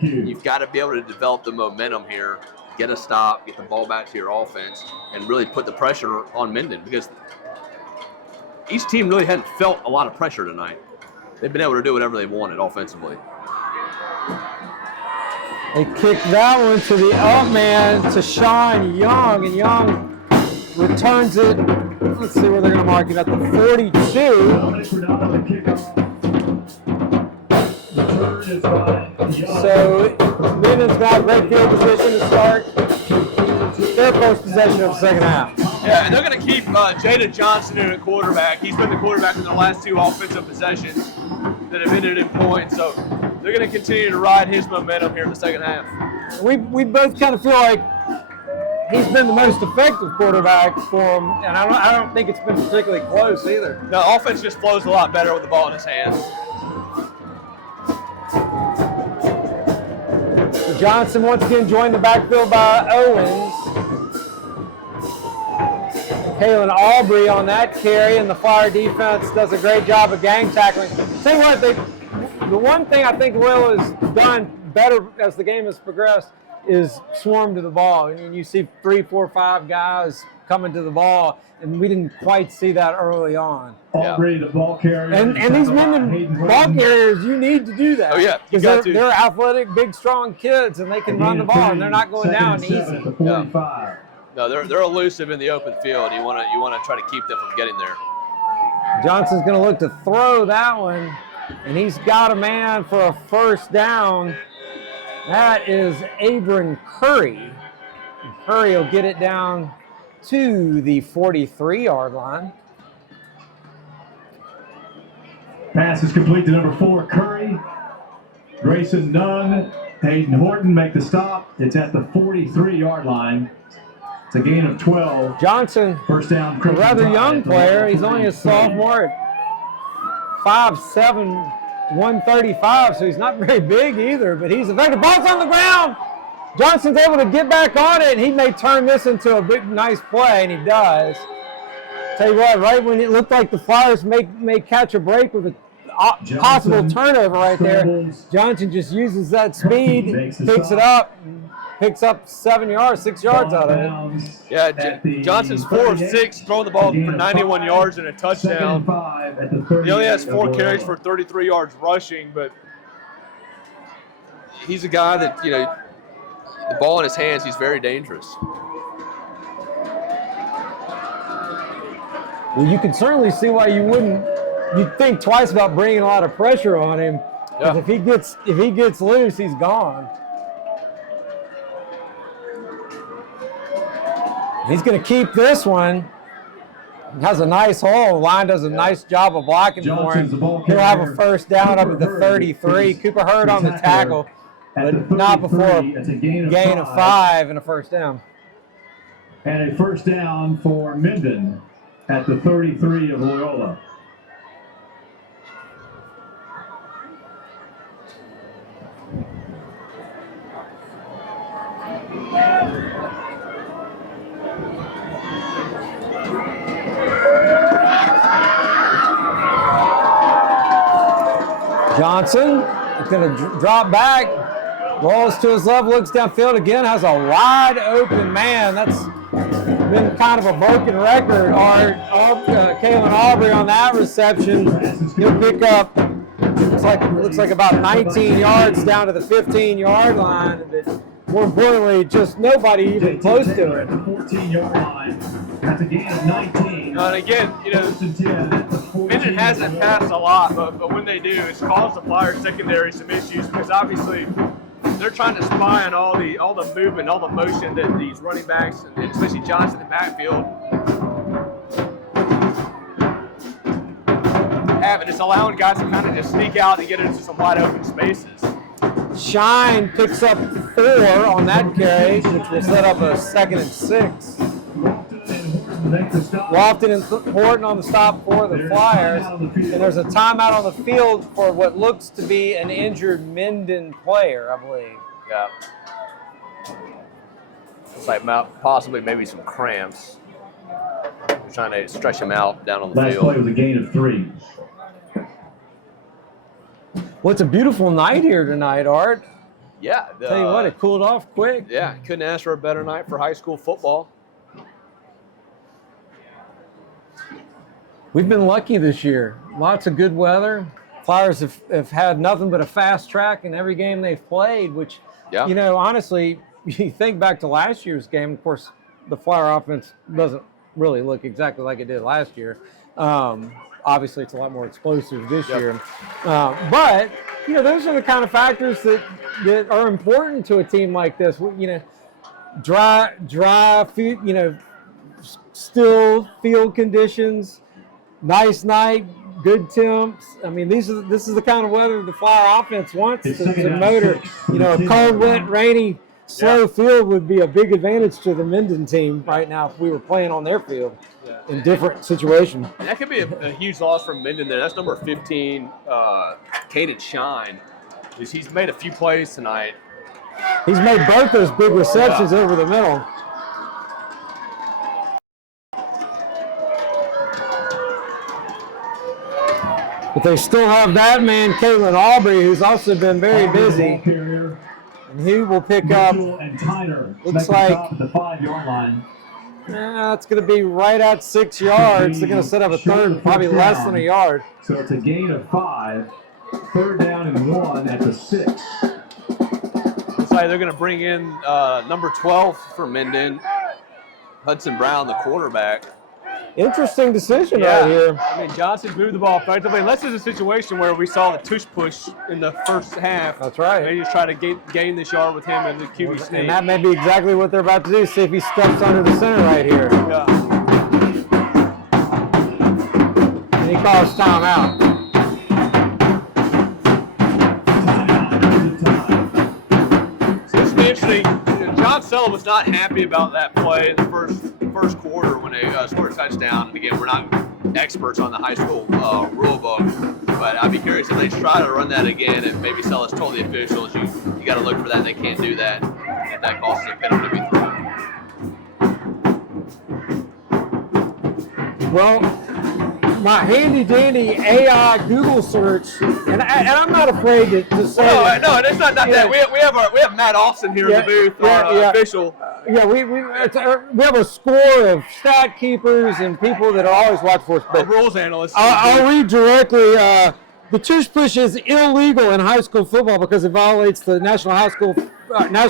You've got to be able to develop the momentum here, get a stop, get the ball back to your offense, and really put the pressure on Minden, because each team really hadn't felt a lot of pressure tonight. They've been able to do whatever they wanted offensively. They kick that one to the up man to Sean Young, and Young returns it. Let's see where they're going to mark it, at the 42. So Minden's got great field position to start their first possession of the second half. Yeah, and they're going to keep Jada Johnson in at quarterback. He's been the quarterback in their last 2 offensive possessions that have ended in points. So they're going to continue to ride his momentum here in the second half. We both kind of feel like he's been the most effective quarterback for him, and I don't think it's been particularly close either. No, offense just flows a lot better with the ball in his hands. So Johnson once again joined the backfield by Owens. Kalen Aubrey on that carry, and the Flyer defense does a great job of gang tackling. Tell you what, the one thing I think Loyola has done better as the game has progressed is swarm to the ball. And you see 3, 4, 5 guys coming to the ball, and we didn't quite see that early on. Aubrey, the ball carrier. And these Minden ball carriers, you need to do that. Oh, yeah. Because they're athletic, big, strong kids, and they can run the ball, and they're not going down easy. Yeah. No, they're elusive in the open field. You want to try to keep them from getting there. Johnson's going to look to throw that one, and he's got a man for a first down. That is Abram Curry. And Curry will get it down to the 43-yard line. Pass is complete to number 4, Curry. Grayson Nunn, Hayden Horton make the stop. It's at the 43-yard line. It's a gain of 12. Johnson, First down. a rather young player. He's only a sophomore at 5'7", 135, so he's not very big either, but he's effective. Ball's on the ground. Johnson's able to get back on it, and he may turn this into a big, nice play, and he does. Tell you what, right when it looked like the Flyers may catch a break with a possible turnover right there, Johnson just uses that speed, picks it up, picks up 6 yards out of it. Yeah, Johnson's 4 of 6, throwing the ball for 91 yards and a touchdown. He only has 4 carries for 33 yards rushing, but he's a guy that, the ball in his hands, he's very dangerous. Well, you can certainly see why you'd think twice about bringing a lot of pressure on him. Yeah. If he gets loose, he's gone. He's going to keep this one. He has a nice hole. Line does a nice job of blocking for him. He'll have a first down up at the 33. Cooper Hurd on the tackle, but not before a gain of 5 and a first down. And a first down for Minden at the 33 of Loyola. Johnson is going to drop back, rolls to his left, looks downfield again, has a wide open man. That's been kind of a broken record. Kalen Aubrey on that reception. He'll pick up, looks like about 19 yards down to the 15-yard line. But more importantly, just nobody even close to it. At the 14-yard line. That's a gain of 19. And again, Minden hasn't passed a lot, but when they do, it's caused the Flyers secondary some issues because obviously they're trying to spy on all the movement, all the motion that these running backs, and especially Johnson in the backfield, have, and it's allowing guys to kind of just sneak out and get into some wide open spaces. Shine picks up 4 on that carry, which will set up a 2nd and 6. Lofton and Horton on the stop for the Flyers, and there's a timeout on the field for what looks to be an injured Minden player, I believe. Yeah. It's like possibly maybe some cramps. They're trying to stretch him out down on the Last field. play was a gain of 3. Well, it's a beautiful night here tonight, Art. Yeah. Tell you what, it cooled off quick. Yeah, couldn't ask for a better night for high school football. We've been lucky this year. Lots of good weather. Flyers have had nothing but a fast track in every game they've played, which, honestly, you think back to last year's game, of course, the Flyer offense doesn't really look exactly like it did last year. Obviously, it's a lot more explosive this year. But, those are the kind of factors that are important to a team like this. Dry, still field conditions, nice night, good temps. I mean, this is the kind of weather the Flyer offense wants to motor. A cold, wet, rainy, slow field would be a big advantage to the Minden team right now if we were playing on their field in different situations. And that could be a huge loss for Minden there. That's number 15, Caden Shine. He's made a few plays tonight. He's made both those big receptions over the middle. But they still have that man, Caitlin Aubrey, who's also been very busy. And he will pick up, looks like, the 5-yard line. it's going to be right at 6 yards. They're going to set up a third, probably less than a yard. So it's a gain of 5. 3rd down and 1 at the 6. Looks like they're going to bring in number 12 for Minden, Hudson Brown, the quarterback. Interesting decision right here. I mean, Johnson's moved the ball effectively. Unless it's a situation where we saw the tush push in the first half. That's right. They just try to gain this yard with him and the QB sneak. And that may be exactly what they're about to do. See if he steps under the center right here. Yeah. And he calls timeout. So this will be interesting. John Sella was not happy about that play in the first quarter when they scored a touchdown. And again, we're not experts on the high school rule book, but I'd be curious if they try to run that again and maybe Sella's told the officials, you got to look for that, and they can't do that. If that causes a penalty to be thrown. Well, my handy-dandy AI Google search, and I'm not afraid to say No, it's not that. We have Matt Austin here in the booth, official. We have a score of stat keepers and people that are always watching for us. But rules analysts. I'll read directly. The tush push is illegal in high school football because it violates the National Football High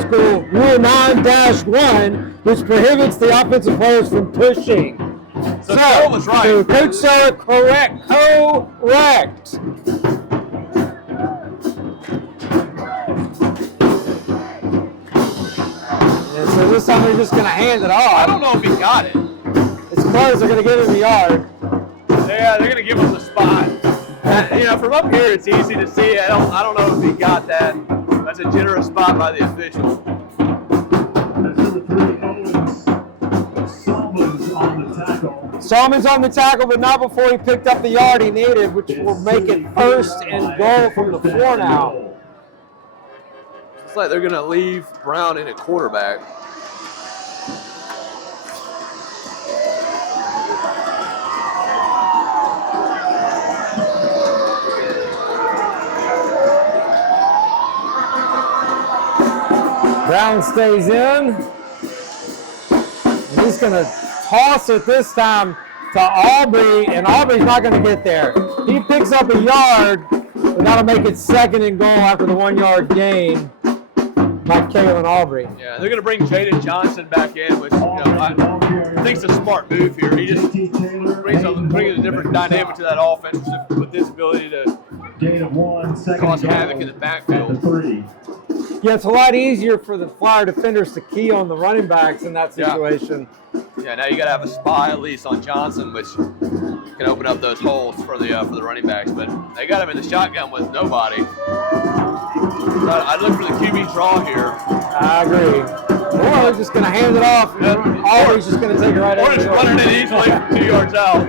School Rule 9-1, which prohibits the offensive players from pushing. So Cole was right. So Coach Sarah, correct. So this time they're just going to hand it off. I don't know if he got it. It's close. They're going to give him the yard. Yeah, they're going to give him the spot. From up here, it's easy to see. I don't know if he got that. That's a generous spot by the official. That's number 3, Owens. Salmon's on the tackle. Salmon's on the tackle, but not before he picked up the yard he needed, which will make it 1st and goal from the 4 now. Looks like they're going to leave Brown in at quarterback. Brown stays in. And he's going to toss it this time to Aubrey, and Aubrey's not going to get there. He picks up a yard, but that'll make it 2nd and goal after the 1-yard gain. like Kalen Aubrey. Yeah, they're going to bring Jaden Johnson back in, which I think it's a smart move here. He just brings a different dynamic to that offense with his ability to cause havoc in the backfield. Yeah, it's a lot easier for the Flyer defenders to key on the running backs in that situation. Yeah, now you got to have a spy at least on Johnson, which can open up those holes for the running backs. But they got him in the shotgun with nobody. So I'd look for the QB draw here. I agree. Or they're just going to hand it off. Always just going to take it right out. Or just running it easily from 2 yards out.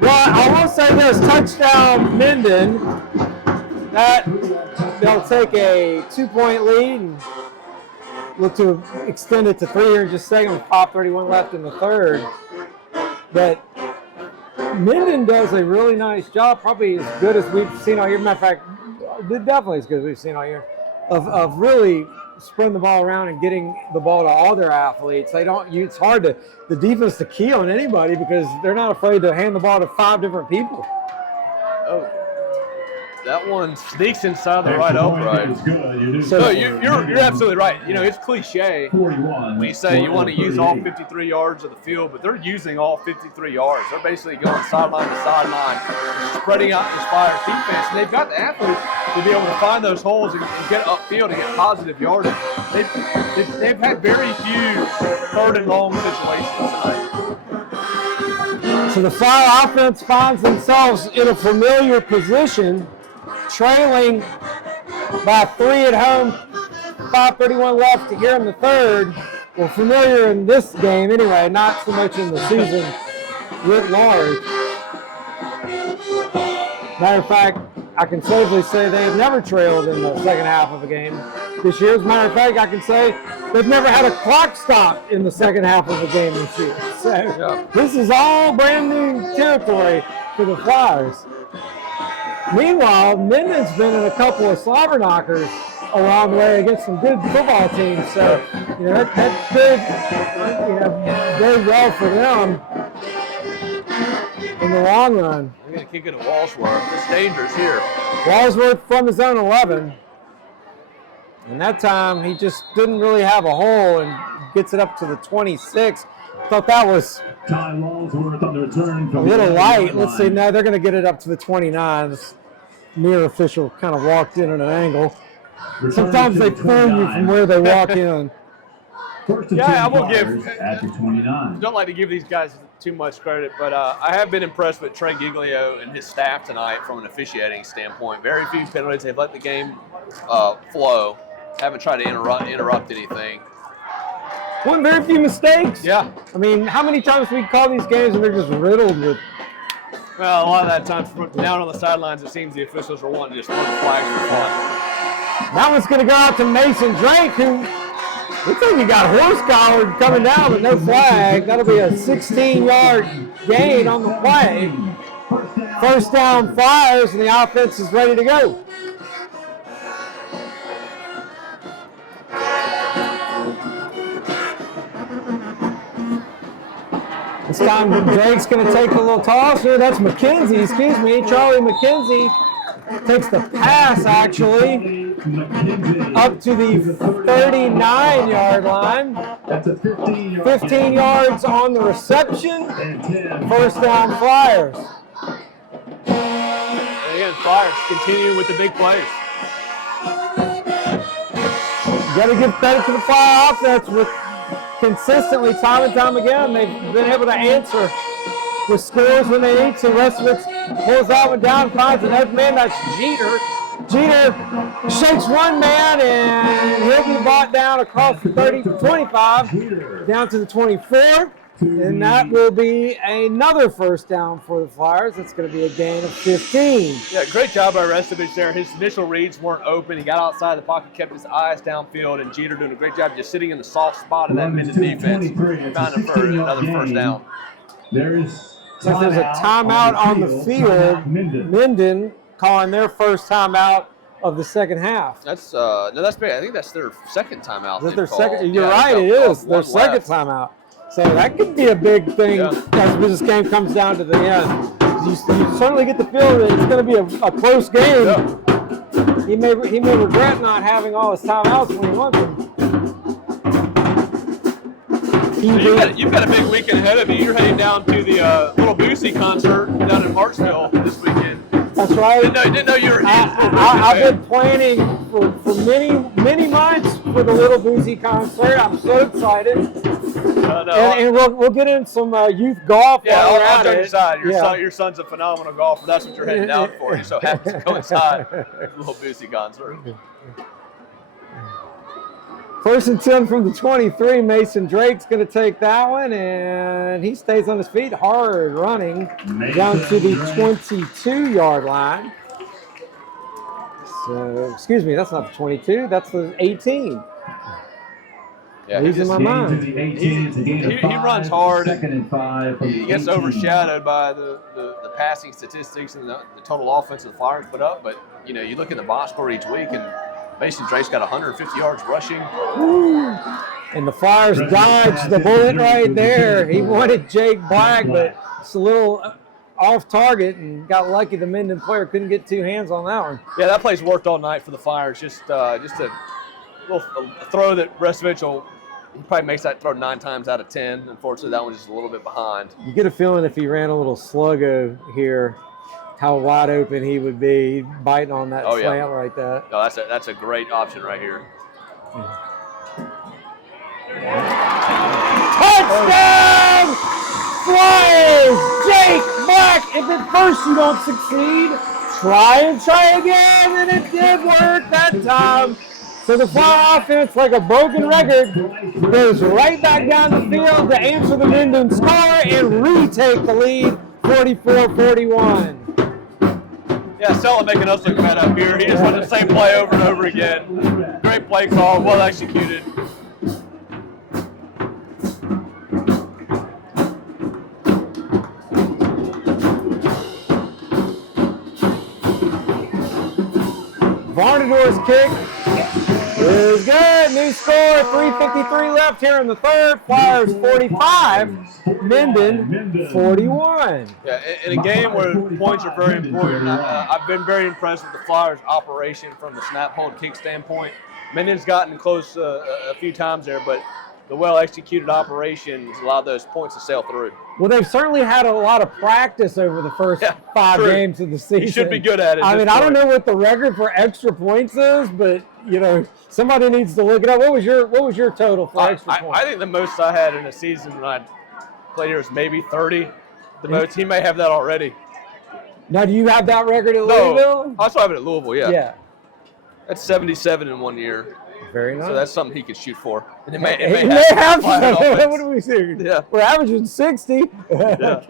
Well, I will say this, touchdown Minden. That they'll take a 2-point lead and look to extend it to 3 here in just a second with 5:31 left in the third. But Minden does a really nice job, probably as good as we've seen all year. Matter of fact, definitely as good as we've seen all year, of really spreading the ball around and getting the ball to all their athletes. It's hard the defense to key on anybody because they're not afraid to hand the ball to 5 different people. Oh. That one sneaks inside the right upright. So you're absolutely right. You know, it's cliche when you say you want to use all 53 yards of the field, but they're using all 53 yards. They're basically going sideline to sideline, spreading out this Flyers defense, and they've got the athletes to be able to find those holes and get upfield and get positive yardage. They've had very few third and long situations tonight. So the Flyer offense finds themselves in a familiar position, trailing by 3 at home, 5:31 left here in the third. Well, familiar in this game anyway, not so much in the season writ large. Matter of fact, I can safely say they've never trailed in the second half of a game this year. As a matter of fact, I can say they've never had a clock stop in the second half of a game this year. So This is all brand new territory for the Flyers. Meanwhile, Minden's been in a couple of slobber knockers along the way against some good football teams. So, that's good, very well for them in the long run. They're going to kick it to Walsworth. It's dangerous here. Walsworth from his own 11. And that time, he just didn't really have a hole and gets it up to the 26. Thought that was Ty Walsworth on the return a little light. Let's see, no, they're going to get it up to the 29. This near official kind of walked in at an angle. Sometimes they fool you from where they walk in. Yeah, I will give. At the 29. Don't like to give these guys too much credit, but I have been impressed with Trey Giglio and his staff tonight from an officiating standpoint. Very few penalties. They've let the game flow. Haven't tried to interrupt anything. One very few mistakes. Yeah. I mean, how many times we call these games and they're just riddled with. Well, a lot of that time down on the sidelines, it seems the officials are wanting to just throw the flags for fun. That one's going to go out to Mason Drake, who looks like he got horse collared coming down with no flag. That'll be a 16-yard gain on the play. First down Flyers, and the offense is ready to go. This time Drake's going to take a little toss here. That's McKenzie, Charlie McKenzie takes the pass actually up to the 39-yard line. That's a 15-yard 15 yards on the reception. First down Flyers. And again, Flyers continuing with the big plays. You got to give credit to the Flyer offense with consistently, time and time again, they've been able to answer with scores when they need to. Restovitz pulls that one down, finds an open man. That's Jeter. Jeter shakes one man, and he'll be brought down across the 25, down to the 24. And that will be another first down for the Flyers. It's going to be a gain of 15. Yeah, great job by Restovich there. His initial reads weren't open. He got outside the pocket, kept his eyes downfield, and Jeter doing a great job just sitting in the soft spot of that Minden defense. Found another first down. Since there's a timeout on the field, Minden calling their first timeout of the second half. That's that's big. I think that's their second timeout. Is that their second? You're right, it is their second timeout. So that could be a big thing as this game comes down to the end. You certainly get the feeling that it's going to be a close game. He may regret not having all his timeouts when he wants them. You've got a big weekend ahead of you. You're heading down to the Little Boosie concert down in Marksville this weekend. That's right. Didn't know you were. I've been planning for many months for the Little Boosie concert. I'm so excited. And we'll get in some youth golf. Yeah, I'll join your side. Your son's a phenomenal golfer. That's what you're heading down for. You're so happy to coincide with the Little Boosie concert. First and 10 from the 23. Mason Drake's going to take that one, and he stays on his feet, hard running down to the 22-yard line. So, excuse me, that's not the 22. That's the 18. Yeah, he's in my mind. He runs hard. He gets overshadowed by the passing statistics and the total offense the Flyers put up. But, you know, you look at the box score each week, and Mason Drake's got 150 yards rushing. And the Flyers dodged the bullet right there. He wanted Jake Black, but it's a little off target and got lucky the Minden player couldn't get two hands on that one. Yeah, that play's worked all night for the Flyers. Just a little throw that Restovich he probably makes that throw 9 times out of 10. Unfortunately, that one's just a little bit behind. You get a feeling if he ran a little sluggo here, how wide open he would be biting on that slant like that. No, that's a great option right here. Touchdown! Flyers! Jake Black! If at first you don't succeed, try again, and it did work that time. So the Flyer offense, like a broken record, goes right back down the field to answer the Minden score and retake the lead, 44-41. Yeah, Stella making us look bad up here. He just run the same play over and over again. Great play call, well executed. Varnador's kick is good. New score, 3:53 left here in the third. Flyers 45, Minden 41. Yeah, in a game where points are very important, I've been very impressed with the Flyers' operation from the snap, hold, kick standpoint. Minden's gotten close a few times there, but the well-executed operation has allowed those points to sail through. Well, they've certainly had a lot of practice over the first 5 games of the season. He should be good at it. I mean, I don't know what the record for extra points is, but you know, somebody needs to look it up. What was your total for extra points? I think the most I had in a season when I played here was maybe 30. The most. He may have that already. Now, do you have that record at Louisville? I also have it at Louisville. Yeah. Yeah. That's 77 in 1 year. Very nice. So that's something he could shoot for. And it may have some. What do we see? Yeah. We're averaging 60. Yeah.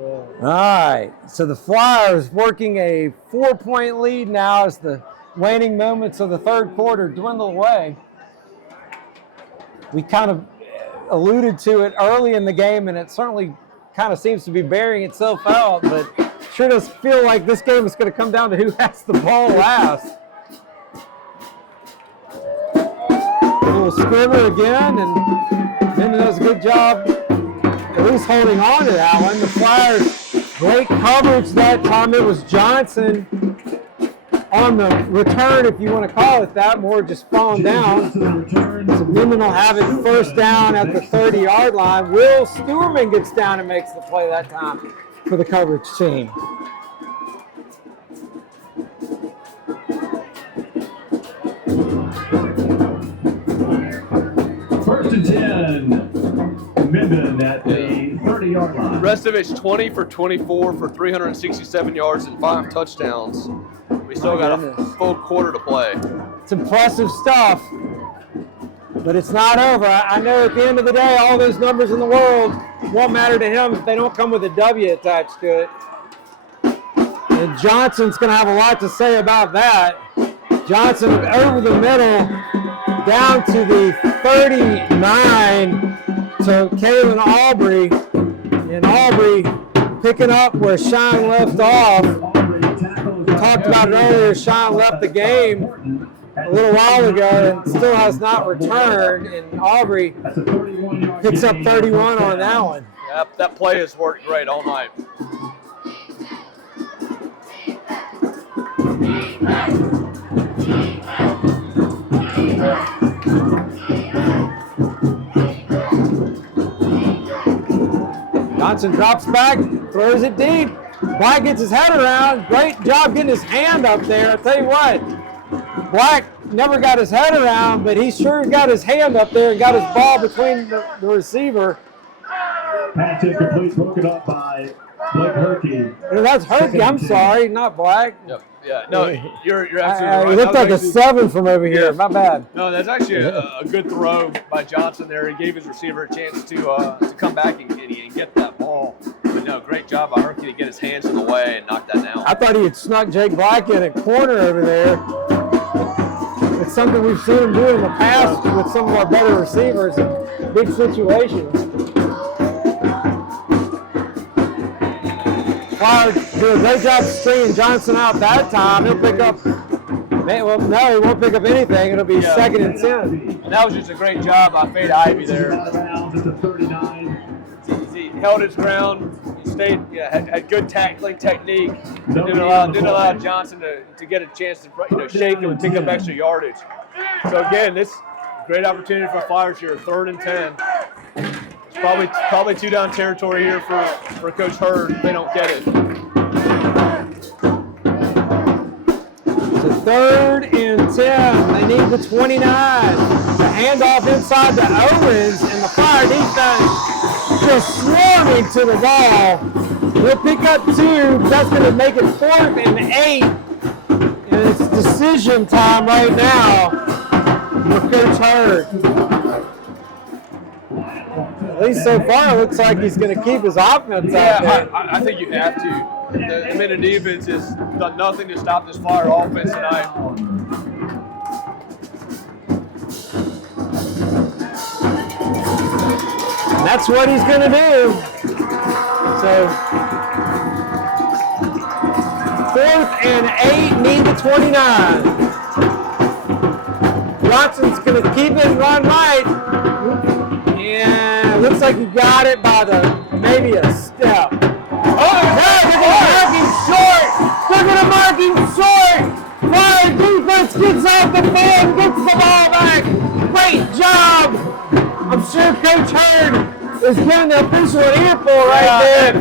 All right. So the Flyers working a 4-point lead now as the waning moments of the third quarter dwindle away. We kind of alluded to it early in the game, and it certainly kind of seems to be bearing itself out, but sure does feel like this game is going to come down to who has the ball last. A little skimmer again, and Minden does a good job at least holding on to that one. The Flyers, great coverage that time. It was Johnson on the return, if you want to call it that, more just falling down. So Minden will have it first down at the 30-yard line. Will Stewerman gets down and makes the play that time for the coverage team. First and 10, Minden at the 30-yard line. Restovich 20 for 24 for 367 yards and 5 touchdowns. We still got a full quarter to play. It's impressive stuff, but it's not over. I know at the end of the day, all those numbers in the world won't matter to him if they don't come with a W attached to it. And Johnson's going to have a lot to say about that. Johnson over the middle, down to the 39 to Kalen Aubrey. And Aubrey picking up where Shine left off. We talked about it earlier. Shine left the game a little while ago and still has not returned. And Aubrey picks up 31 on that one. Yep, that play has worked great all night. Johnson drops back, throws it deep. Black gets his head around. Great job getting his hand up there. I'll tell you what, Black never got his head around, but he sure got his hand up there and got his ball between the receiver. Pass incomplete, broken up by Blake Herkey. That's Herkey, I'm sorry, not Black. Yep. Yeah, no, you're absolutely right. He looked like a 7 from over here. My bad. No, that's actually a good throw by Johnson there. He gave his receiver a chance to come back and get that ball. But no, great job by Herkey to get his hands in the way and knock that down. I thought he had snuck Jake Black in a corner over there. It's something we've seen him do in the past with some of our better receivers in big situations. Flyers do a great job stringing Johnson out that time. He'll pick up, well, no, he won't pick up anything. It'll be 2nd and 10. And that was just a great job by Fade Ivy there. He held his ground. He stayed, had good tackling technique. Didn't allow Johnson to get a chance to shake him and pick up extra yardage. So again, this great opportunity for Flyers here, 3rd and 10. Probably 2-down territory here for Coach Hurd if they don't get it. So 3rd and 10. They need the 29. The handoff inside to Owens, and the Fire defense just swarming to the ball. They'll pick up 2. That's going to make it 4th and 8. And it's decision time right now for Coach Hurd. At least so far, it looks like he's going to keep his offense out there. I think you have to. The Minden defense has done nothing to stop this Flyer offense tonight. And that's what he's going to do. So, 4th and 8, need the 29. Watson's going to keep it and run right. And it looks like he got it by maybe a step. Oh, they're going to mark him short. Flyer defense gets off the field and gets the ball back. Great job. I'm sure Coach Hurd is giving the official an earful right there.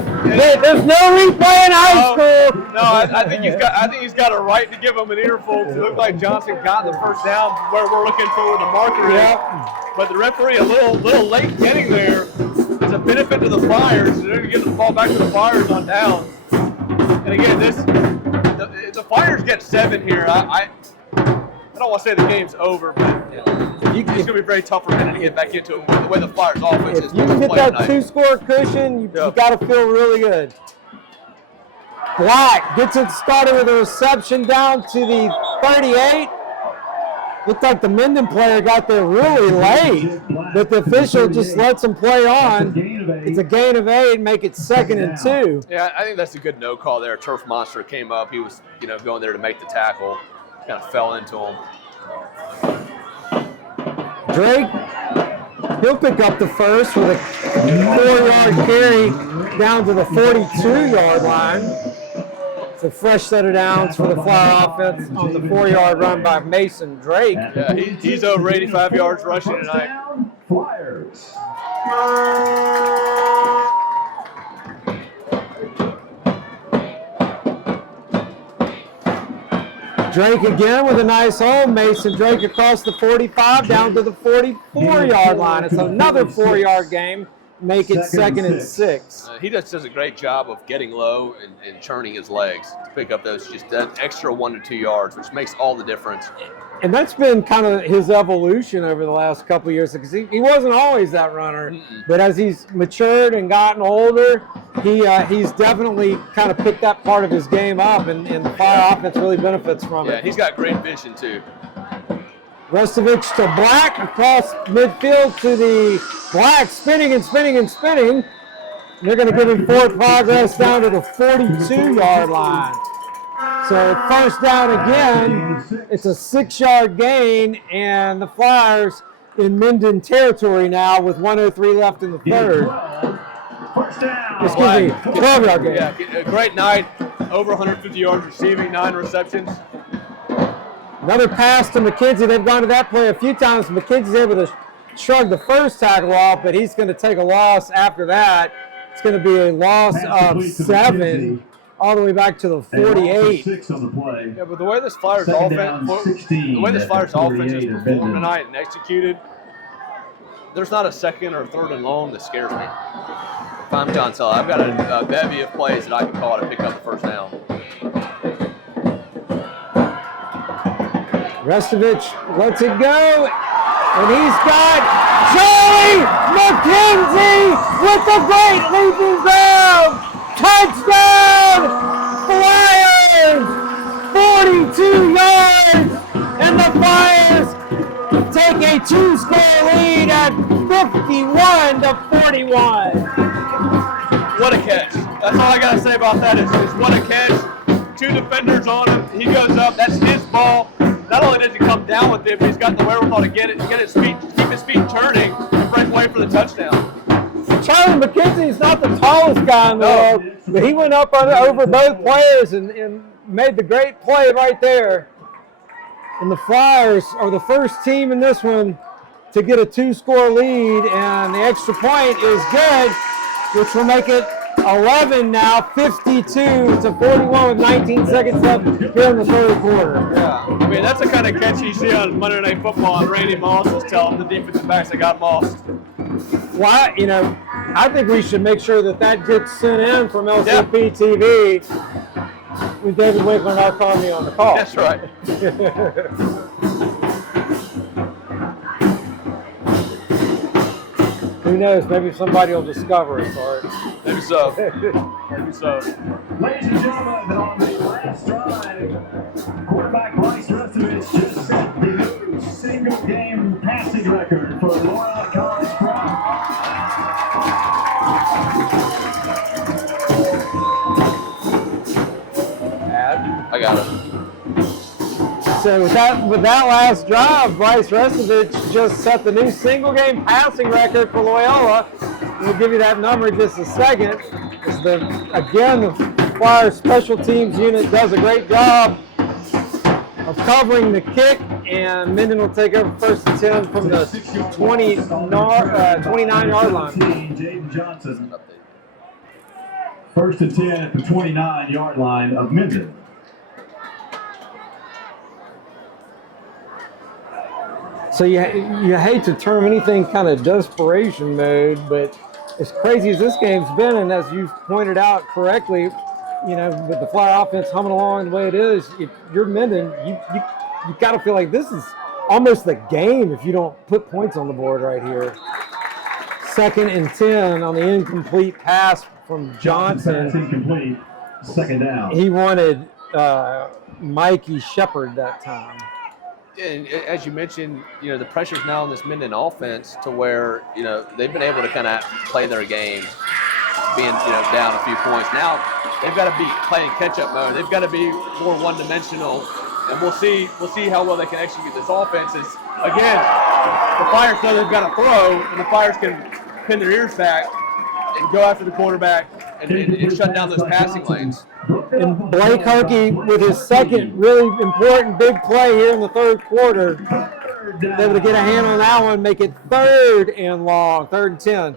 There's no replay in high school. No, I think he's got a right to give him an earful. It looked like Johnson got the first down where we're looking for the marker is. But the referee a little late getting there. It's a benefit to the Flyers. They're going to give the ball back to the Flyers on down. And again, the Flyers get 7 here. I don't want to say the game's over, but it's going to be very tough for Minden to get back into it with the way the Flyers offense is. If you can get that 2-score cushion, you got to feel really good. Black gets it started with a reception down to the 38. Looked like the Minden player got there really late, but the official just lets him play on. It's a gain of 8, make it 2nd and 2. Yeah, I think that's a good no call there. Turf Monster came up. He was, going there to make the tackle. Kind of fell into him. Drake, he'll pick up the first with a 4-yard carry down to the 42-yard line. It's a fresh set of downs for the Flyer offense on the 4-yard run by Mason Drake. Yeah, he's over 85 yards rushing tonight. Flyers. Drake again with a nice hole. Mason Drake across the 45 down to the 44-yard line. It's another 4-yard game. Make it 2nd and 6. He just does a great job of getting low and churning his legs to pick up those that extra 1 to 2 yards, which makes all the difference. And that's been kind of his evolution over the last couple of years, because he wasn't always that runner. But as he's matured and gotten older, he's definitely kind of picked that part of his game up, and the Fire offense really benefits from it. Yeah, he's got great vision too. Restovich to Black across midfield to the Black, spinning and spinning and spinning. They're going to give him forward progress down to the 42-yard line. So first down again. It's a 6-yard gain, and the Flyers in Minden territory now with 1:03 left in the third. First down. Excuse me, 12-yard gain. Yeah, a great night over 150 yards receiving, 9 receptions. Another pass to McKenzie. They've gone to that play a few times. McKenzie's able to shrug the first tackle off, but he's going to take a loss after that. It's going to be a loss of 7 all the way back to the 48. 6 on the play. Yeah, but the way this Flyers offense is performed tonight and executed, there's not a second or third and long that scares me. If I'm John Sella, I've got a bevy of plays that I can call to pick up the first down. Restovich lets it go, and he's got Joey McKenzie with the great leaping grab. Touchdown, Flyers! 42 yards, and the Flyers take a 2-score lead at 51-41. What a catch. That's all I got to say about that is what a catch. 2 defenders on him. He goes up. That's his ball. Not only does he come down with it, but he's got the wherewithal to get his feet, keep his feet turning, and break away for the touchdown. Charlie McKenzie is not the tallest guy in the world, but he went up over both players and made the great play right there. And the Flyers are the first team in this one to get a 2-score lead, and the extra point is good, which will make it 11 now, 52-41 with 19 seconds left here in the third quarter. Yeah, I mean, that's the kind of catch you see on Monday Night Football, and Randy Moss was telling the defensive backs they got lost. Well, I think we should make sure that gets sent in from LCP TV with David Winkler and Art Conley on the call. That's right. Who knows? Maybe somebody will discover it, Art. Maybe so. Maybe so. Ladies and gentlemen, on the last drive, quarterback Bryce Restovich just set the new single-game passing record for Loyola College Prep. I got it. So with that last drive, Bryce Restovich just set the new single-game passing record for Loyola. We'll give you that number in just a second. Again, the Flyers special teams unit does a great job of covering the kick, and Minden will take over first and 10 from the 29-yard line. Jaden Johnson. First and 10 at the 29-yard line of Minden. So you hate to term anything kind of desperation mode, but as crazy as this game's been, and as you've pointed out correctly, with the Flyer offense humming along the way it is, if you're Minden, you got to feel like this is almost the game if you don't put points on the board right here. Second and 10 on the incomplete pass from Johnson. Pass incomplete. Second down. He wanted Mikey Shepard that time. And as you mentioned, the pressure's now on this Minden offense to where, they've been able to kind of play their game, being, down a few points. Now they've got to be playing catch-up mode. They've got to be more one-dimensional, and we'll see how well they can execute this offense. Again, the Flyers know they've got to throw, and the Flyers can pin their ears back and go after the quarterback and shut down those passing lanes. And Blake Harkey with his second really important big play here in the third quarter. Able to get a hand on that one, make it third and 10.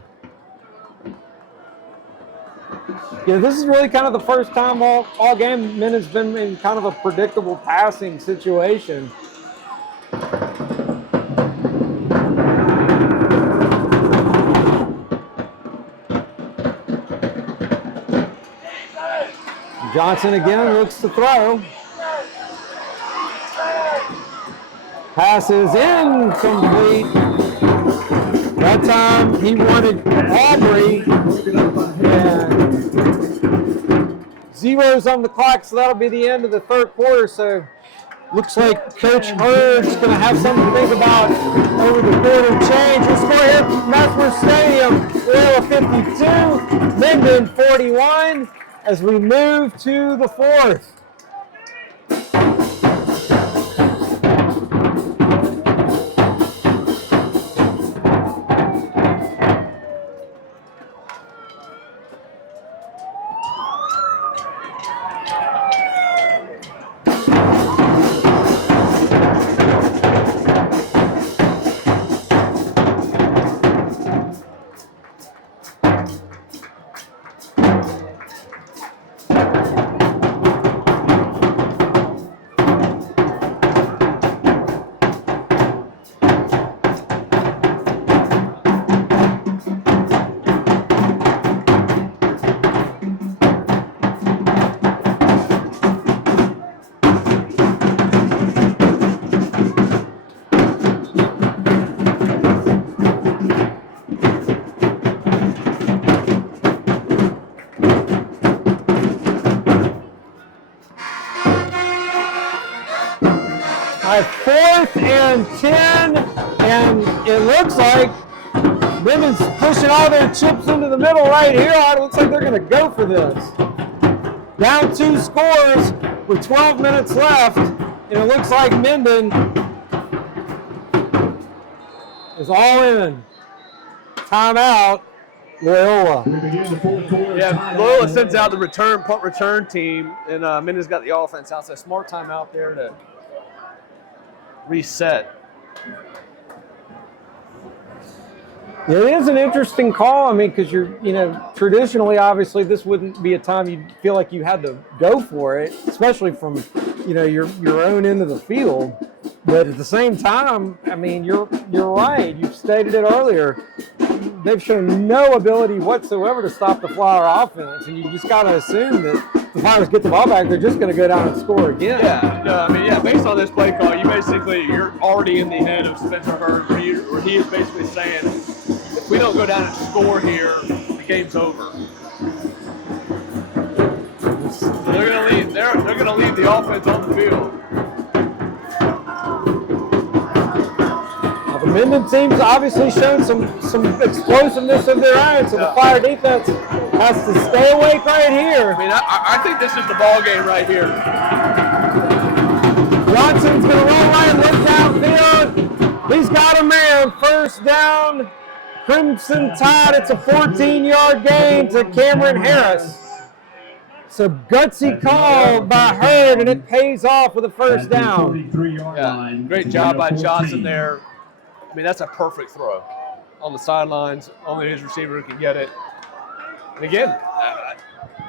Yeah, this is really kind of the first time all game Minden's been in kind of a predictable passing situation. Johnson again looks to throw. Pass is incomplete. That time he wanted Aubrey. And zeros on the clock, so that'll be the end of the third quarter. So looks like Coach Hurd's going to have something to think about over the quarter change. We'll score here from Mesmer Stadium. Loyola 52, Minden 41. As we move to the fourth. a 4th and 10, and it looks like Minden's pushing all their chips into the middle right here. It looks like they're going to go for this. Down 2 scores with 12 minutes left, and it looks like Minden is all in. Timeout, Loyola. Yeah, Loyola sends out the punt return team, and Minden's got the offense out. So smart timeout there to reset. Yeah, it is an interesting call. I mean, because traditionally, obviously, this wouldn't be a time you'd feel like you had to go for it, especially from, your own end of the field. But at the same time, I mean, you're right. You've stated it earlier. They've shown no ability whatsoever to stop the Flyer offense, and you just got to assume that the Flyers get the ball back, they're just going to go down and score again. Yeah, no, I mean, based on this play call, you're already in the head of Spencer Hurd, where he is basically saying, if we don't go down and score here, the game's over. So they're going to leave. They're going to leave the offense on the field. The Minden team's obviously shown some explosiveness of their own, so the Flyer defense has to stay awake right here. I mean, I think this is the ball game right here. Johnson's going to roll right, look downfield. He's got a man. First down, Crimson Tide. It's a 14-yard gain to Cameron Harris. So gutsy call by Hurd, and it pays off with a first down. Yeah, great job by Johnson there. I mean, that's a perfect throw on the sidelines. Only his receiver can get it. And again,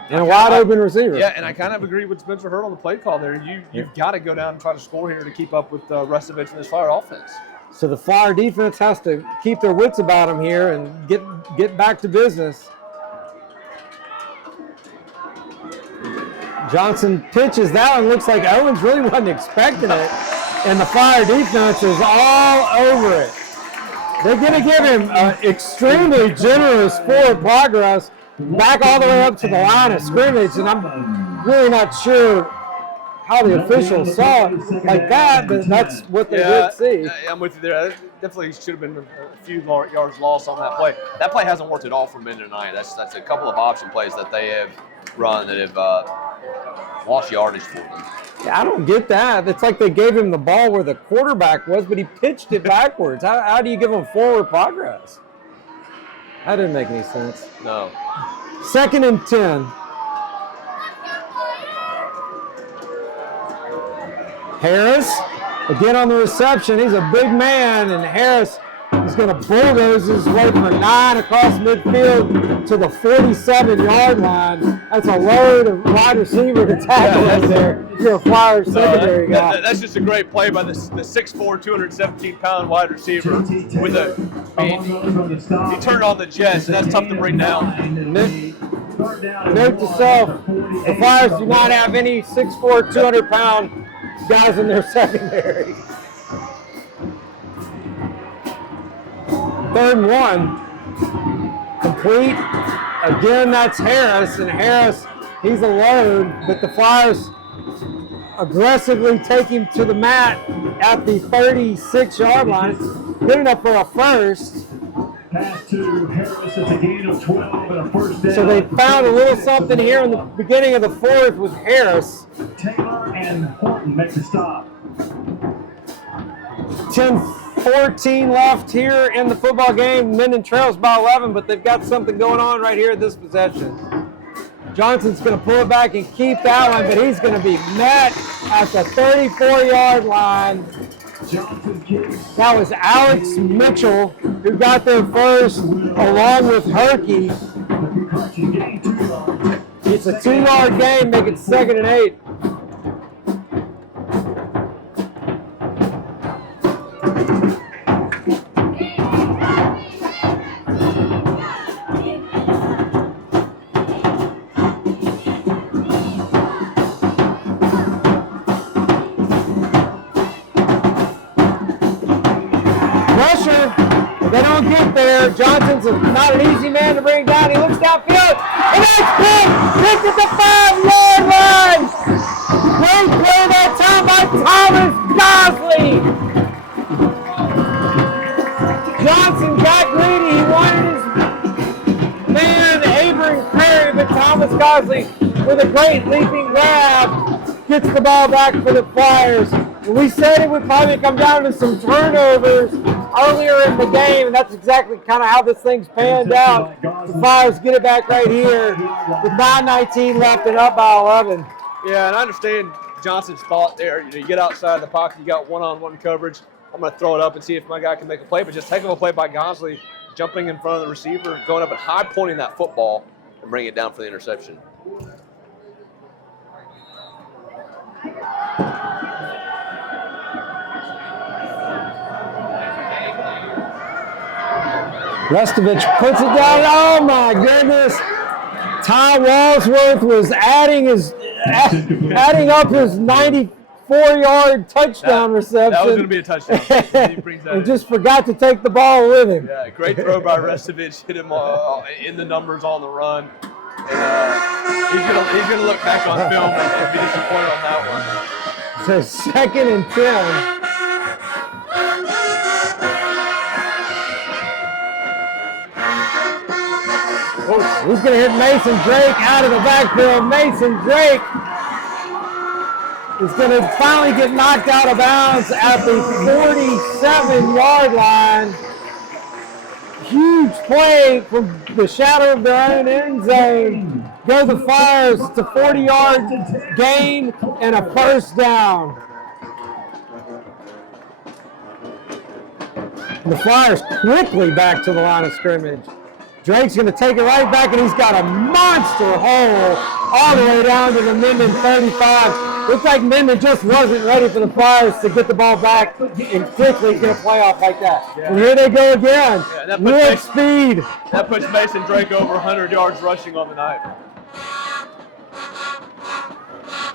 and a wide open receiver. Yeah, and I kind of agree with Spencer Hurd on the play call there. You've got to go down and try to score here to keep up with the rest of it in this Flyer offense. So the Flyer defense has to keep their wits about them here and get back to business. Johnson pitches that one. Looks like Owens really wasn't expecting it. And the Flyer defense is all over it. They're going to give him extremely generous forward progress back all the way up to the line of scrimmage. And I'm really not sure how the officials saw it like that, but that's what they did see. I'm with you there. That definitely should have been a few yards lost on that play. That play hasn't worked at all for Minden tonight. That's a couple of option plays that they have run that have lost yardage for them. Yeah, I don't get that. It's like they gave him the ball where the quarterback was, but he pitched it backwards. How do you give him forward progress? That didn't make any sense. No. 2nd and 10. Harris, again on the reception. He's a big man, and Harris is going to bulldoze his way for 9 across midfield to the 47-yard line. That's a load of wide receiver to tackle right there. You're a Flyer secondary guy. That's just a great play by the 6'4", 217-pound wide receiver. He turned on the jets, and that's tough to bring down. Note to self, the Flyers do not have any 6'4", 200-pound guys in their secondary. 3rd and 1. Complete. Again, that's Harris. And Harris, he's a load, but the Flyers aggressively take him to the mat at the 36-yard line. Good enough for a first. Pass to Harris. It's a gain of 12 and a first down. So they found a little something here in the beginning of the 4th with Harris. Taylor and Horton make the stop. 10-14 left here in the football game. Minden trails by 11, but they've got something going on right here at this possession. Johnson's going to pull it back and keep that one, but he's going to be met at the 34-yard line. That was Alex Mitchell who got there first, along with Herky. It's a 2-yard gain, make it 2nd and 8. They don't get there. Johnson's not an easy man to bring down. He looks downfield, and that's big. Gets at the 5-yard line. Great play that time by Thomas Gosley. Johnson got greedy. He wanted his man, Abram Prairie, but Thomas Gosley with a great leaping grab gets the ball back for the Flyers. And we said it would probably come down to some turnovers earlier in the game, and that's exactly kind of how this thing's panned out. The Flyers get it back right here with 9:19 left and up by 11. Yeah, and I understand Johnson's thought there. You get outside the pocket, you got one-on-one coverage. I'm going to throw it up and see if my guy can make a play, but just take a play by Gosley, jumping in front of the receiver, going up and high pointing that football and bringing it down for the interception. Restovich puts it down. Oh my goodness! Ty Walsworth was adding up his 94-yard touchdown reception. That was going to be a touchdown. He brings that and just forgot to take the ball with him. Yeah, great throw by Restovich. Hit him in the numbers on the run. And he's gonna look back on film and be disappointed on that one. So 2nd and 10. He's going to hit Mason Drake out of the backfield. Mason Drake is going to finally get knocked out of bounds at the 47-yard line. Huge play from the shadow of their own end zone. Go the Flyers to 40-yard gain and a first down. The Flyers quickly back to the line of scrimmage. Drake's going to take it right back, and he's got a monster hole all the way down to the Minden 35. Looks like Minden just wasn't ready for the Flyers to get the ball back and quickly get a playoff like that. Yeah. And here they go again. Yeah, with speed. That puts Mason Drake over 100 yards rushing on the night.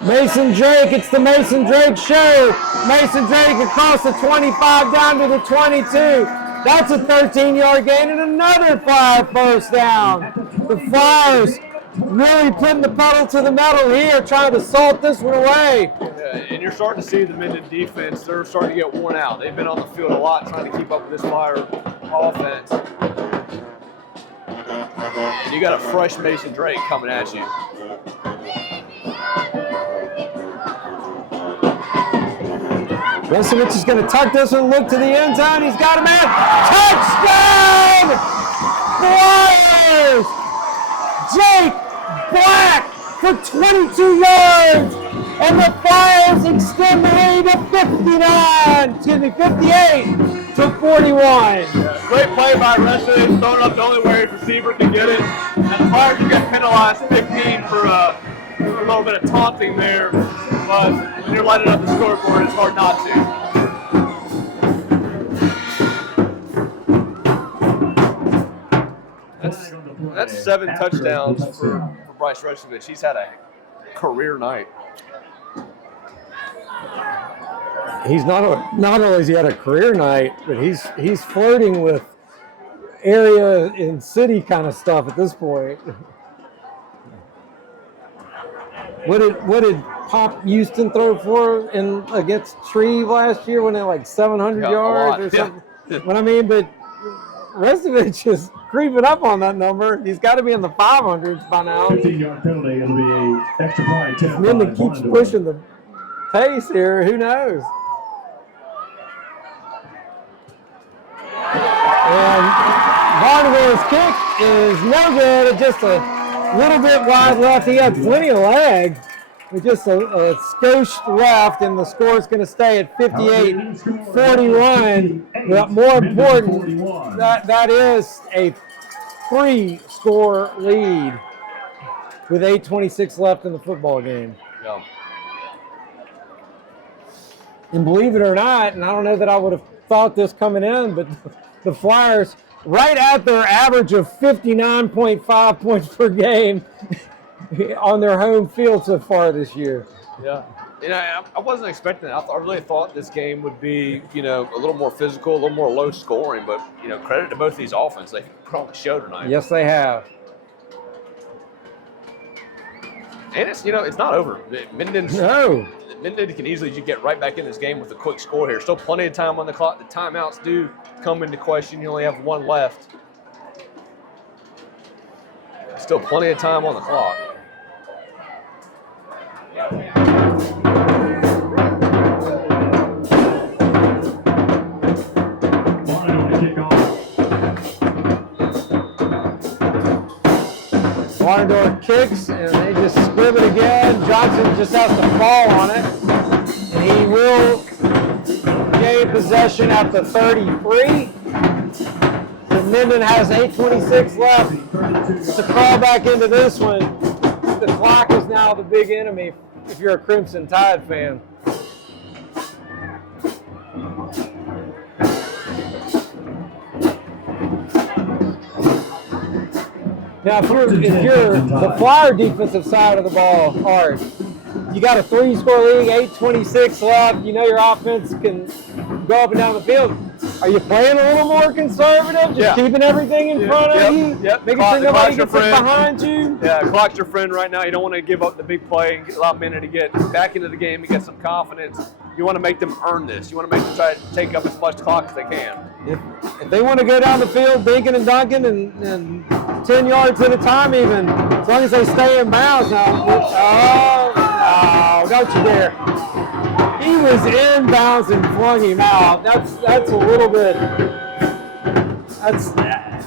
Mason Drake, it's the Mason Drake show. Mason Drake across the 25 down to the 22. That's a 13-yard gain and another Flyer first down. The Flyers really putting the pedal to the metal here, trying to salt this one away. And you're starting to see the Minden defense, they're starting to get worn out. They've been on the field a lot trying to keep up with this Flyer offense. And you got a fresh Mason Drake coming at you. Restovich is going to tuck this one, look to the end zone. He's got a man. Touchdown! Flyers! Jake Black for 22 yards. And the Flyers extend the lead to 58 to 41. Yeah, great play by Restovich, throwing up the only way his receiver can get it. And the Flyers will get penalized 15 for a little bit of taunting there. But when you're lighting up the scoreboard, it's hard not to. That's 7 touchdowns for Bryce Restovich. He's had a career night. He's not only has he had a career night, but he's flirting with area and city kind of stuff at this point. What did Pop Houston throw for against Shreve last year when they like 700 yards or something? Yeah. What I mean, but Restovich is creeping up on that number. He's got to be in the 500s by now. 15-yard penalty. It'll be an extra point. Minden keeps pushing the pace here. Who knows? And Vardavor's kick is no good. It's just a little bit wide left. He had plenty of leg. With just a scotched left, and the score is going to stay at 58-41. But more important, that is a 3-score lead with 8:26 left in the football game. Yeah. And believe it or not, and I don't know that I would have thought this coming in, but the Flyers, right at their average of 59.5 points per game on their home field so far this year. Yeah. I wasn't expecting that. I really thought this game would be, a little more physical, a little more low scoring, but, credit to both these offenses. They put on the show tonight. Yes, they have. And it's, it's not over. Minden can easily just get right back in this game with a quick score here. Still plenty of time on the clock. The timeouts do come into question. You only have one left. Still plenty of time on the clock. Warendorf kicks, and they just scrib it again. Johnson just has to fall on it. And he will gain possession at the 33. And Minden has 8:26 left to crawl back into this one. The clock is now the big enemy if you're a Crimson Tide fan. Now, if you're the Flyer defensive side of the ball, Art, you got a 3-score lead, 8:26 left. You know your offense can go up and down the field. Are you playing a little more conservative? Just keeping everything in front of you? Yep. Making sure nobody gets behind you? Yeah, clock's your friend right now. You don't want to give up the big play and allow Minden to get back into the game and get some confidence. You want to make them earn this. You want to make them try to take up as much clock as they can. If they want to go down the field dinking and dunking and 10 yards at a time even, as long as they stay in bounds now. Oh, don't you dare. He was in bounds and flung him out. That's a little bit.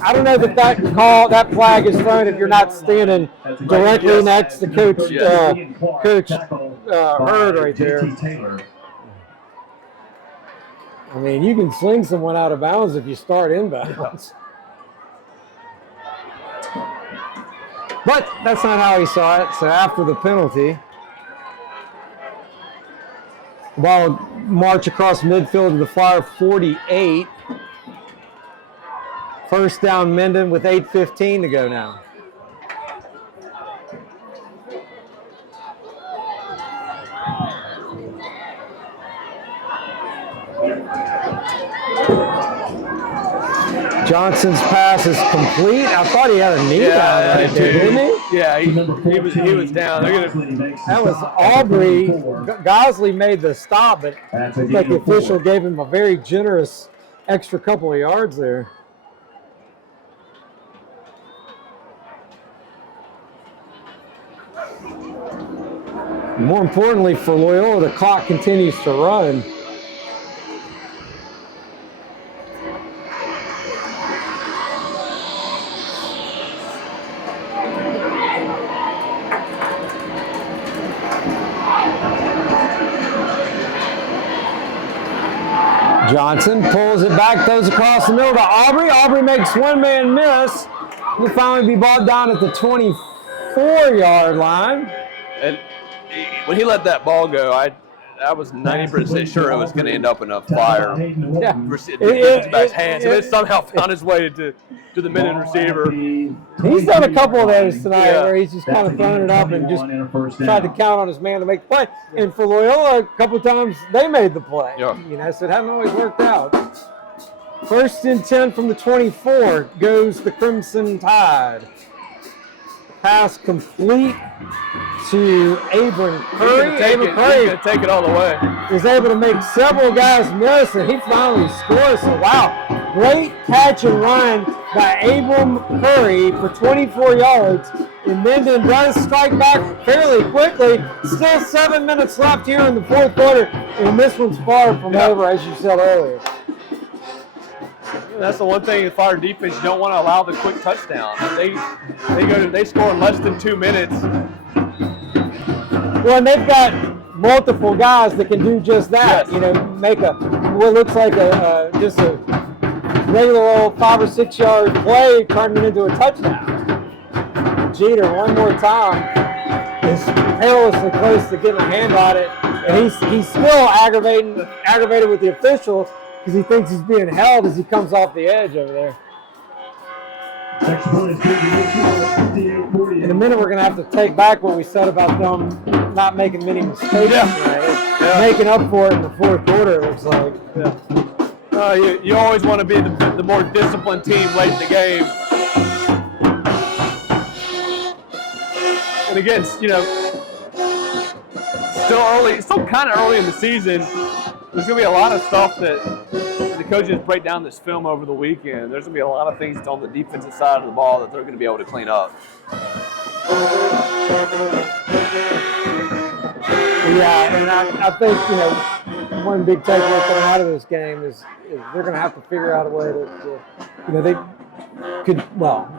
I don't know that that flag is thrown if you're not standing directly next to Coach Hurd right there. I mean, you can sling someone out of bounds if you start inbounds. But that's not how he saw it. So after the penalty, the ball will march across midfield to the Flyer 48. First down Minden with 8:15 to go now. Johnson's pass is complete. I thought he had a knee down right there, didn't he? Yeah, he was down. That was Aubrey. Gosley made the stop, but I think the official gave him a very generous extra couple of yards there. More importantly for Loyola, the clock continues to run. Johnson pulls it back, throws across the middle to Aubrey. Aubrey makes one-man miss. He'll finally be brought down at the 24-yard line. And when he let that ball go, I was 90% sure it was going to end up in a Flyer defensive back's hands. And it somehow found its way to the Minden receiver. He's done a couple of those tonight where he's just kind of thrown it up and just tried to count on his man to make the play. And for Loyola, a couple of times they made the play. Yeah. So it hasn't always worked out. First and 10 from the 24 goes the Crimson Tide. Pass complete to Abram Curry. Abram Curry going to take it all the way. Was able to make several guys miss, and he finally scores. So, wow, great catch and run by Abram Curry for 24 yards. And Minden does strike back fairly quickly. Still 7 minutes left here in the fourth quarter, and this one's far from over, as you said earlier. That's the one thing in Flyer defense, you don't want to allow the quick touchdown. They score in less than 2 minutes. Well, and they've got multiple guys that can do just that. Yes. Make what looks like just a regular old 5 or 6 yard play, turn it into a touchdown. Jeter, one more time, is perilously close to getting a hand on it, and he's still aggravated with the official, because he thinks he's being held as he comes off the edge over there. In a minute, we're going to have to take back what we said about them not making many mistakes tonight. Making up for it in the fourth quarter, it looks like. You always want to be the more disciplined team late in the game. And again, still early. It's still kind of early in the season. There's going to be a lot of stuff that the coaches break down this film over the weekend. There's going to be a lot of things on the defensive side of the ball that they're going to be able to clean up. Yeah, and I think, one big takeaway coming out of this game is they're going to have to figure out a way to they could,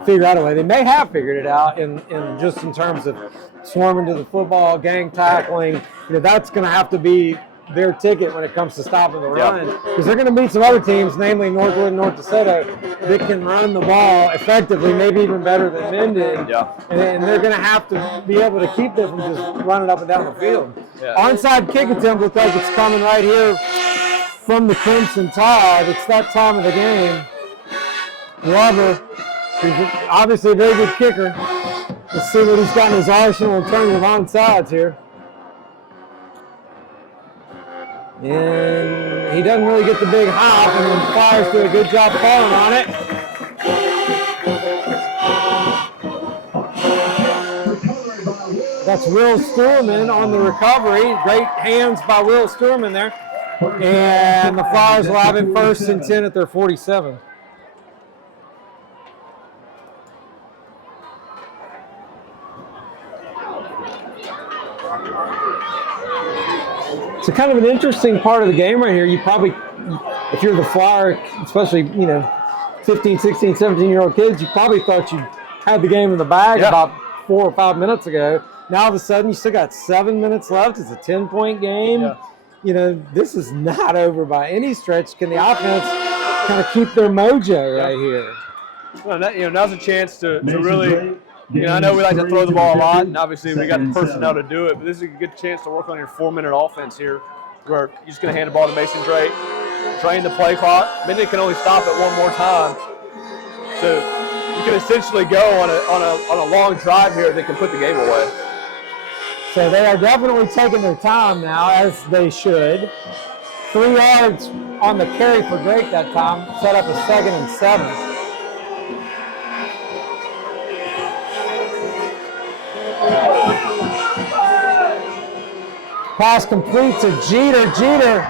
figure out a way. They may have figured it out in just in terms of swarming to the football, gang tackling. That's going to have to be their ticket when it comes to stopping the run, because they're going to meet some other teams, namely Northwood and North DeSoto, that can run the ball effectively, maybe even better than Minden. Yeah. And they're going to have to be able to keep them from just running up and down the field. Yeah. Onside kick attempt looks like it's coming right here from the Crimson Tide. It's that time of the game. Glover, who's obviously a very good kicker. Let's see what he's got in his arsenal in terms of onsides here. And he doesn't really get the big hop, and the Flyers do a good job calling on it. That's Will Sturman on the recovery. Great hands by Will Sturman there. And the Flyers will have it 1st and 10 at their 47. So kind of an interesting part of the game right here. You probably, if you're the Flyer, especially, 15, 16, 17-year-old kids, you probably thought you had the game in the bag about 4 or 5 minutes ago. Now all of a sudden you still got 7 minutes left. It's a 10-point game. Yeah. This is not over by any stretch. Can the offense kind of keep their mojo right here? Well, now's a chance to really, I know we like to throw the ball a lot, and obviously we got the personnel to do it, but this is a good chance to work on your 4-minute offense here, where you're just going to hand the ball to Mason Drake, drain the play clock. Minden can only stop it one more time. So you can essentially go on a long drive here that can put the game away. So they are definitely taking their time now, as they should. 3 yards on the carry for Drake that time, set up a 2nd and 7. Pass complete to Jeter. Jeter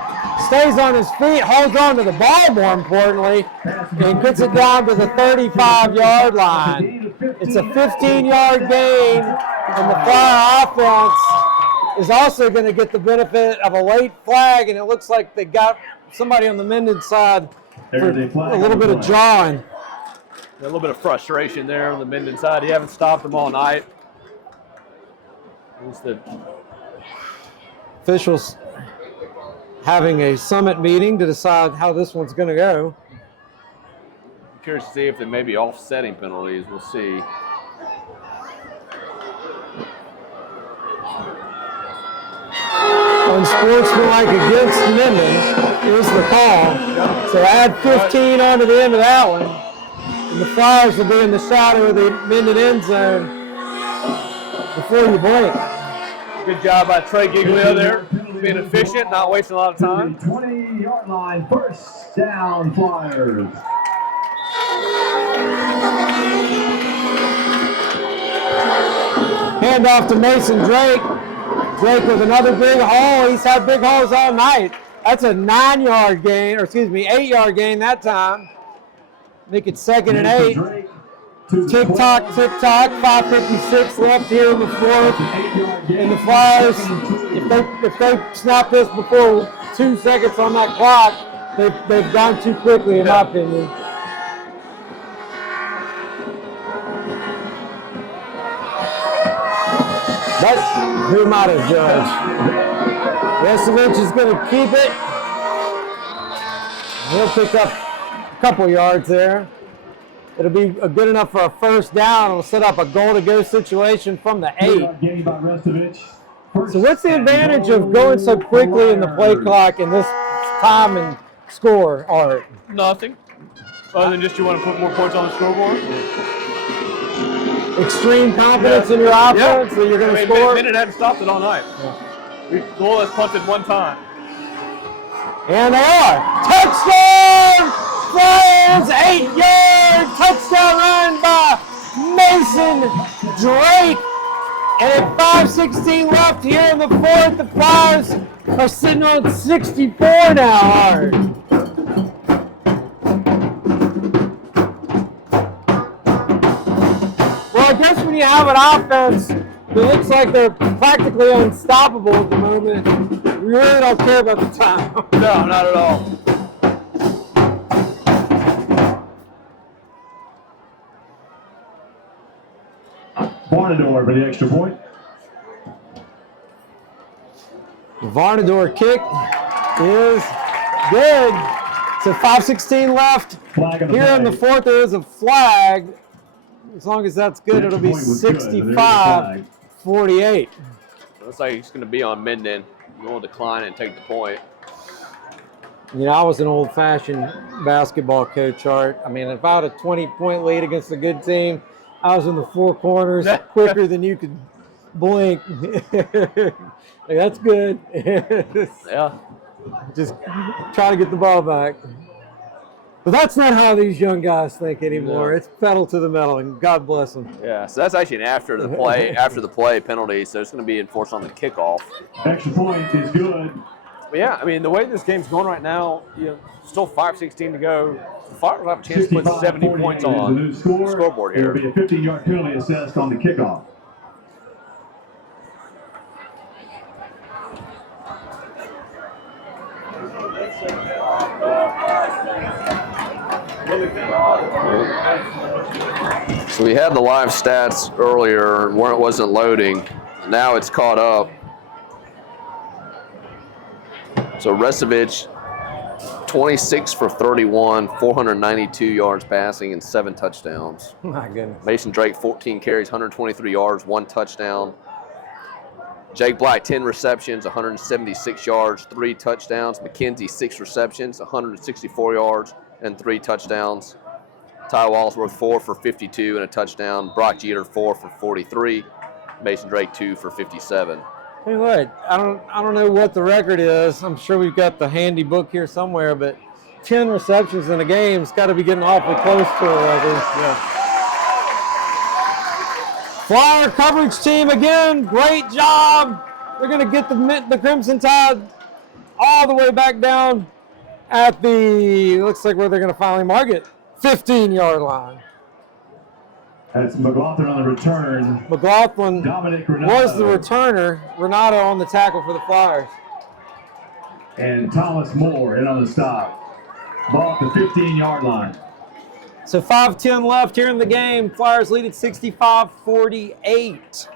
stays on his feet, holds on to the ball more importantly, and gets it down to the 35-yard line. It's a 15-yard gain, and the Flyer offense is also going to get the benefit of a late flag, and it looks like they got somebody on the Minden side for a little bit of jawing. A little bit of frustration there on the Minden side. You haven't stopped them all night. Officials having a summit meeting to decide how this one's going to go. I'm curious to see if there may be offsetting penalties. We'll see. Unsportsmanlike against Minden is the call. So add 15 onto the end of that one. And the Flyers will be in the shadow of the Minden end zone before you blink. Good job by Trey Giglio there, being efficient, not wasting a lot of time. 20-yard line, 1st down, Flyers. Hand off to Mason Drake. Drake with another big hole. He's had big holes all night. That's a 9-yard gain, or 8-yard gain that time. Make it 2nd and 8. Tick-tock, 5:56 left here in the 4th. And the Flyers, if they snap this before 2 seconds on that clock, they've gone too quickly, in my opinion. But who might have judged? Restovich is going to keep it. He'll pick up a couple yards there. It'll be good enough for a 1st down. It'll set up a goal-to-go situation from the 8. So what's the advantage of going so quickly in the play clock in this time and score, Art? Nothing. Other than just you want to put more points on the scoreboard? Extreme confidence in your offense that you're going to score? Minden hadn't stopped it all night. Loyola has punted 1 time. And they are. Touchdown! Flyers, 8-yard touchdown run by Mason Drake. And at 5:16 left here in the fourth, the Flyers are sitting on 64 now hard. Well, I guess when you have an offense that looks like they're practically unstoppable at the moment, we really don't care about the time. No, not at all. Varnador for the extra point. The Varnador kick is good. So 5:16 left. Flag on the Here in the play. fourth, there is a flag. As long as that's good, The it'll extra be point was good. There's the 65-48. Looks like he's going to be on Minden. We'll decline and take the point. You know, I was an old-fashioned basketball coach, Art. I mean, if I had a 20-point lead against a good team, I was in the four corners quicker than you could blink. Like, that's good. Yeah. Just try to get the ball back. But that's not how these young guys think anymore. No. It's pedal to the metal, and God bless them. Yeah, so that's actually an after the play penalty, so it's going to be enforced on the kickoff. Extra point is good. But yeah, I mean, the way this game's going right now, still 5:16 to go. The Flyers will have a chance to put 70 points on the new score. the scoreboard here. There will be a 15-yard penalty assessed on the kickoff. So we had the live stats earlier where it wasn't loading. Now it's caught up. So Resevich, 26 for 31, 492 yards passing, and 7 touchdowns. My goodness. Mason Drake, 14 carries, 123 yards, 1 touchdown. Jake Black, 10 receptions, 176 yards, 3 touchdowns. McKenzie, 6 receptions, 164 yards, and 3 touchdowns. Ty Wallsworth, 4 for 52 and a touchdown. Brock Jeter, 4 for 43. Mason Drake, 2 for 57. Hey, what? I don't know what the record is. I'm sure we've got the handy book here somewhere, but 10 receptions in a game's got to be getting awfully close to a record. Yeah. Flyer coverage team again. Great job. They're going to get the Crimson Tide all the way back down at the, looks like where they're going to finally mark it, 15-yard line. That's McLaughlin on the return. McLaughlin Dominic Renato. was the returner. Renato on the tackle for the Flyers. And Thomas Moore in on the stop. Ball at the 15-yard line. So 5:10 left here in the game. Flyers lead at 65-48.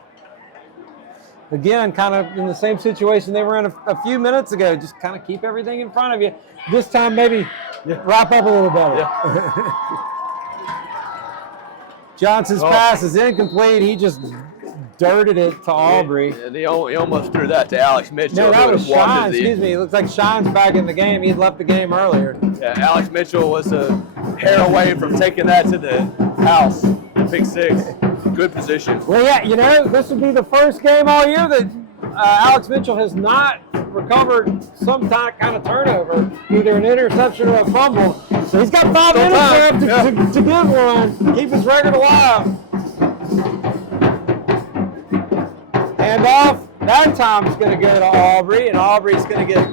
Again, kind of in the same situation they were in a few minutes ago. Just kind of keep everything in front of you. This time maybe wrap up a little better. Yeah. Johnson's pass is incomplete. He just dirted it to Aubrey. And he almost threw that to Alex Mitchell. No, that who was would've walked Shines. into the- Excuse me. It looks like Shines back in the game. He had left the game earlier. Yeah, Alex Mitchell was a hair away from taking that to the house. Pick 6. Good position. Well, yeah, you know, this would be the first game all year that Alex Mitchell has not recovered some kind of turnover, either an interception or a fumble. So he's got 5 minutes left to give one, keep his record alive. Hand off. That time is going to go to Aubrey, and Aubrey's going to get.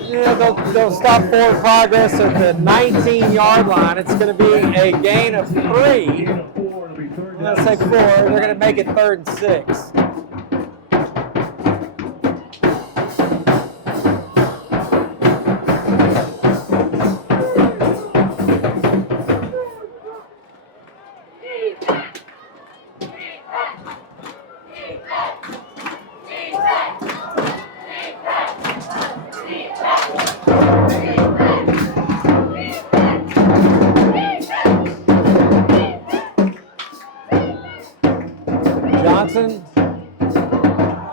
Yeah, they'll stop forward progress at the 19-yard line. It's going to be a gain of 3. Let's say 4. They're going to make it 3rd and 6. Johnson,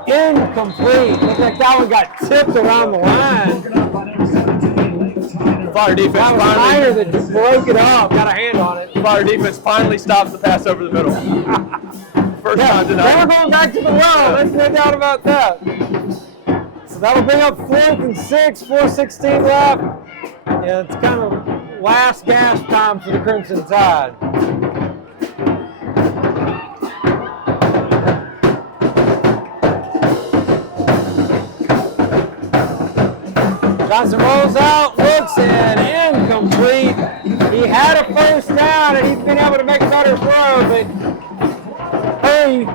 incomplete. Looks like that one got tipped around the line. Fire defense That was finally. Ryder that just broke it up, got a hand on it. Fire defense finally stops the pass over the middle. First time They were tonight. going back to the well. There's no doubt about that. So that'll bring up 4th and 6, 4:16 left. Yeah, it's kind of last gasp time for the Crimson Tide. Johnson rolls out, looks, and incomplete. He had a first down, and he's been able to make a better throw, but Curry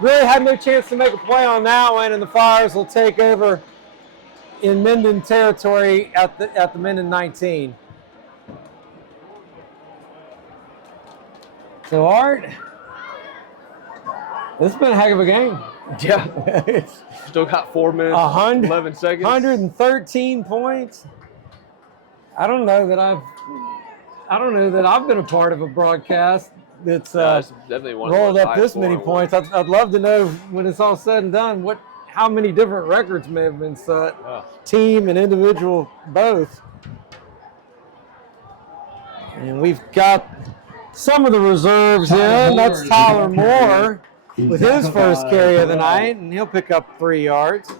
really had no chance to make a play on that one, and the Flyers will take over in Minden territory at the Minden 19. So, Art, this has been a heck of a game. Yeah. Still got 4 minutes, 11 seconds. 113 points. I don't know that I've been a part of a broadcast that's definitely one rolled of up this many points. I'd love to know when it's all said and done how many different records may have been set, team and individual both. And we've got some of the reserves in. That's Tyler Moore with his first carry of the night, and he'll pick up 3 yards.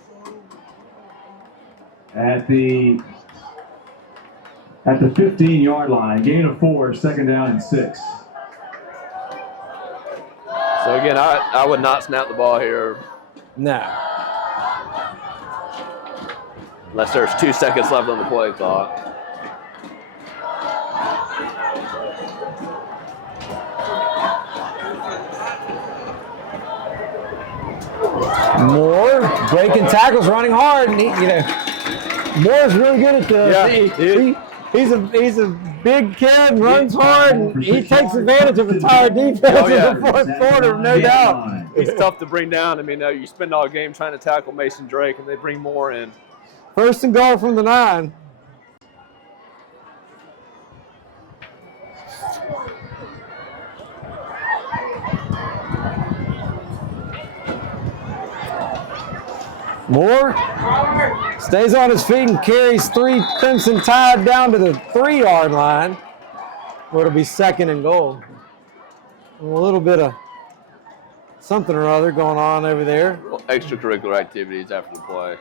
At the 15-yard line, gain of 4, second down and 6. So again, I would not snap the ball here. No. Unless there's 2 seconds left on the play clock. Moore breaking tackles, running hard, and Moore's really good at this. He's a big kid, runs hard, and he takes advantage of the entire defense in the fourth quarter, no doubt. He's tough to bring down. I mean, you spend all game trying to tackle Mason Drake, and they bring Moore in. First and goal from the 9. Moore stays on his feet and carries 3 Crimson Tide down to the 3-yard line, where it'll be second and goal. A little bit of something or other going on over there. Extracurricular activities after the play.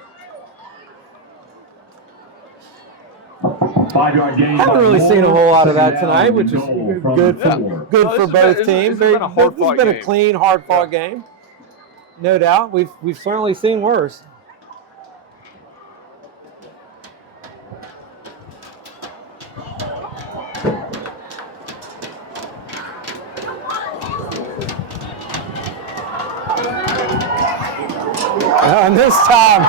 5-yard gain. I haven't really seen a whole lot of that tonight, which is good for both teams. It's been a clean, hard-fought game. No doubt. We've certainly seen worse. And this time,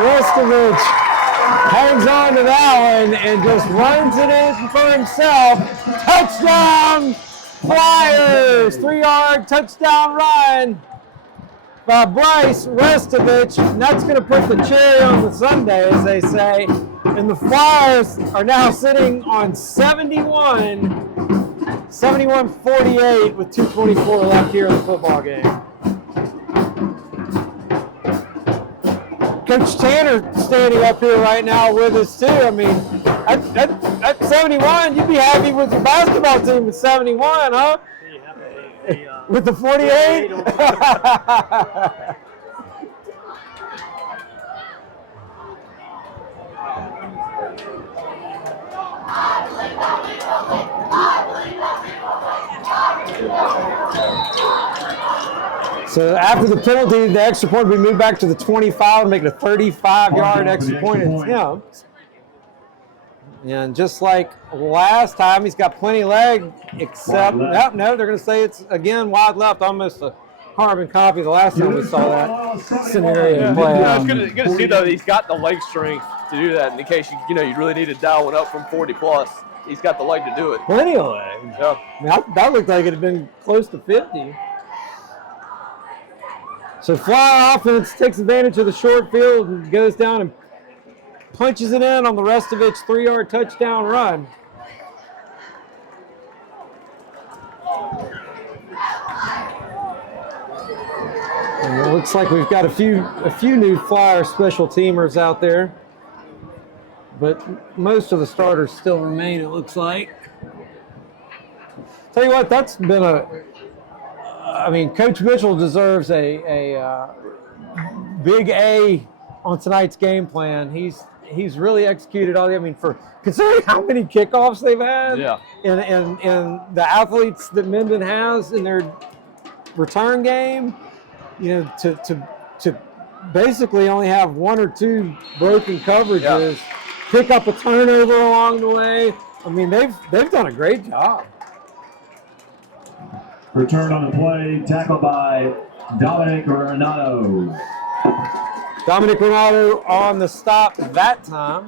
Restovich hangs on to that one and just runs it in for himself. Touchdown, Flyers! 3-yard touchdown run by Bryce Restovich. And that's going to put the cherry on the sundae, as they say. And the Flyers are now sitting on 71-48 with 2:24 left here in the football game. Coach Tanner standing up here right now with us too. I mean, at 71, you'd be happy with your basketball team at 71, huh? With the 48? So after the penalty, the extra point will be moved back to the 25 and make it a 35-yard extra point attempt. And just like last time, he's got plenty of leg, except, no, they're going to say it's, again, wide left, almost a carbon copy the last time we saw that scenario play out. It's good to see, though, he's got the leg strength to do that in case you really need to dial one up from 40+. He's got the leg to do it. Plenty of leg. Yeah. I mean, that looked like it had been close to 50. So Fly offense takes advantage of the short field and goes down and punches it in on the Restovich 3-yard touchdown run. And it looks like we've got a few new Flyer special teamers out there, but most of the starters still remain, it looks like. Tell you what, that's been Coach Mitchell deserves a big A on tonight's game plan. He's really executed all the. I mean, for considering how many kickoffs they've had, and the athletes that Minden has in their return game, to basically only have 1 or 2 broken coverages, pick up a turnover along the way. I mean, they've done a great job. Return on the play, tackled by Dominic Renato. Dominic Renato on the stop that time.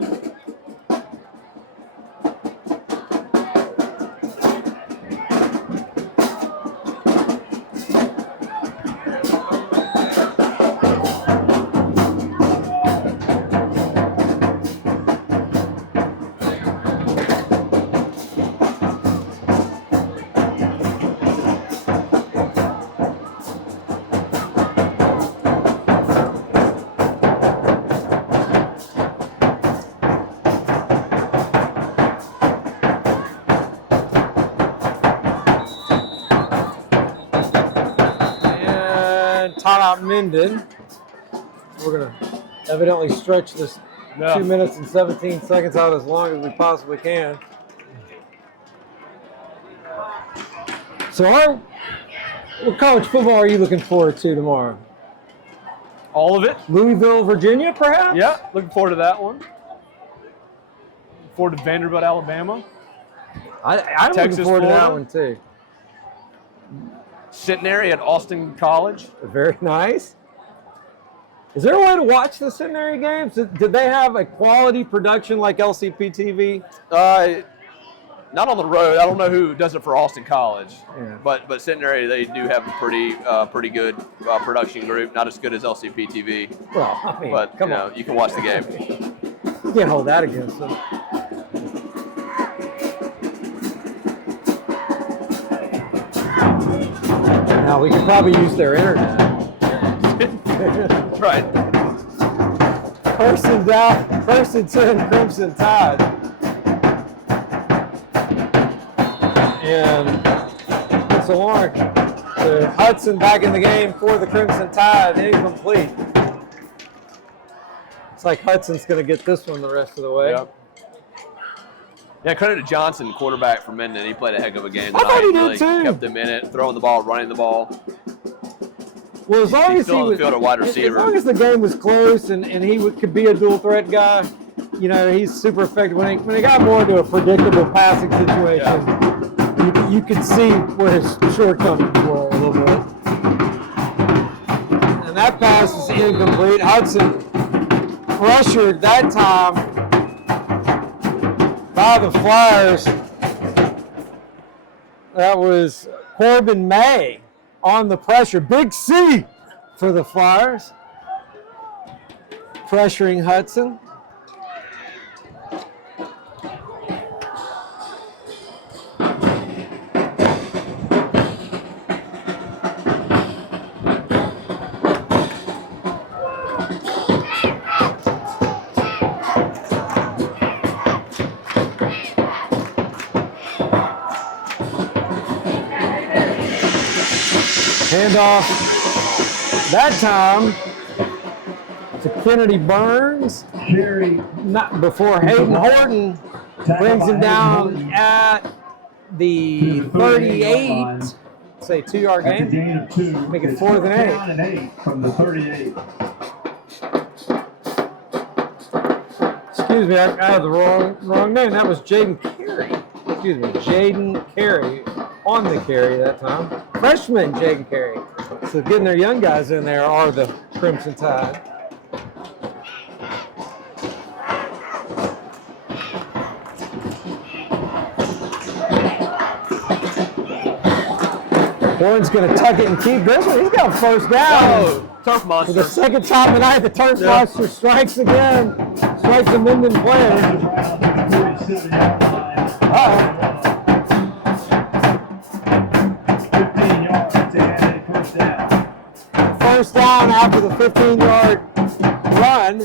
Timeout Minden. We're going to evidently stretch this 2 minutes and 17 seconds out as long as we possibly can. So what college football are you looking forward to tomorrow? All of it. Louisville, Virginia, perhaps? Yeah, looking forward to that one. Looking forward to Vanderbilt, Alabama. I'm Texas, looking forward to that Florida. one, too. Centenary at Austin College. Very nice. Is there a way to watch the Centenary games? Did they have a quality production like LCP TV? Not on the road. I don't know who does it for Austin College, Yeah. but Centenary, they do have a pretty good production group. Not as good as LCP TV, Well, I mean, but come on. you can watch the game. You can't hold that against them. Now, we could probably use their internet. Right. First and down, first and 10, Crimson Tide. And it's a long. Hudson back in the game for the Crimson Tide, incomplete. It's like Hudson's going to get this one the rest of the way. Yep. Yeah, credit to Johnson, quarterback for Minden. He played a heck of a game I tonight. thought he did Really too. kept them in it, throwing the ball, running the ball. Well, as long He's as still he on the was, field a wide as receiver. long as the game was close and he could be a dual threat guy, you know, he's super effective. When he got more into a predictable passing situation, you could see where his shortcomings were a little bit. And that pass is incomplete. Hudson pressured that time by the Flyers. That was Corbin May on the pressure. Big C for the Flyers. Pressuring Hudson. Handoff that time to Kennedy Burns. Not before Hayden Horton brings him down at the 38. Say 2-yard That's a gain. gain of 2. Make it It's 4th and 8. down and 8 from the 38. Excuse me, I have the wrong name. That was Jaden Carey. Excuse me, Jaden Carey on the carry that time. Freshman Jaden Carey. So getting their young guys in there are the Crimson Tide. Horn's going to tuck it and keep this one. He's got a first down. Oh, turf For monster. the second time tonight, the turf monster strikes again. Strikes a Minden player. Uh-oh. 15 yards and a first down. First down after the 15-yard run.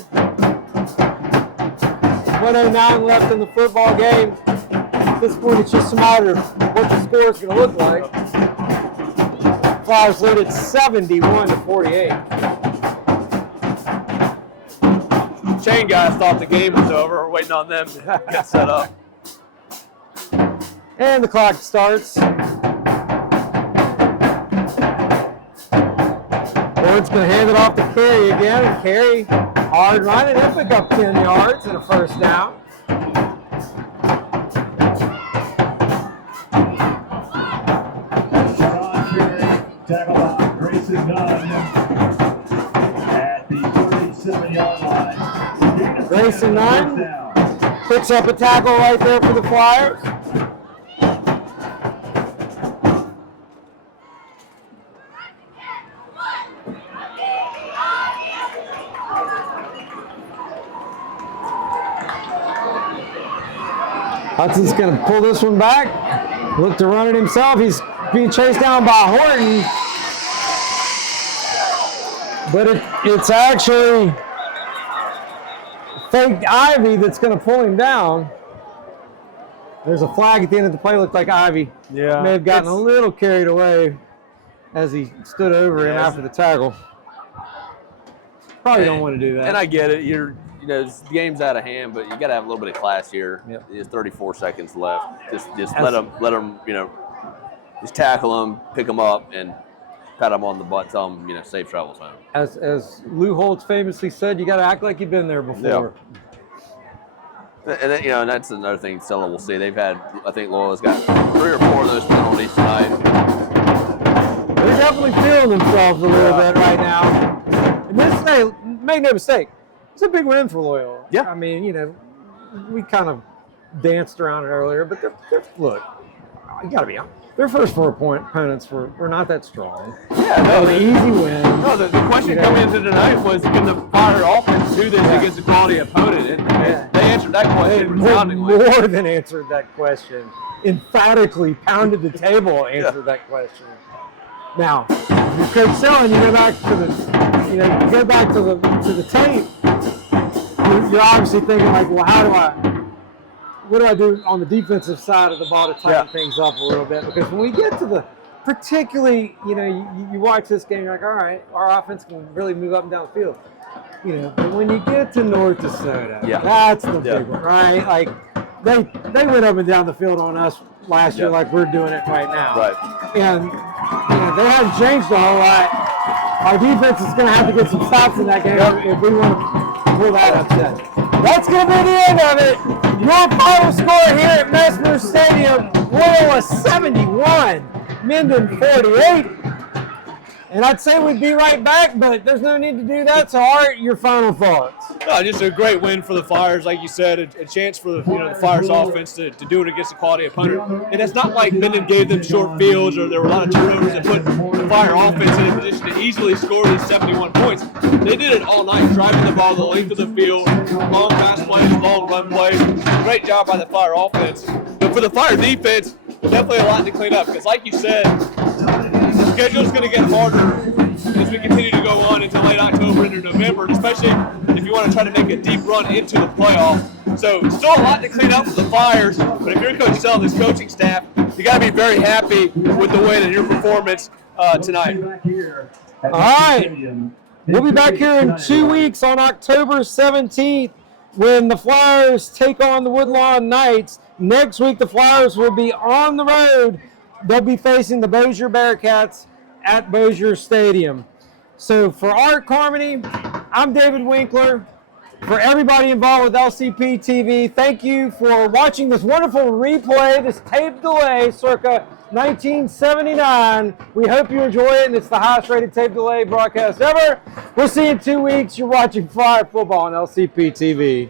1:09 left in the football game. At this point, it's just a matter of what the score is going to look like. Flyers lead at 71-48. Chain guys thought the game was over. We're waiting on them to get set up. And the clock starts. Hurt's going to hand it off to Carey again. And Carey, hard run, and he'll pick up 10 yards and a first down. Tackle by Grayson Nunn at the 37-yard line. Grayson Nunn picks up a tackle right there for the Flyers. Hudson's going to pull this one back. Look to run it himself. He's being chased down by Horton. But it's actually fake Ivy that's going to pull him down. There's a flag at the end of the play. Looked like Ivy may have gotten a little carried away as he stood over him after the tackle. Probably don't want to do that. And I get it. The game's out of hand, but you got to have a little bit of class here. Yep. There's 34 seconds left. Just let them, just tackle them, pick them up, and pat them on the butt, tell them, safe travels home. As Lou Holtz famously said, you got to act like you've been there before. Yeah. And then, and that's another thing Stella will see. They've had, I think Loyola's got 3 or 4 of those penalties tonight. They're definitely feeling themselves a little bit right now. And this, make no mistake, it's a big win for Loyola. Yeah. I mean, we kind of danced around it earlier, but look, you got to be honest. Their first 4 opponents were not that strong. Yeah, no, the easy win. No, the question coming into tonight was, can the Fire offense do this against a quality opponent? And they answered that question resoundingly. More than answered that question. Emphatically pounded the table, answered that question. Now, you're Coach Selling, you go back to the tape. You're obviously thinking like, well, what do I do on the defensive side of the ball to tighten things up a little bit? Because when we get to the, particularly, you watch this game, you're like, all right, our offense can really move up and down the field. But when you get to North DeSoto, that's the big one, right? Like, they went up and down the field on us last year like we're doing it right now. Right. And, they haven't changed a whole lot. Our defense is going to have to get some stops in that game if we want to pull that upset. That's going to be the end of it. Your final score here at Messner Stadium, Loyola 71, Minden 48. And I'd say we'd be right back, but there's no need to do that. So, Art, your final thoughts. No, just a great win for the Flyers, like you said, a chance for the Flyers offense to do it against a quality opponent. And it's not like Minden gave them short fields or there were a lot of turnovers that put the Fire offense in a position to easily score these 71 points. They did it all night, driving the ball the length of the field, long pass plays, long run plays. Great job by the Fire offense. But for the Fire defense, definitely a lot to clean up because, like you said, the schedule's going to get harder as we continue to go on into late October into November, especially if you want to try to make a deep run into the playoff. So still a lot to clean up for the Flyers, but if you're Coach Sell and this coaching staff, you got to be very happy with the win and your performance tonight. All right. We'll be back here in 2 weeks on October 17th when the Flyers take on the Woodlawn Knights. Next week, the Flyers will be on the road. They'll be facing the Bossier Bearcats at Bossier Stadium. So for Art Carmody, I'm David Winkler. For everybody involved with LCP TV, thank you for watching this wonderful replay, this tape delay circa 1979. We hope you enjoy it, and it's the highest rated tape delay broadcast ever. We'll see you in 2 weeks. You're watching Flyer football on LCP TV.